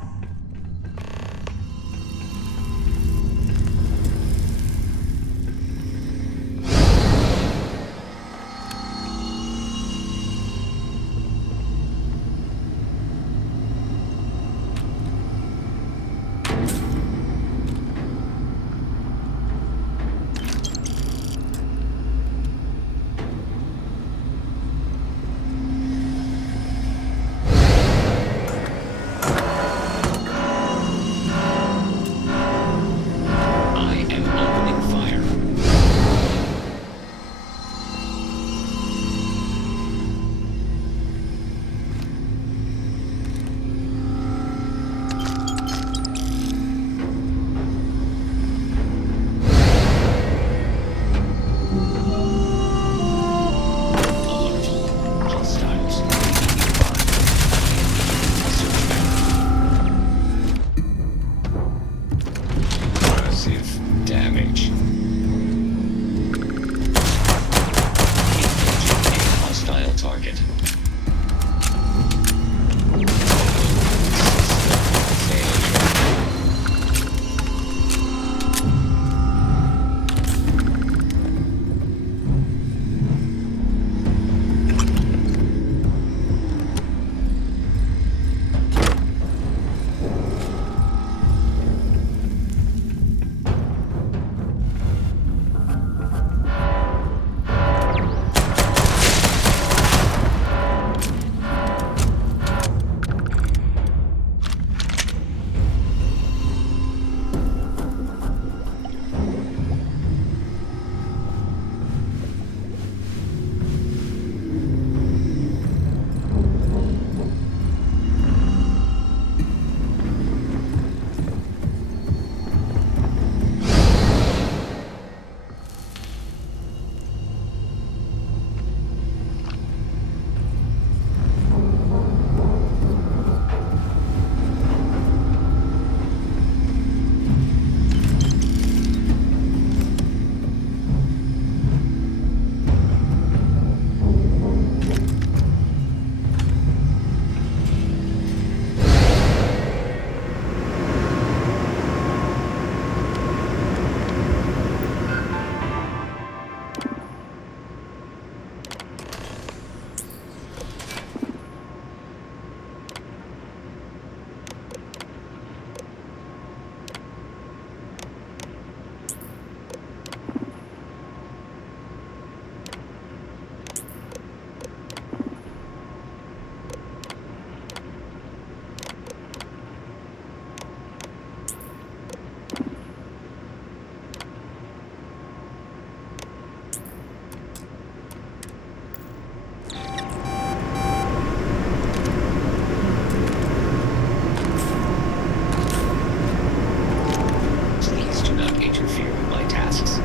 interfere with my tasks.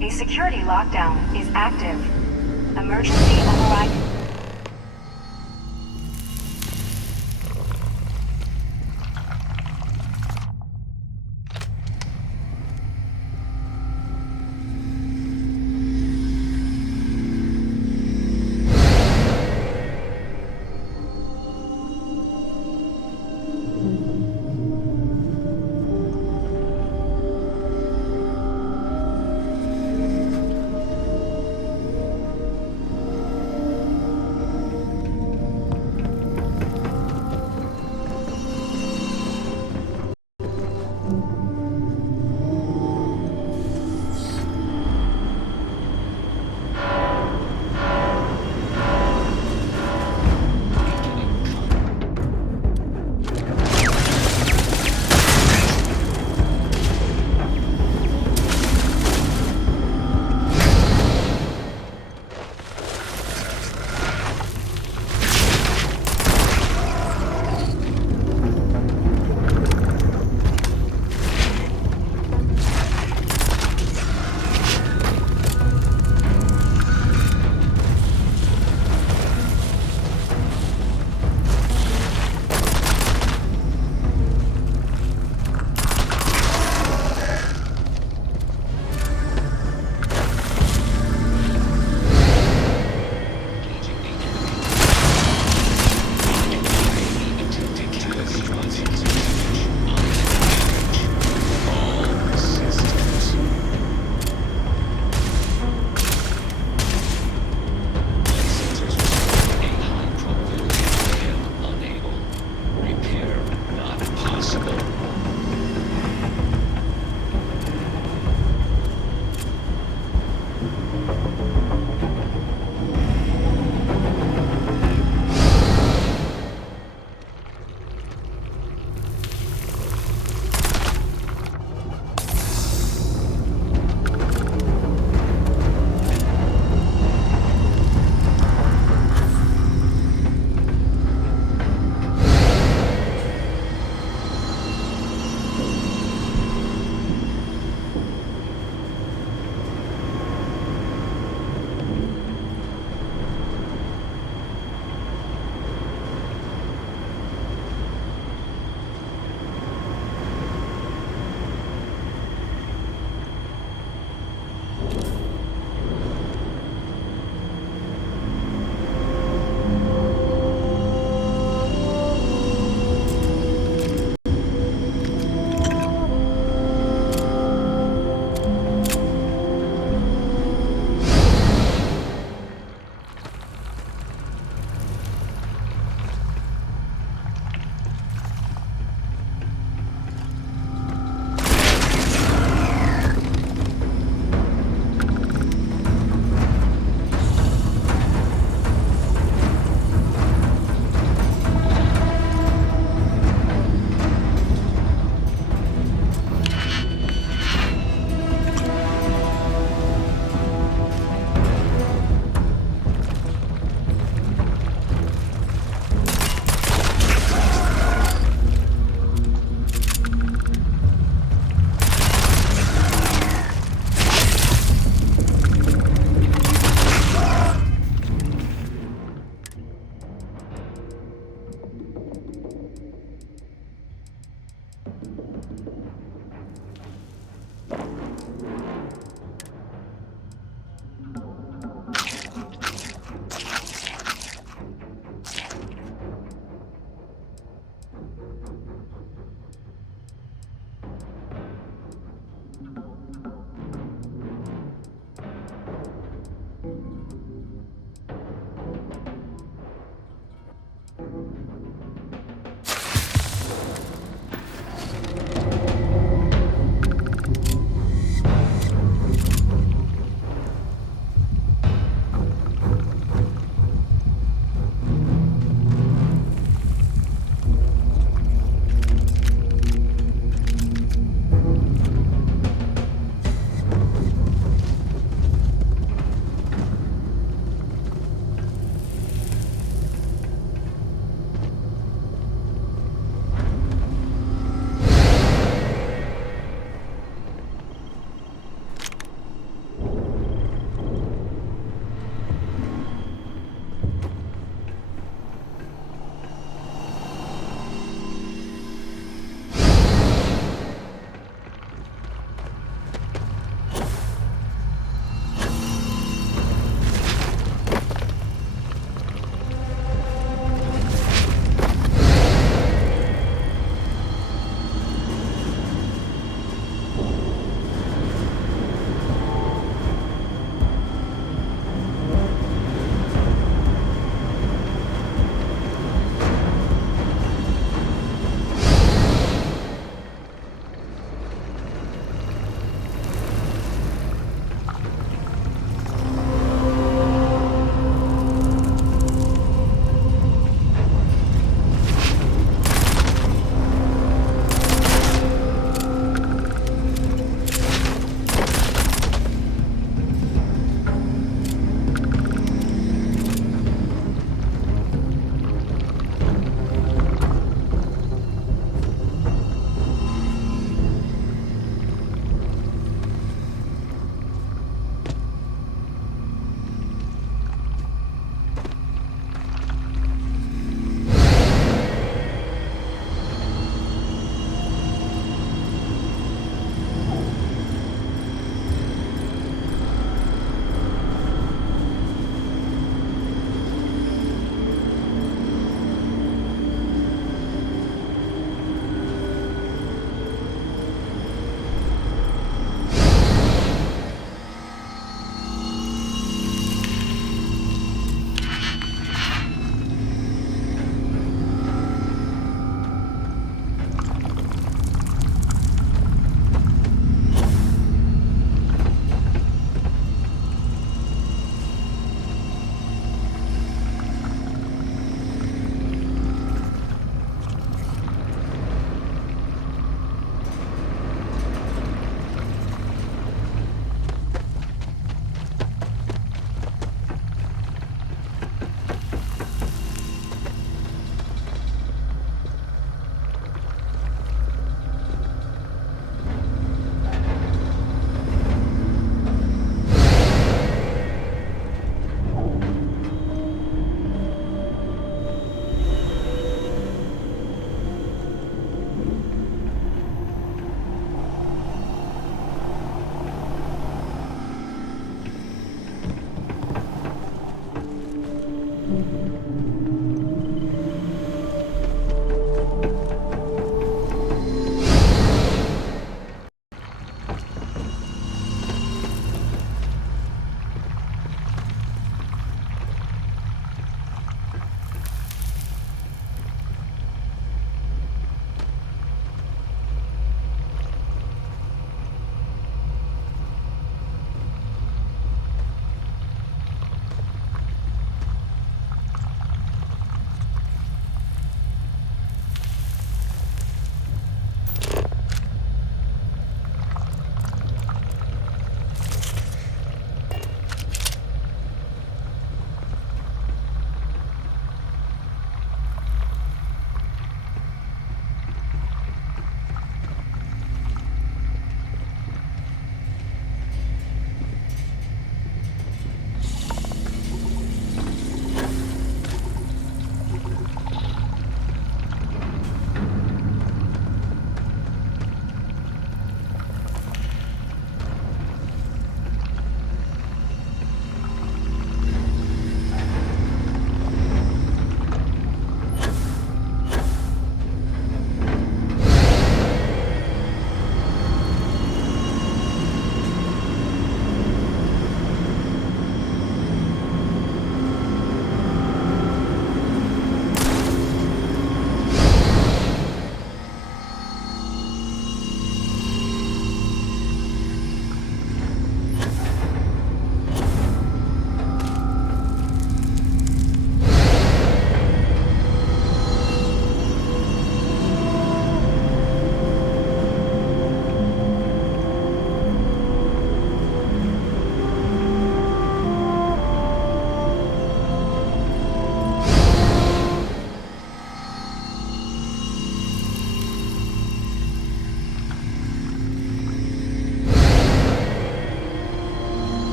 A security lockdown is active. Emergency override.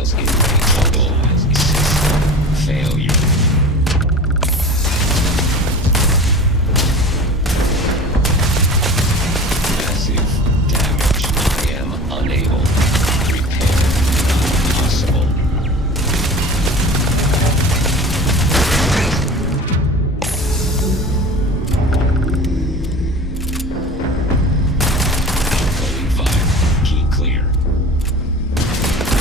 Missiles in total failure. Massive damage. I am unable. Repair not possible. Coding 5. Key clear.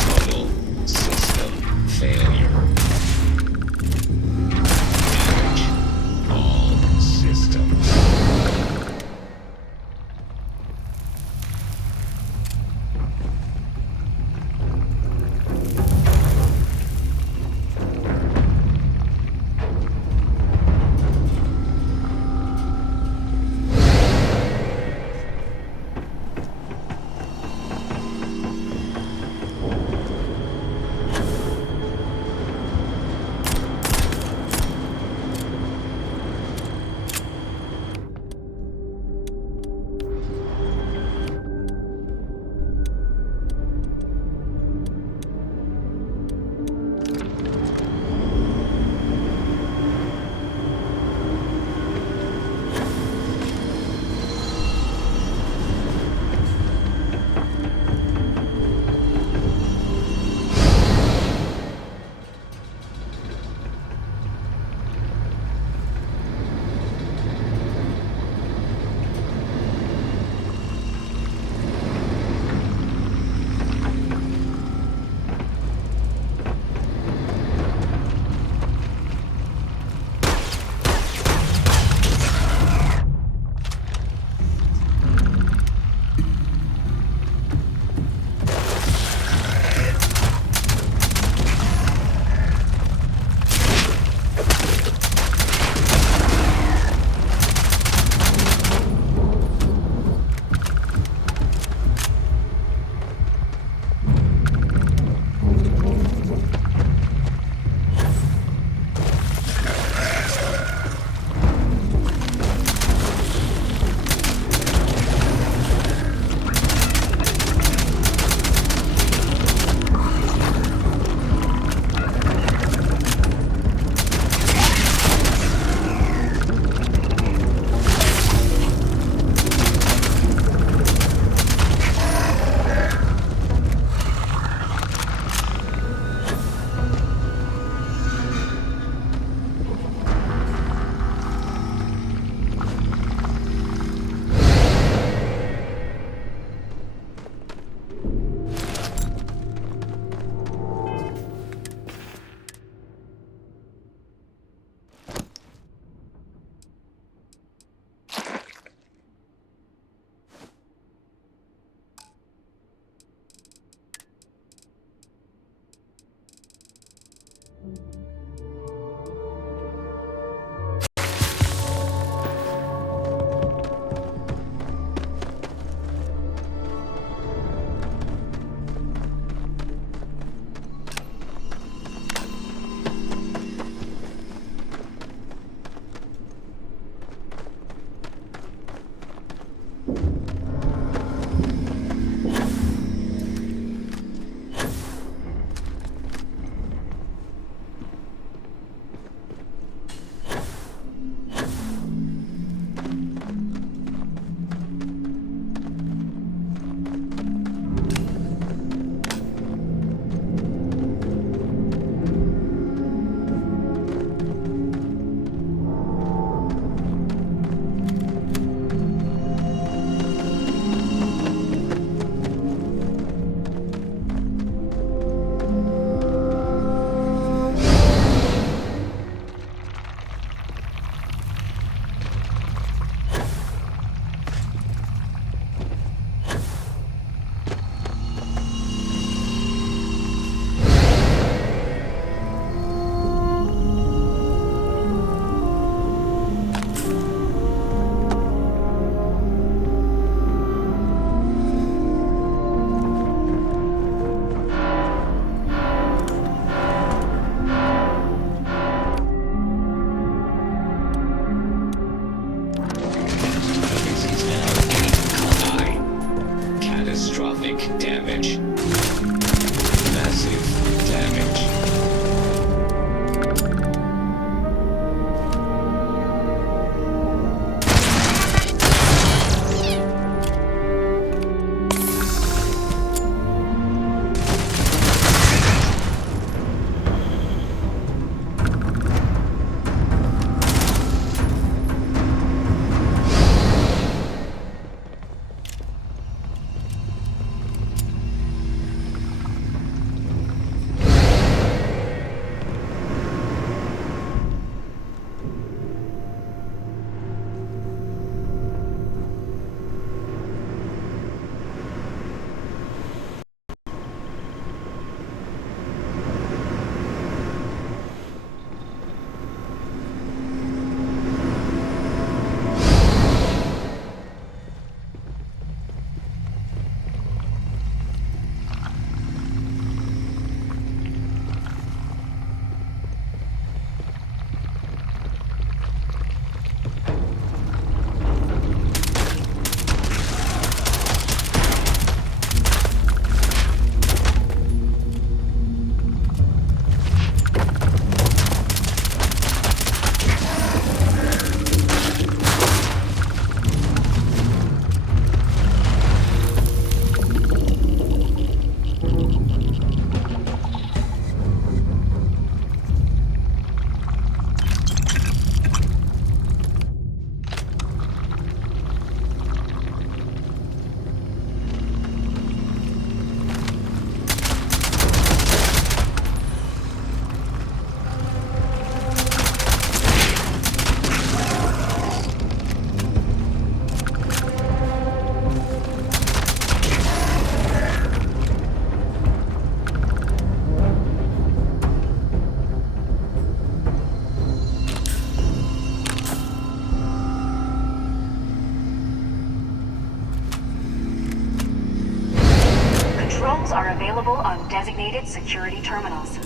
Total 6 available on designated security terminals.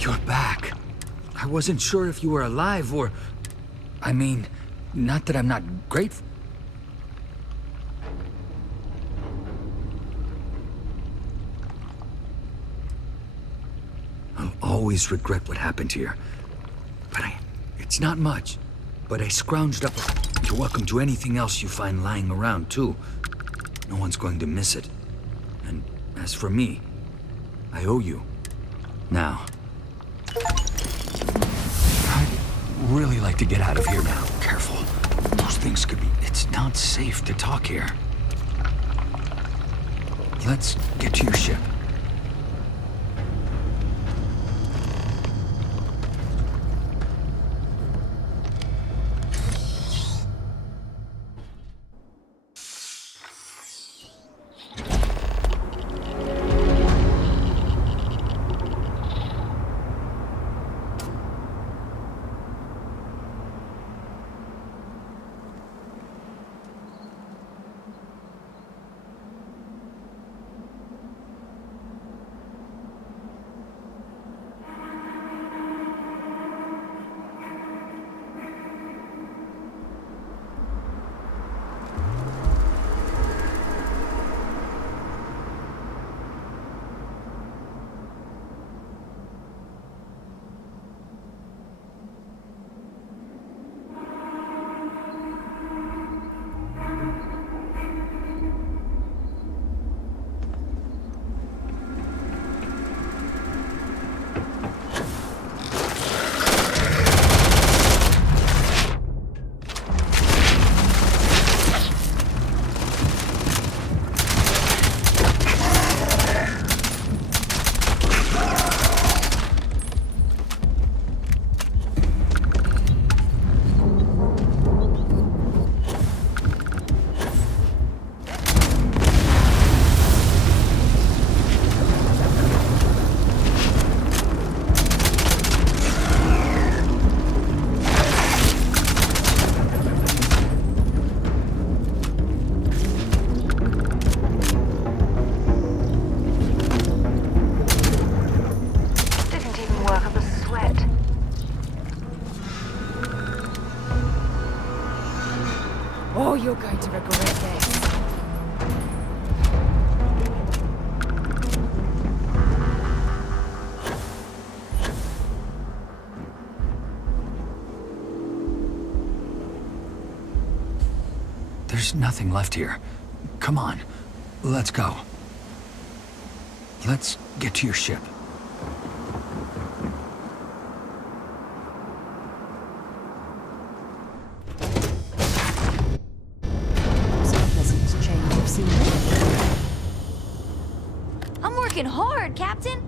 You're back. I wasn't sure if you were alive or... I mean, not that I'm not grateful. I'll always regret what happened here. But it's not much. But I scrounged up... You're welcome to anything else you find lying around, too. No one's going to miss it. And as for me, I owe you. Now. I'd really like to get out of here now. Careful. Those things could be... It's not safe to talk here. Let's get to your ship. Oh, you're going to regret this. There's nothing left here. Come on, let's go. Let's get to your ship. I'm working hard, Captain.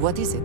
What is it?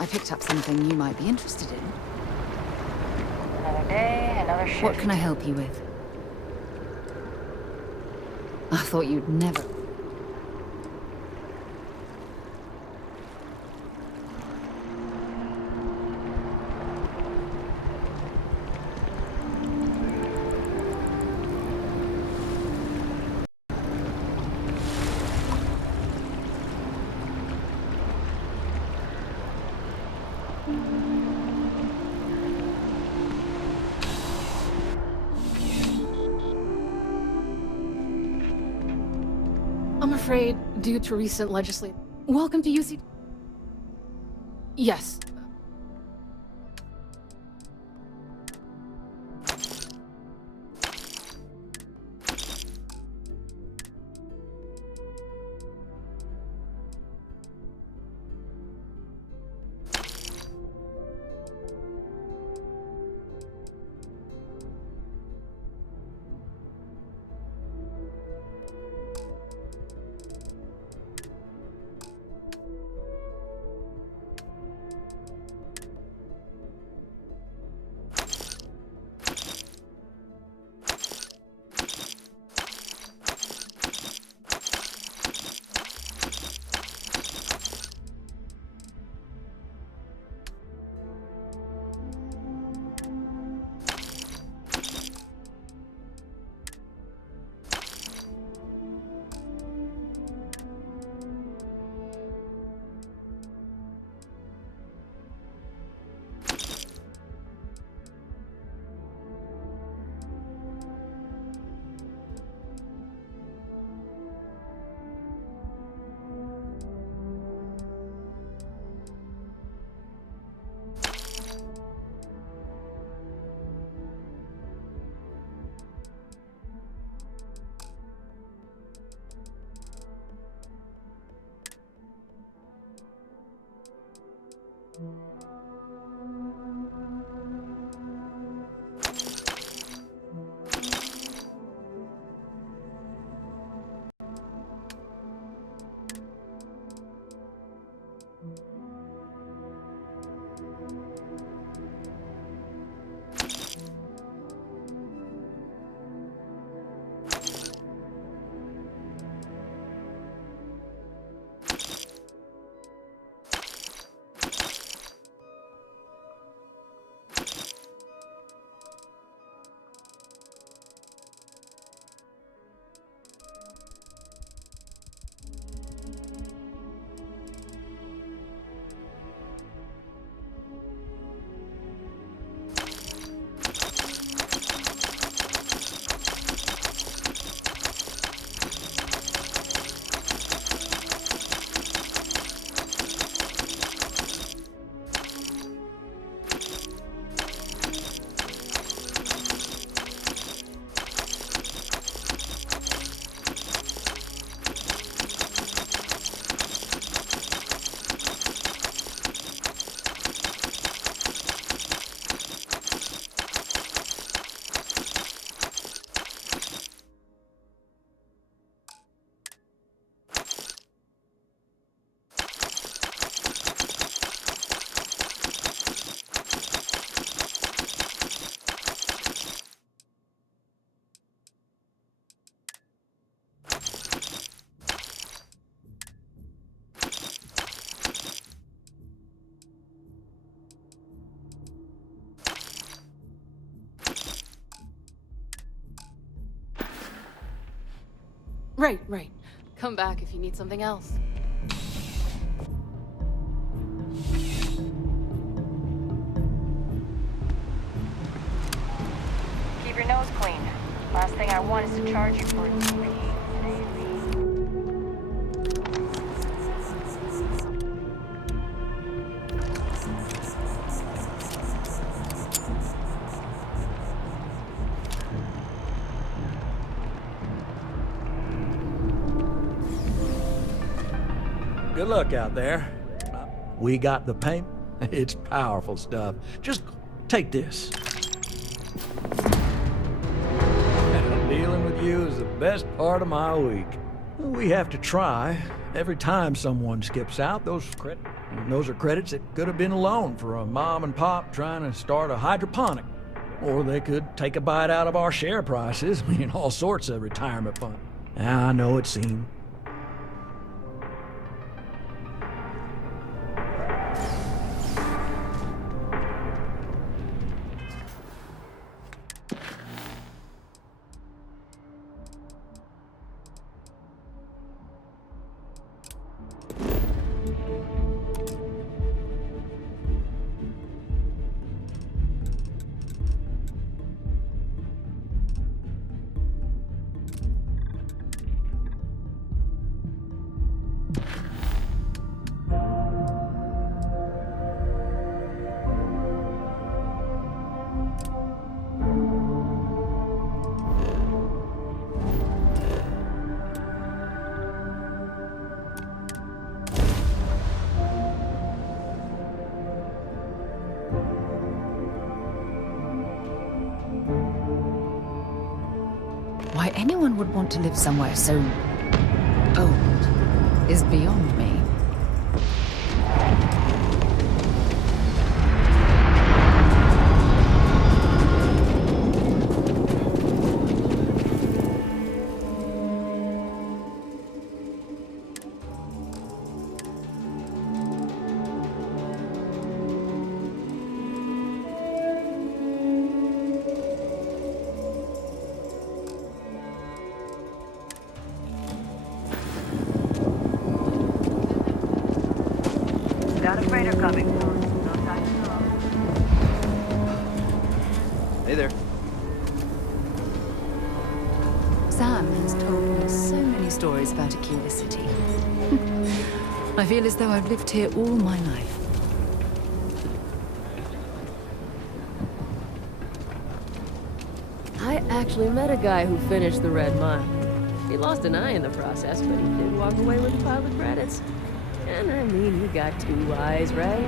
I picked up something you might be interested in. Another day, another shift. What can I help you with? I thought you'd never... I'm afraid, due to recent legislation... Welcome to UC... Yes. Right. Come back if you need something else. Keep your nose clean. Last thing I want is to charge you for Good luck out there. We got the paint. It's powerful stuff. Just take this. Dealing with you is the best part of my week. We have to try. Every time someone skips out, those are credits that could have been a loan for a mom and pop trying to start a hydroponic. Or they could take a bite out of our share prices. I mean, all sorts of retirement fund. I know it seemed. anyone would want to live somewhere so old is beyond me. Got a freighter coming. No time to talk. Hey there. Sam has told me so many stories about Aquila City. I feel as though I've lived here all my life. I actually met a guy who finished the Red Mile. He lost an eye in the process, but he did walk away with a pile of credits. And I mean, you got 2 eyes, right?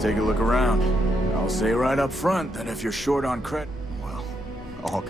Take a look around. I'll say right up front that if you're short on credit, well, all...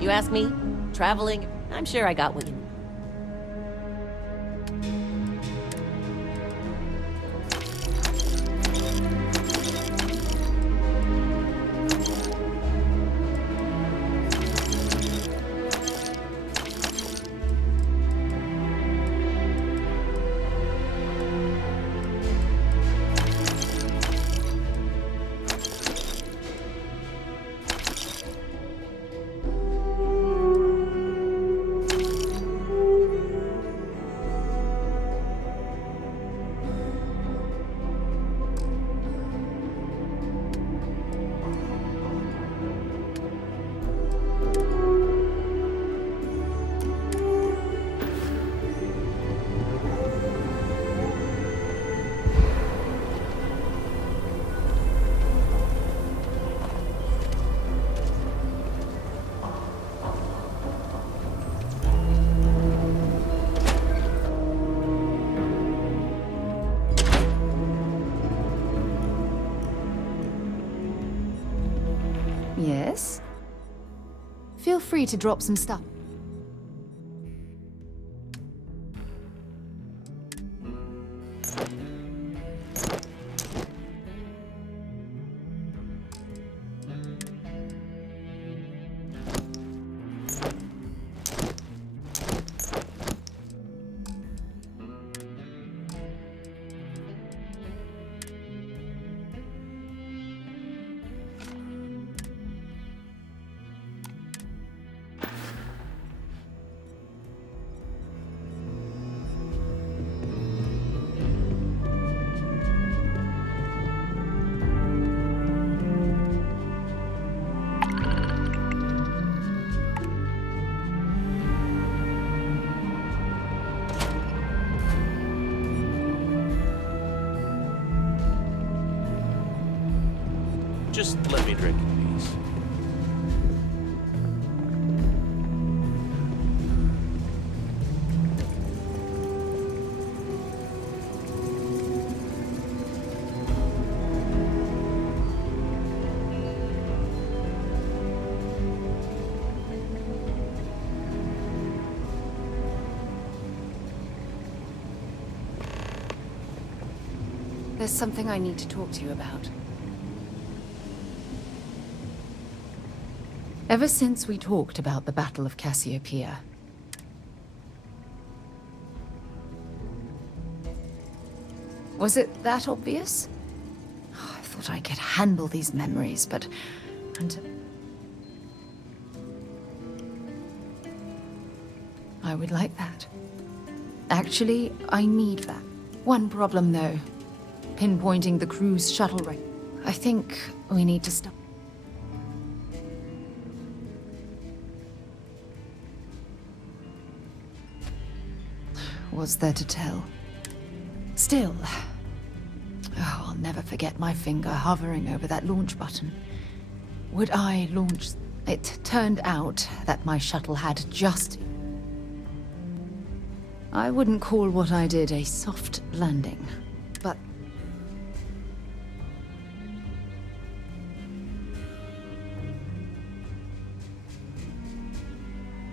You ask me? Traveling? I'm sure I got what you need. Yes? Feel free to drop some stuff. Just let me drink in peace. There's something I need to talk to you about. Ever since we talked about the Battle of Cassiopeia, was it that obvious? Oh, I thought I could handle these memories, but... I would like that. Actually, I need that. One problem, though. Pinpointing the crew's shuttle wreck. I think we need to stop. What's there to tell? Still, I'll never forget my finger hovering over that launch button. Would I launch? It turned out that my shuttle had just... I wouldn't call what I did a soft landing, but...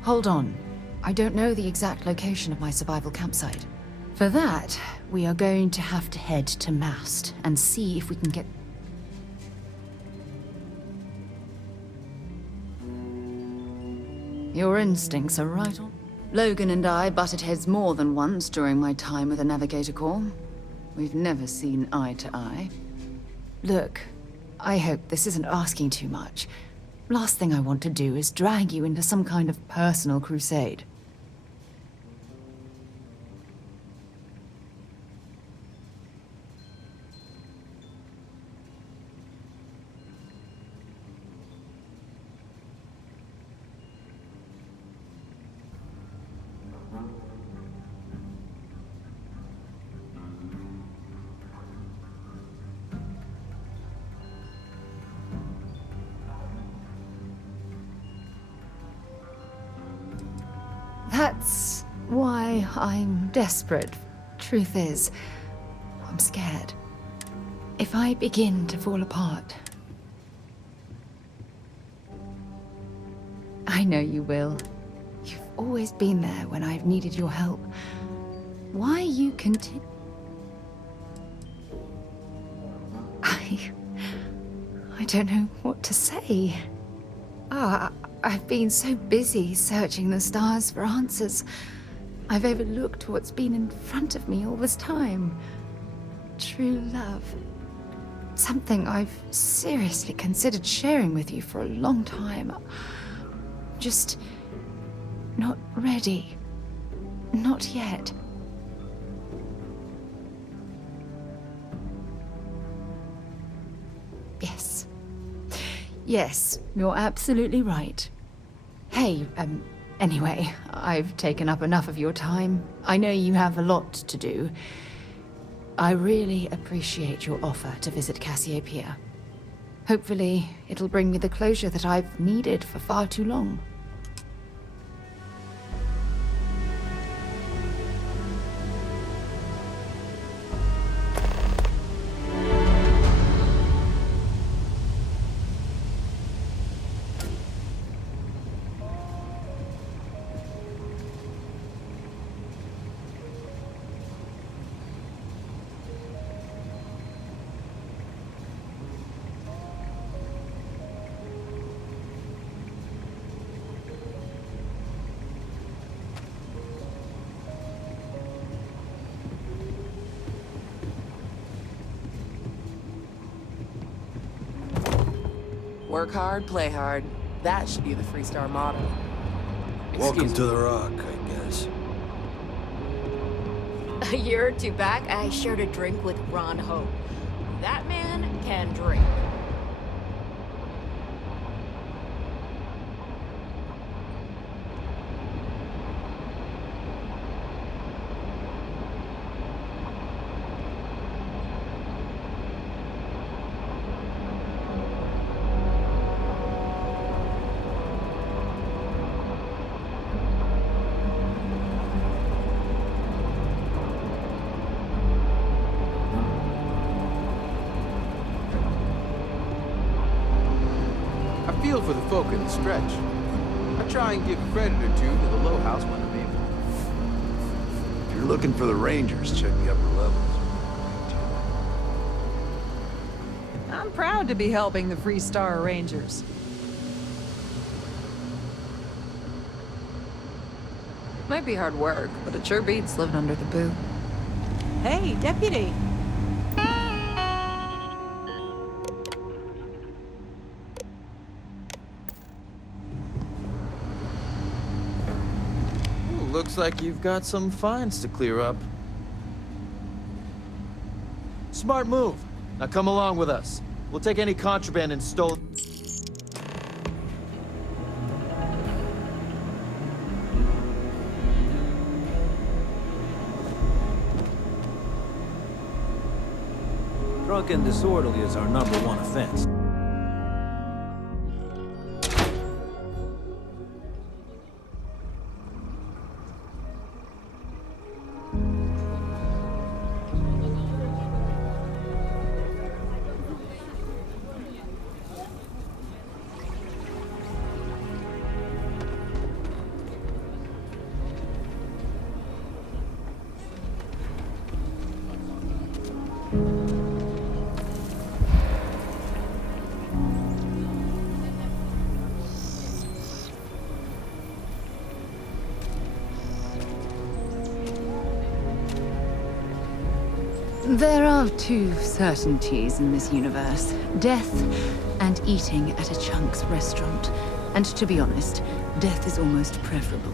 Hold on. I don't know the exact location of my survival campsite. For that, we are going to have to head to Mast and see if we can get... Your instincts are right on. Logan and I butted heads more than once during my time with the Navigator Corps. We've never seen eye to eye. Look, I hope this isn't asking too much. Last thing I want to do is drag you into some kind of personal crusade. That's why I'm desperate. Truth is, I'm scared. If I begin to fall apart... I know you will. You've always been there when I've needed your help. Why you continue... I don't know what to say. I've been so busy searching the stars for answers. I've overlooked what's been in front of me all this time. True love. Something I've seriously considered sharing with you for a long time. Just not ready. Not yet. Yes. Yes, you're absolutely right. Hey, anyway, I've taken up enough of your time. I know you have a lot to do. I really appreciate your offer to visit Cassiopeia. Hopefully, it'll bring me the closure that I've needed for far too long. Work hard, play hard. That should be the Freestar motto. Welcome to the Rock, I guess. A year or two back, I shared a drink with Ron Hope. That man can drink. I feel for the folk in the stretch. I try and give credit or two to the low house when I'm able. If you're looking for the Rangers, check the upper levels. I'm proud to be helping the Freestar Rangers. Might be hard work, but it sure beats living under the boot. Hey, deputy. Looks like you've got some fines to clear up. Smart move. Now come along with us. We'll take any contraband and stolen... Drunk and disorderly is our #1 offense. There are two certainties in this universe. Death and eating at a Chunk's restaurant. And to be honest, death is almost preferable.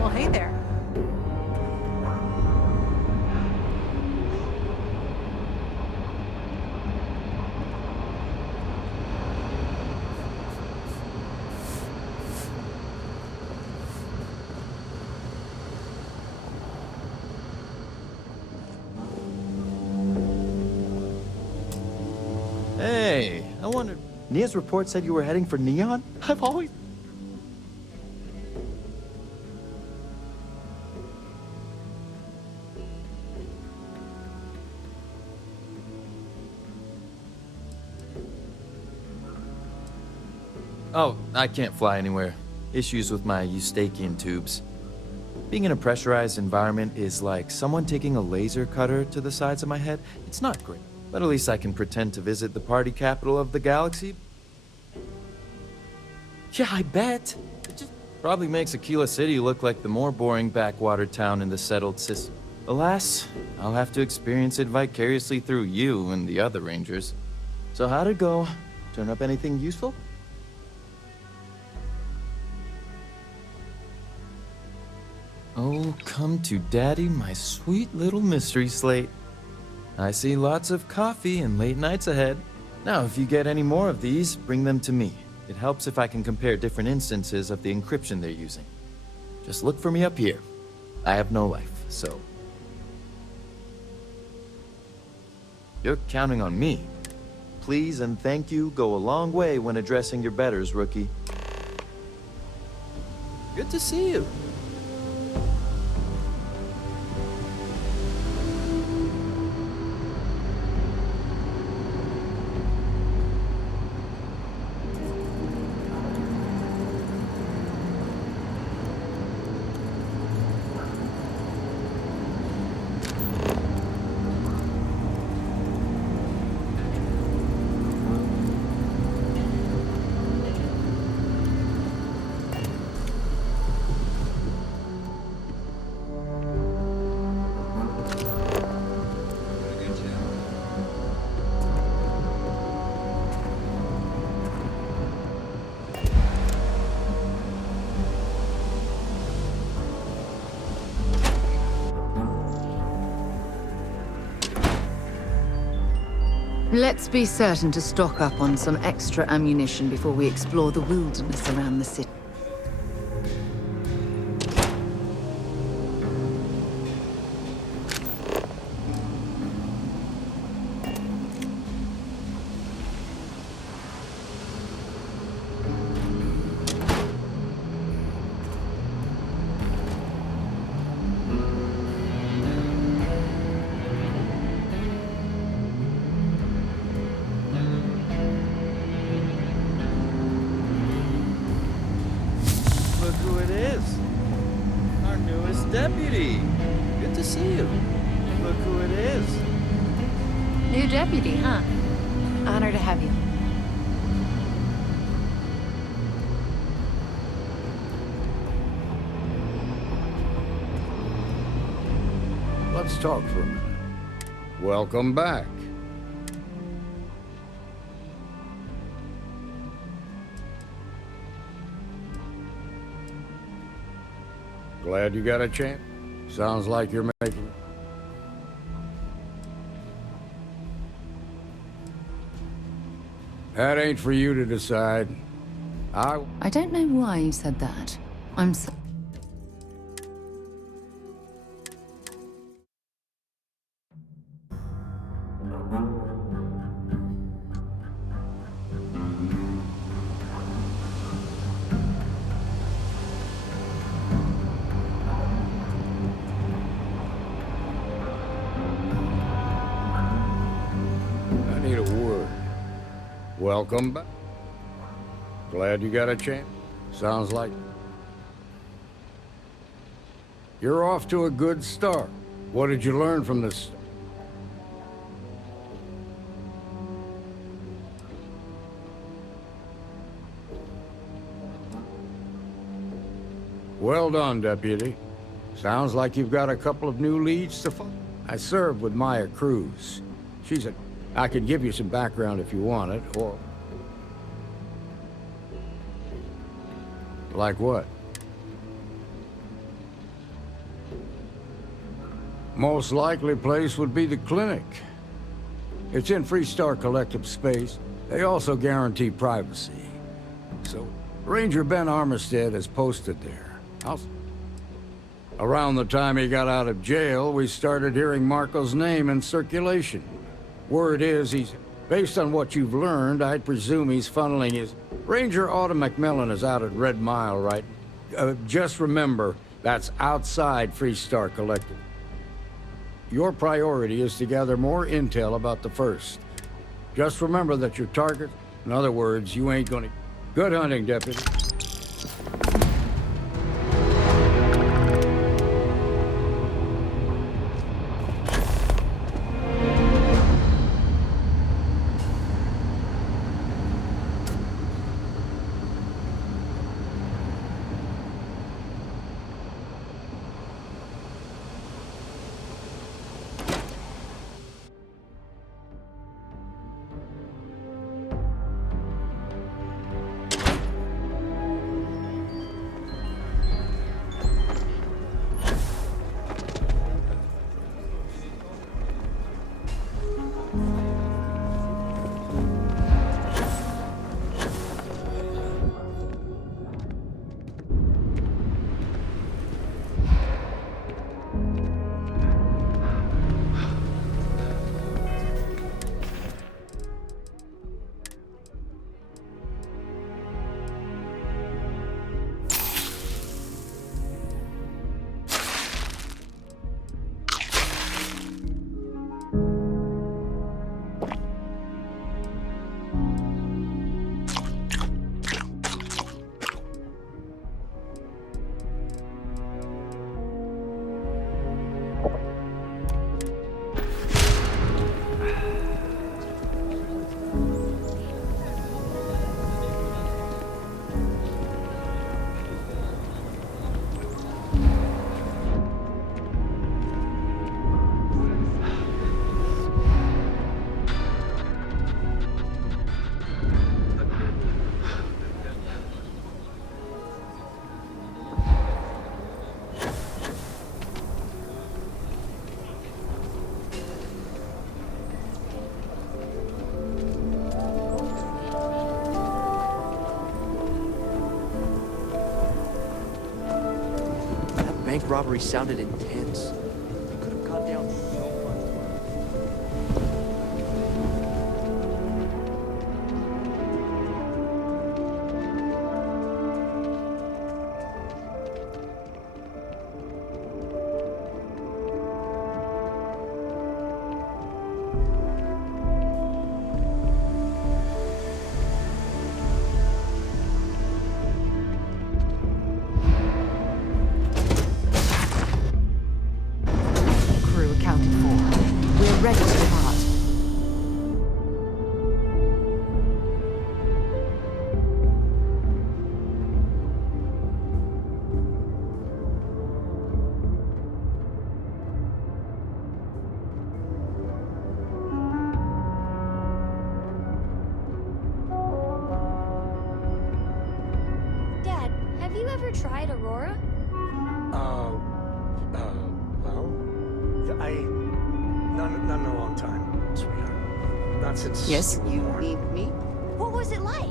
Well, hey there. Hey, I wondered... Nia's report said you were heading for Neon? I've always... Oh, I can't fly anywhere. Issues with my Eustachian tubes. Being in a pressurized environment is like someone taking a laser cutter to the sides of my head. It's not great, but at least I can pretend to visit the party capital of the galaxy. Yeah, I bet. It just probably makes Aquila City look like the more boring backwater town in the settled system. Alas, I'll have to experience it vicariously through you and the other Rangers. So how'd it go? Turn up anything useful? Oh, come to daddy, my sweet little mystery slate. I see lots of coffee and late nights ahead. Now, if you get any more of these, bring them to me. It helps if I can compare different instances of the encryption they're using. Just look for me up here. I have no life, so... You're counting on me. Please and thank you go a long way when addressing your betters, rookie. Good to see you. Let's be certain to stock up on some extra ammunition before we explore the wilderness around the city. Look who it is. Our newest deputy. Good to see you. Look who it is. New deputy, huh? Honor to have you. Let's talk for a minute. Welcome back. Glad you got a chance. Sounds like you're making... That ain't for you to decide. I don't know why you said that. I'm so... I need a word. Welcome back. Glad you got a chance. Sounds like... You're off to a good start. What did you learn from this? Well done, Deputy. Sounds like you've got a couple of new leads to follow. I served with Maya Cruz. She's a... I could give you some background if you want it, or... Like what? Most likely place would be the clinic. It's in Freestar Collective space. They also guarantee privacy. So, Ranger Ben Armistead is posted there. Around the time he got out of jail, we started hearing Marco's name in circulation. Word is he's... Based on what you've learned, I'd presume he's funneling his... Ranger Autumn McMillan is out at Red Mile, right? Just remember, that's outside Freestar Collective. Your priority is to gather more intel about the First. Just remember that your target... In other words, you ain't gonna... Good hunting, Deputy. robbery sounded intense. It could have gone down so much. Tried Aurora? Not in a long time, sweetheart. Not since... Yes, you need me? What was it like?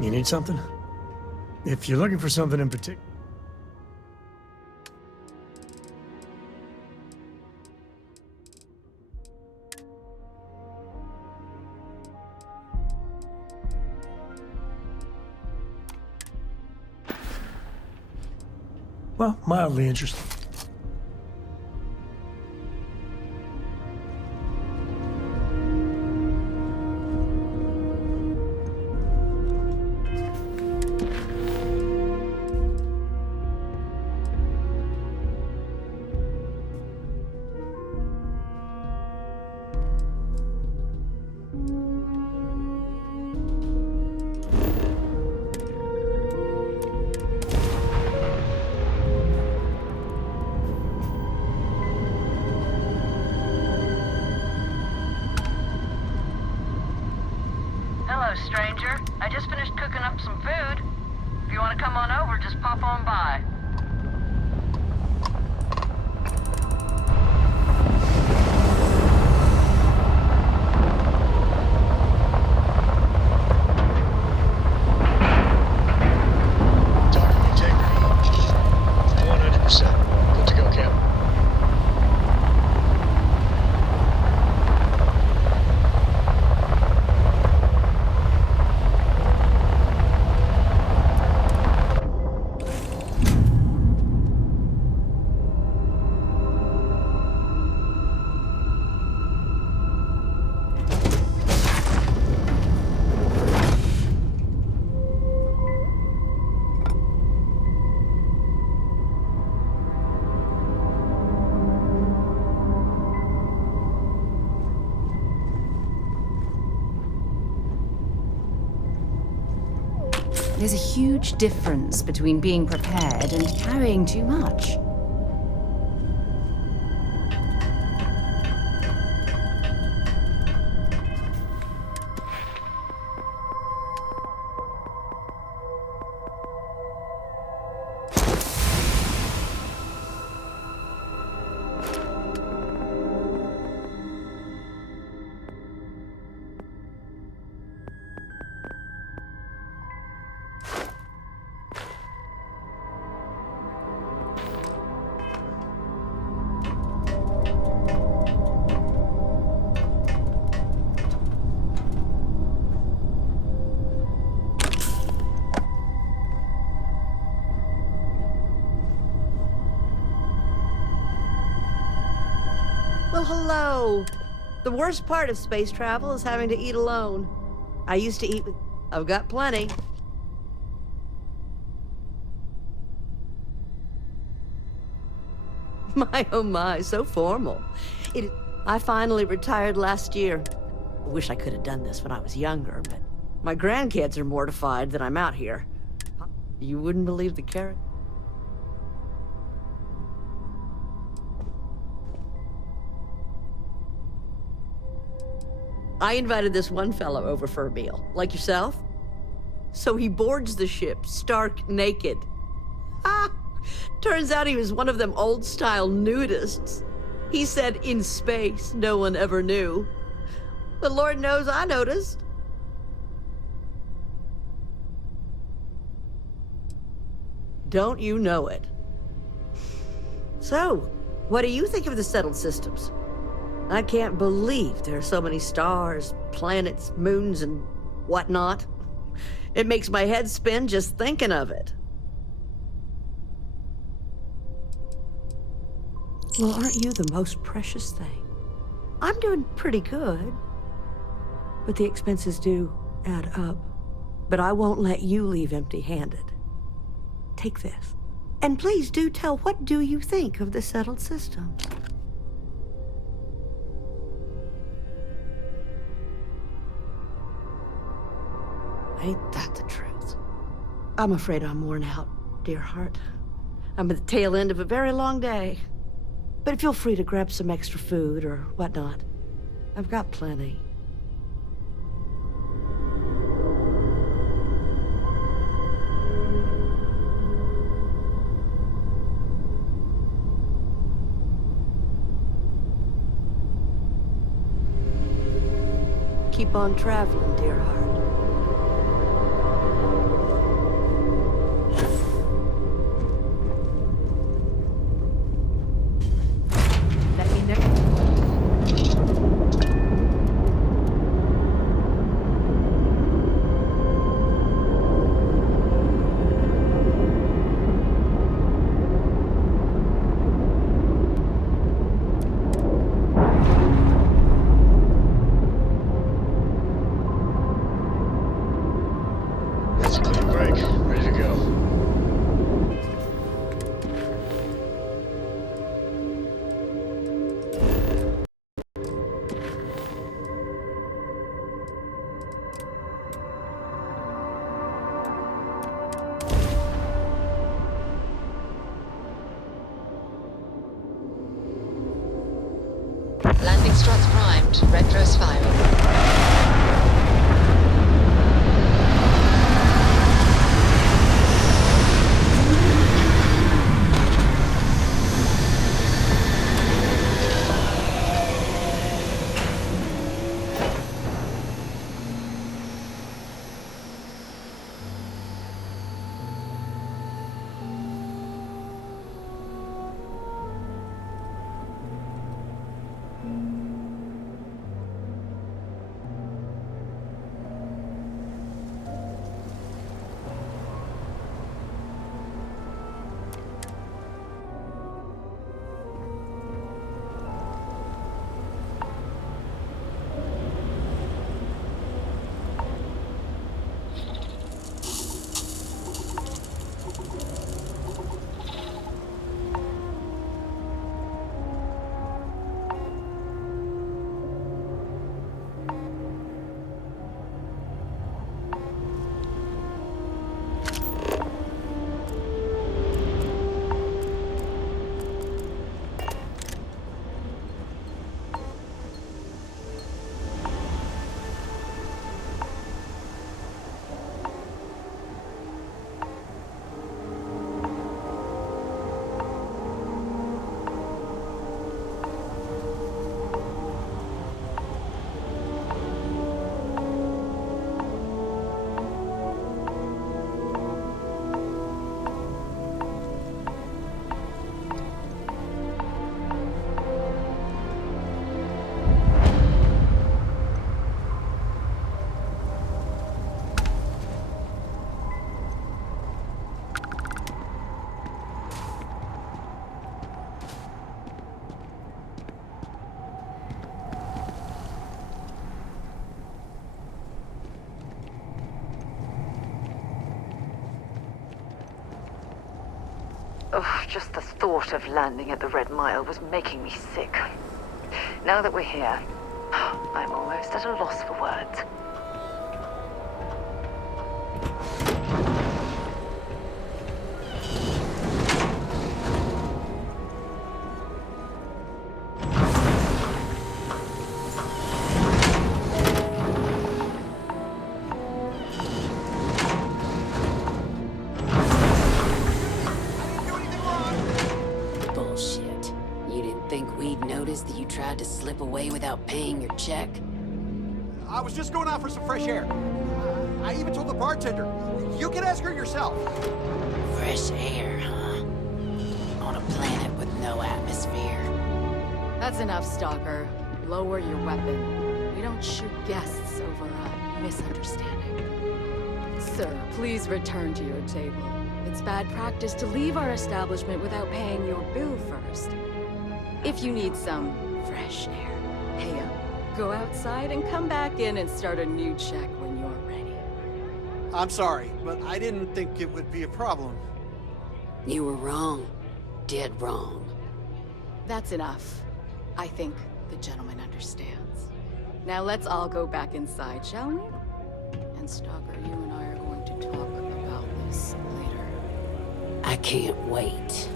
You need something? If you're looking for something in particular... Well, mildly interesting. Hello, stranger. I just finished cooking up some food. If you want to come on over, just pop on by. Talking integrity. 100%. Good to go, Cap. There's a huge difference between being prepared and carrying too much. Well, hello. The worst part of space travel is having to eat alone. I used to eat with... I've got plenty. My, oh my, so formal. I finally retired last year. I wish I could have done this when I was younger, but my grandkids are mortified that I'm out here. You wouldn't believe the carrot. I invited this one fellow over for a meal, like yourself. So he boards the ship, stark naked. Ah! Turns out he was one of them old-style nudists. He said in space, no one ever knew. But Lord knows I noticed. Don't you know it? So, what do you think of the settled systems? I can't believe there are so many stars, planets, moons, and whatnot. It makes my head spin just thinking of it. Well, aren't you the most precious thing? I'm doing pretty good. But the expenses do add up. But I won't let you leave empty-handed. Take this. And please do tell, what do you think of the settled system? Ain't that the truth? I'm afraid I'm worn out, dear heart. I'm at the tail end of a very long day. But feel free to grab some extra food or whatnot. I've got plenty. Keep on traveling, dear heart. Landing struts primed. Retros firing. Oh, just the thought of landing at the Red Mile was making me sick. Now that we're here, I'm almost at a loss for words. without paying your check? I was just going out for some fresh air. I even told the bartender. You can ask her yourself. Fresh air, huh? On a planet with no atmosphere. That's enough, Stalker. Lower your weapon. We don't shoot guests over a misunderstanding. Sir, please return to your table. It's bad practice to leave our establishment without paying your bill first. If you need some fresh air, pay up. Go outside and come back in and start a new check when you're ready. I'm sorry, but I didn't think it would be a problem. You were wrong. Dead wrong. That's enough. I think the gentleman understands. Now let's all go back inside, shall we? And Stalker, you and I are going to talk about this later. I can't wait.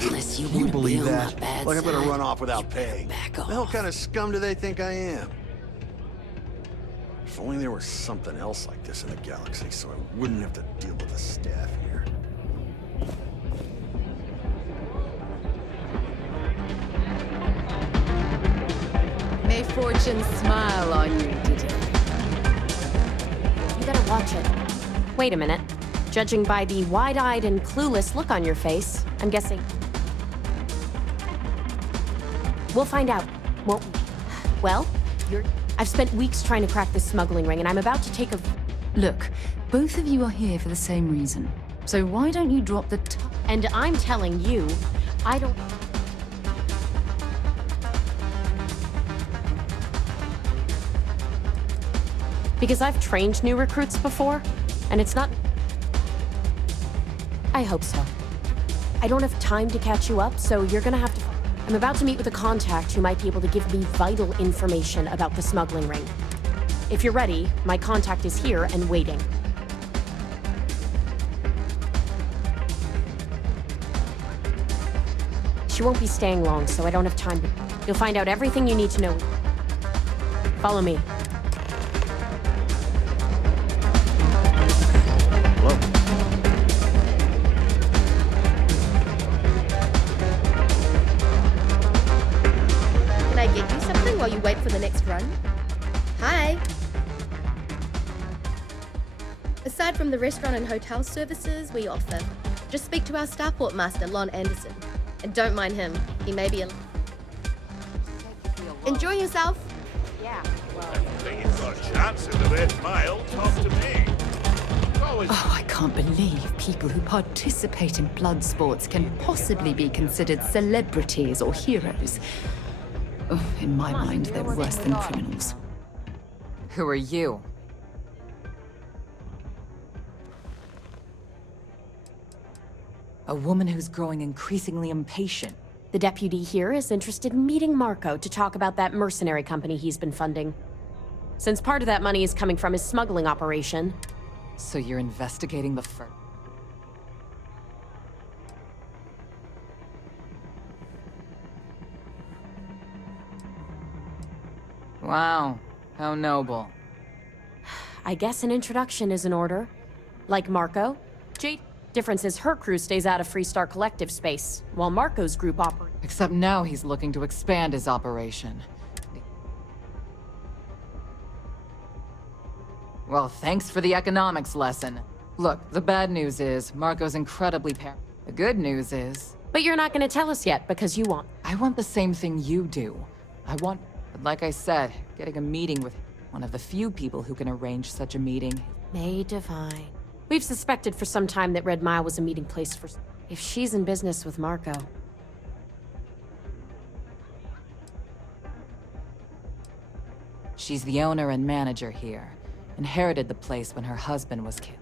Unless you Can you want to be believe on my that? bad Like I'm gonna side, run off without pay. back The hell kind of scum do they think I am? If only there was something else like this in the galaxy, so I wouldn't have to deal with the staff here. May fortune smile on you today. You better watch it. Wait a minute. Judging by the wide-eyed and clueless look on your face, I'm guessing... We'll find out, won't we? Well, I've spent weeks trying to crack this smuggling ring, and I'm about to take a... Look, both of you are here for the same reason. So why don't you drop the And I'm telling you, I don't... Because I've trained new recruits before, and it's not... I hope so. I don't have time to catch you up, so you're gonna have to... I'm about to meet with a contact who might be able to give me vital information about the smuggling ring. If you're ready, my contact is here and waiting. She won't be staying long, so I don't have time to... You'll find out everything you need to know. Follow me. Can I get you something while you wait for the next run? Hi! Aside from the restaurant and hotel services we offer, just speak to our starport master, Lon Anderson. And don't mind him, he may be a... Enjoy yourself! Yeah, well... Think you've got a chance in the Red Mile, talk to me. Oh, I can't believe people who participate in blood sports can possibly be considered celebrities or heroes. Oh, in my mind, they're worse than criminals. Who are you? A woman who's growing increasingly impatient. The deputy here is interested in meeting Marco to talk about that mercenary company he's been funding. Since part of that money is coming from his smuggling operation. So you're investigating the firm? Wow, how noble. I guess an introduction is in order. Like Marco, Jade. Difference is her crew stays out of Freestar Collective space, while Marco's group operates. Except now he's looking to expand his operation. Well, thanks for the economics lesson. Look, the bad news is Marco's incredibly The good news is... But you're not gonna tell us yet because you want... I want the same thing you do. But like I said, getting a meeting with one of the few people who can arrange such a meeting. May divine. We've suspected for some time that Red Mile was a meeting place for... If she's in business with Marco... She's the owner and manager here. Inherited the place when her husband was killed.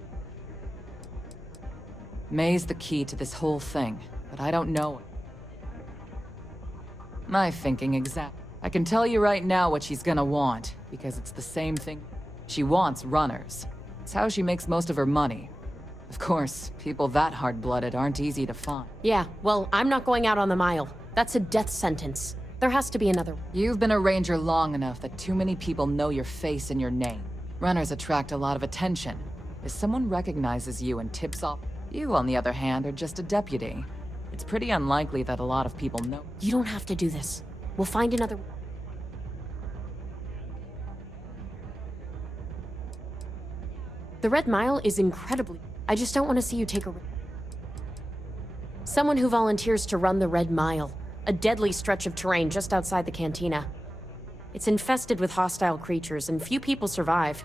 May's the key to this whole thing, but I don't know it. My thinking exact. I can tell you right now what she's gonna want, because it's the same thing. She wants runners. It's how she makes most of her money. Of course, people that hard-blooded aren't easy to find. Yeah, well, I'm not going out on the mile. That's a death sentence. There has to be another... You've been a ranger long enough that too many people know your face and your name. Runners attract a lot of attention. If someone recognizes you and tips off... You, on the other hand, are just a deputy. It's pretty unlikely that a lot of people know. You don't have to do this. We'll find another... The Red Mile is incredibly... I just don't want to see you take a risk. Someone who volunteers to run the Red Mile, a deadly stretch of terrain just outside the cantina. It's infested with hostile creatures, and few people survive.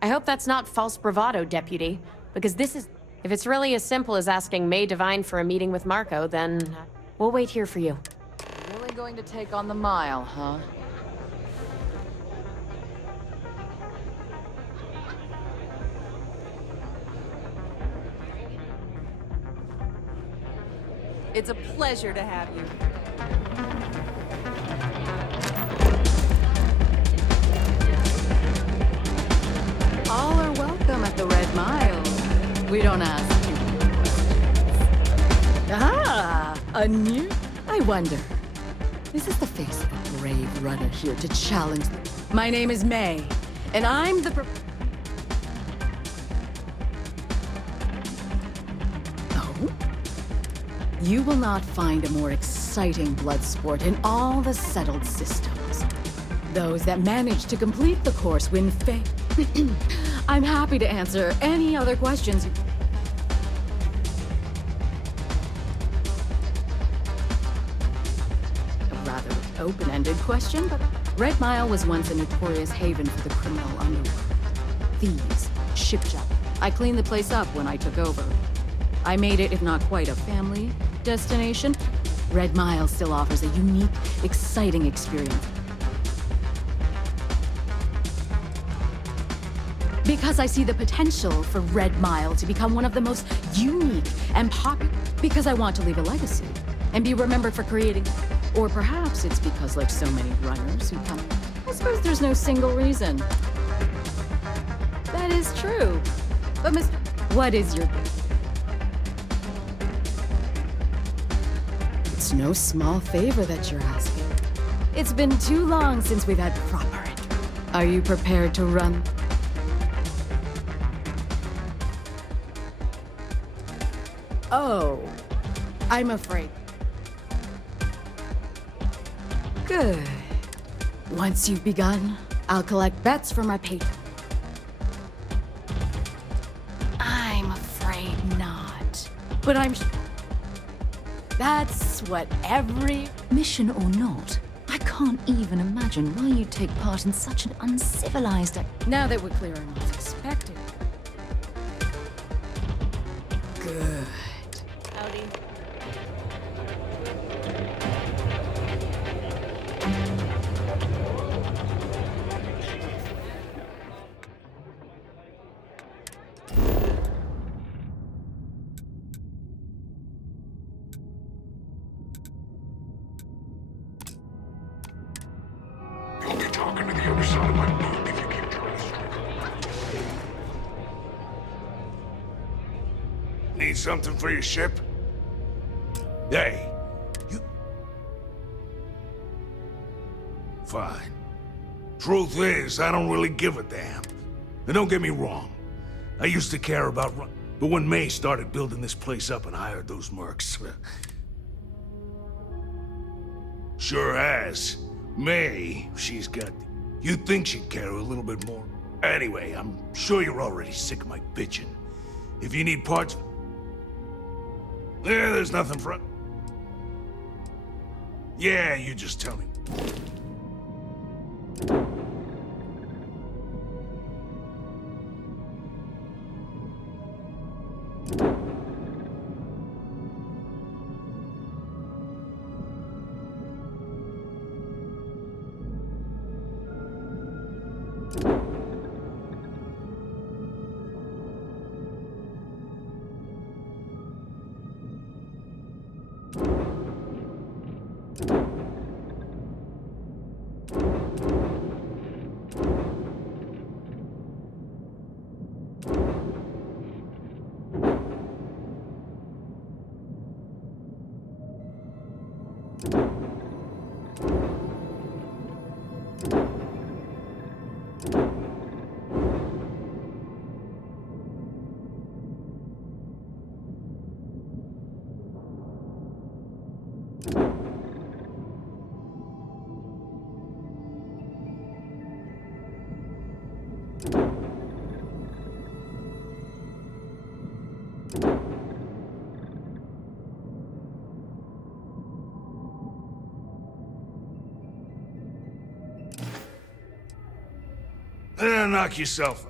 I hope that's not false bravado, Deputy, because this is... If it's really as simple as asking May Divine for a meeting with Marco, then we'll wait here for you. You're really going to take on the mile, huh? It's a pleasure to have you. All are welcome at the Red Mile. We don't ask you. Ah, a new... I wonder, is this the face of a brave runner here to challenge them? My name is May, and I'm the... Oh? You will not find a more exciting blood sport in all the settled systems. Those that manage to complete the course win fame. I'm happy to answer any other questions. A rather open-ended question, but Red Mile was once a notorious haven for the criminal underworld. Thieves, shipjunk. I cleaned the place up when I took over. I made it, if not quite a family destination. Red Mile still offers a unique, exciting experience. Because I see the potential for Red Mile to become one of the most unique and popular. Because I want to leave a legacy and be remembered for creating. Or perhaps it's because, like so many runners who come, I suppose there's no single reason. That is true. But Mr. What is your... It's no small favor that you're asking. It's been too long since we've had proper entry. Are you prepared to run? Oh, I'm afraid. Good. Once you've begun, I'll collect bets for my patron. I'm afraid not. But I'm... That's what every... Mission or not, I can't even imagine why you'd take part in such an uncivilized... Now that we're clear on what's expected. Good. Howdy. You'll be talking to the other side of my book if you keep trying to strike. Need something for your ship? Hey, you... Fine. Truth is, I don't really give a damn. And don't get me wrong. I used to care about run... But when May started building this place up and hired those mercs... Sure has. May, she's got... You'd think she'd care a little bit more. Anyway, I'm sure you're already sick of my bitching. If you need parts... Yeah, there's nothing for... Yeah, you just tell me. Knock yourself.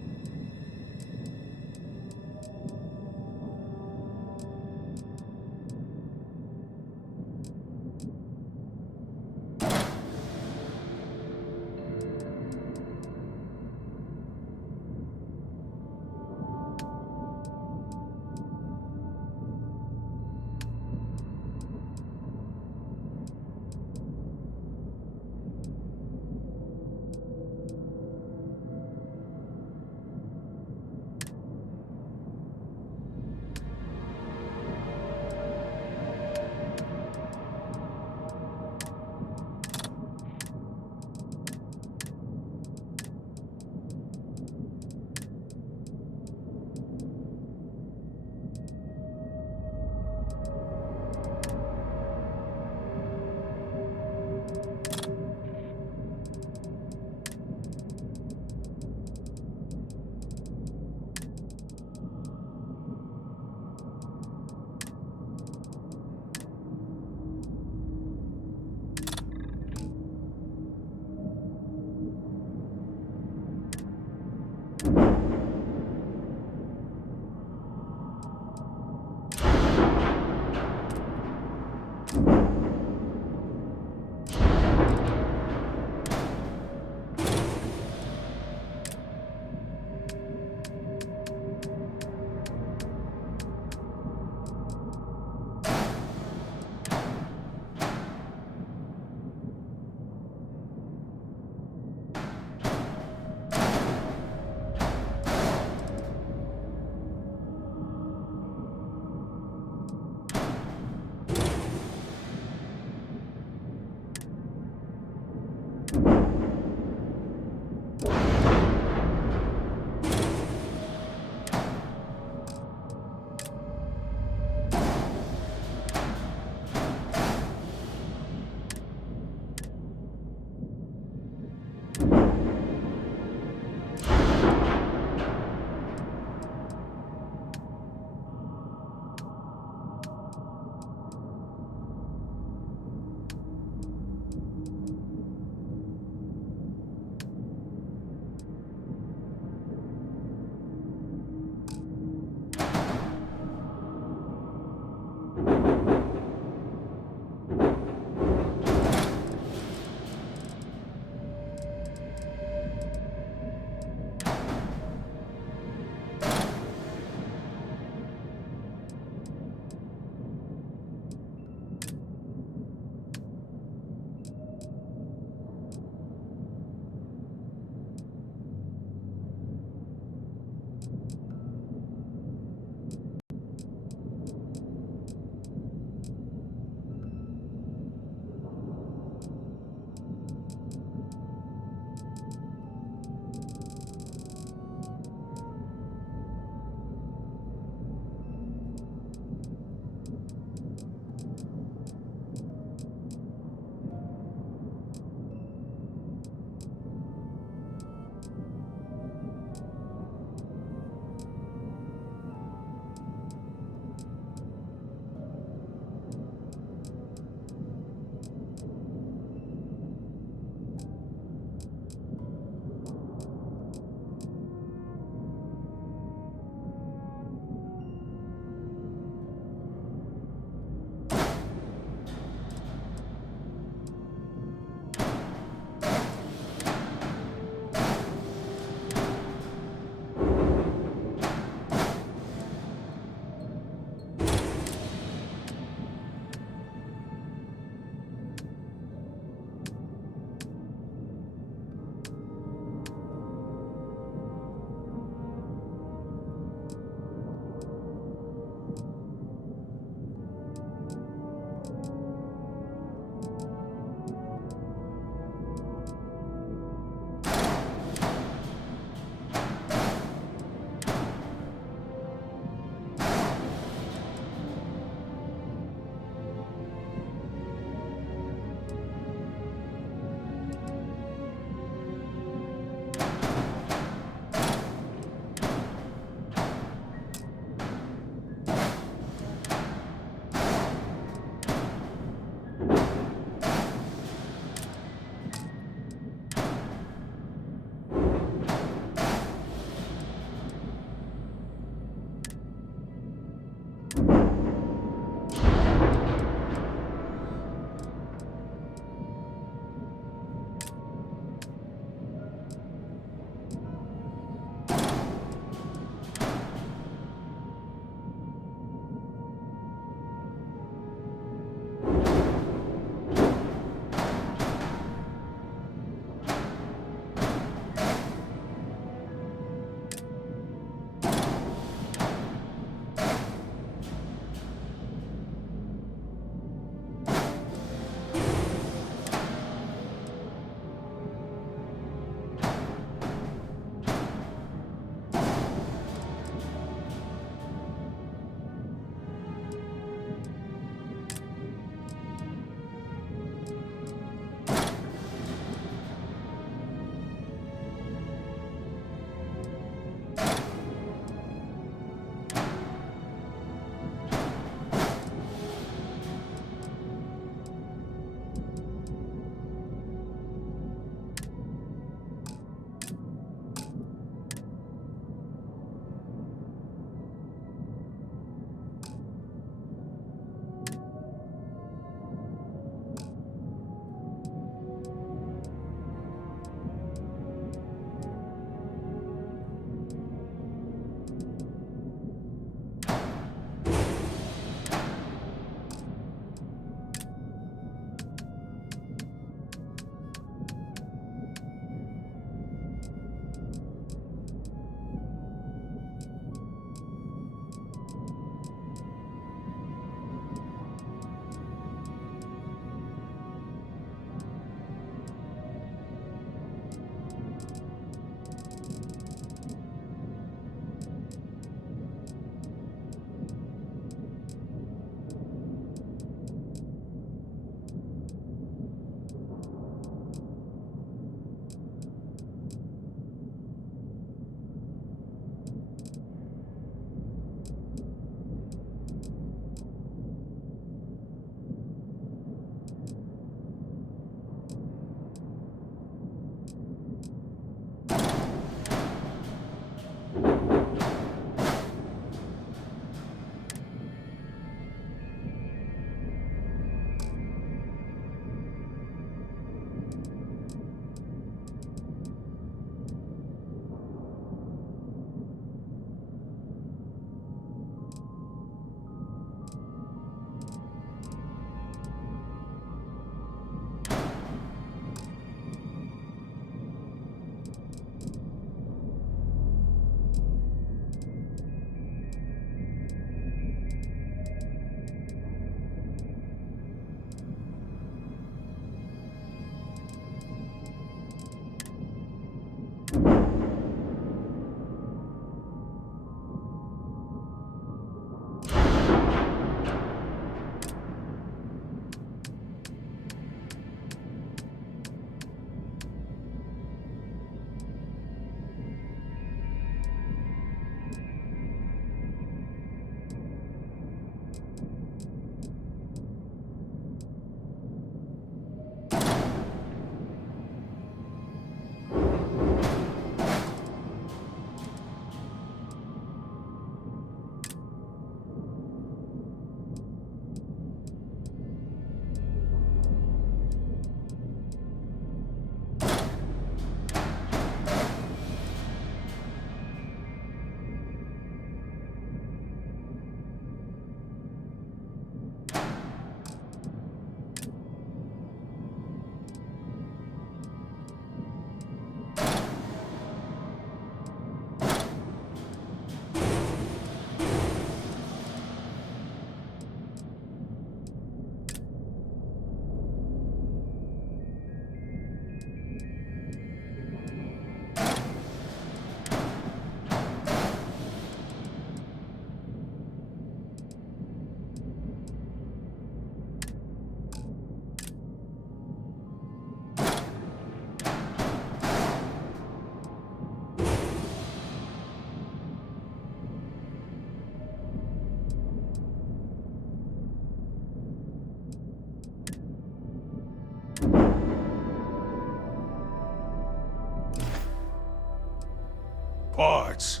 parts.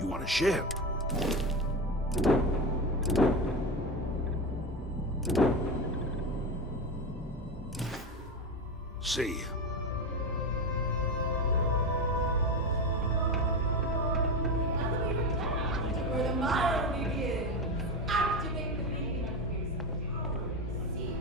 You want a ship? See ya. Where the mile begins. Activate the beacon of piercing power. See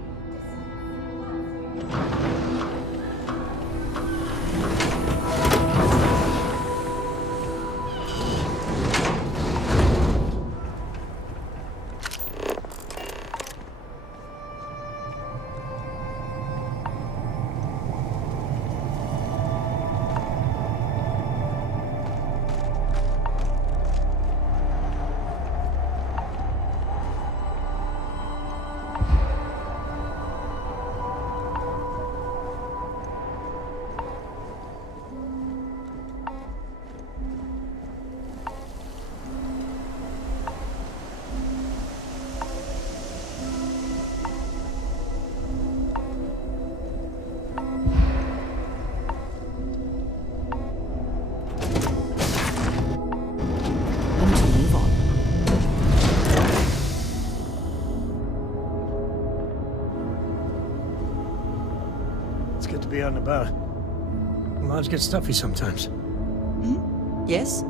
It's good to be out and about. Lives get stuffy sometimes. Yes?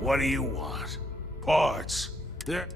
What do you want? Parts. They're...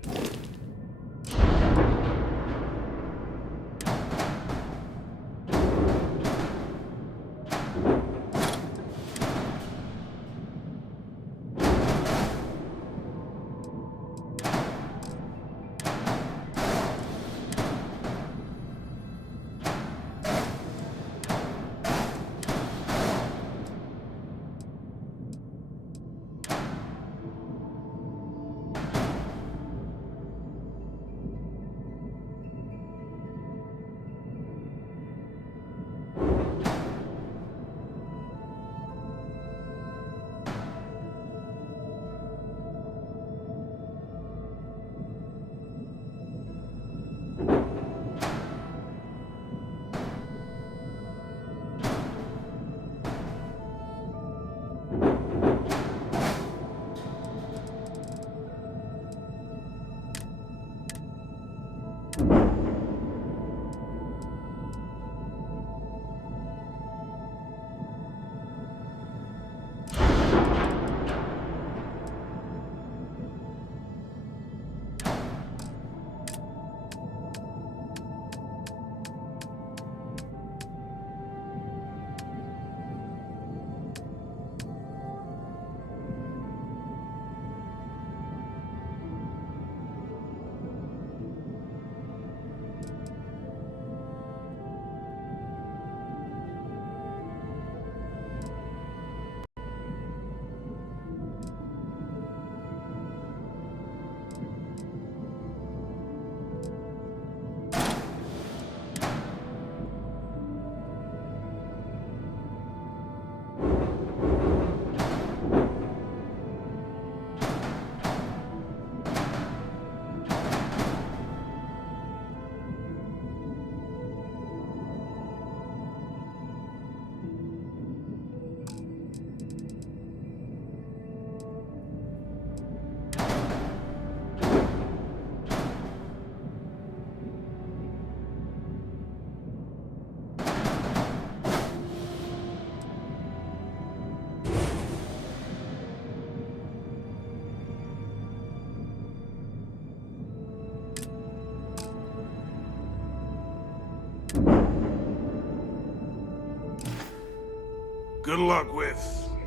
Good luck with...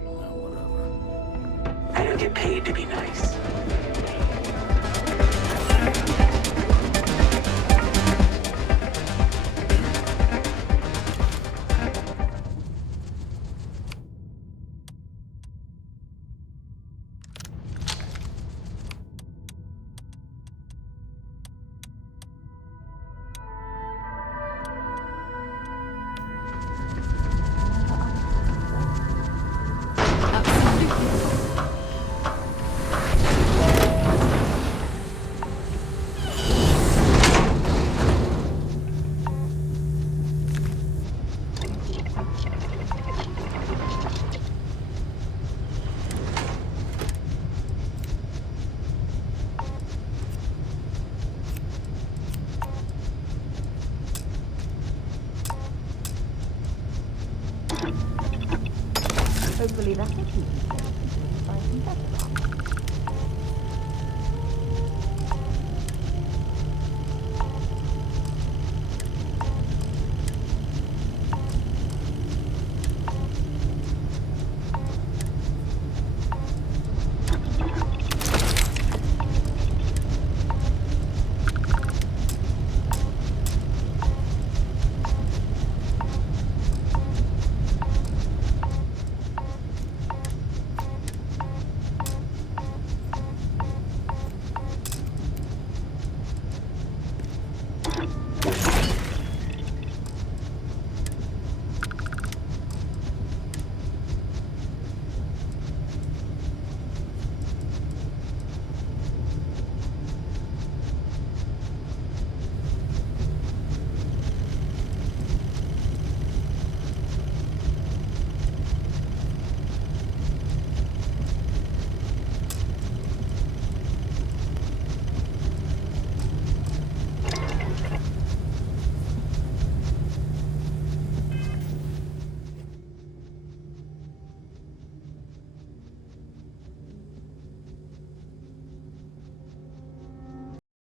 whatever. I don't get paid to be nice. Hopefully that's it.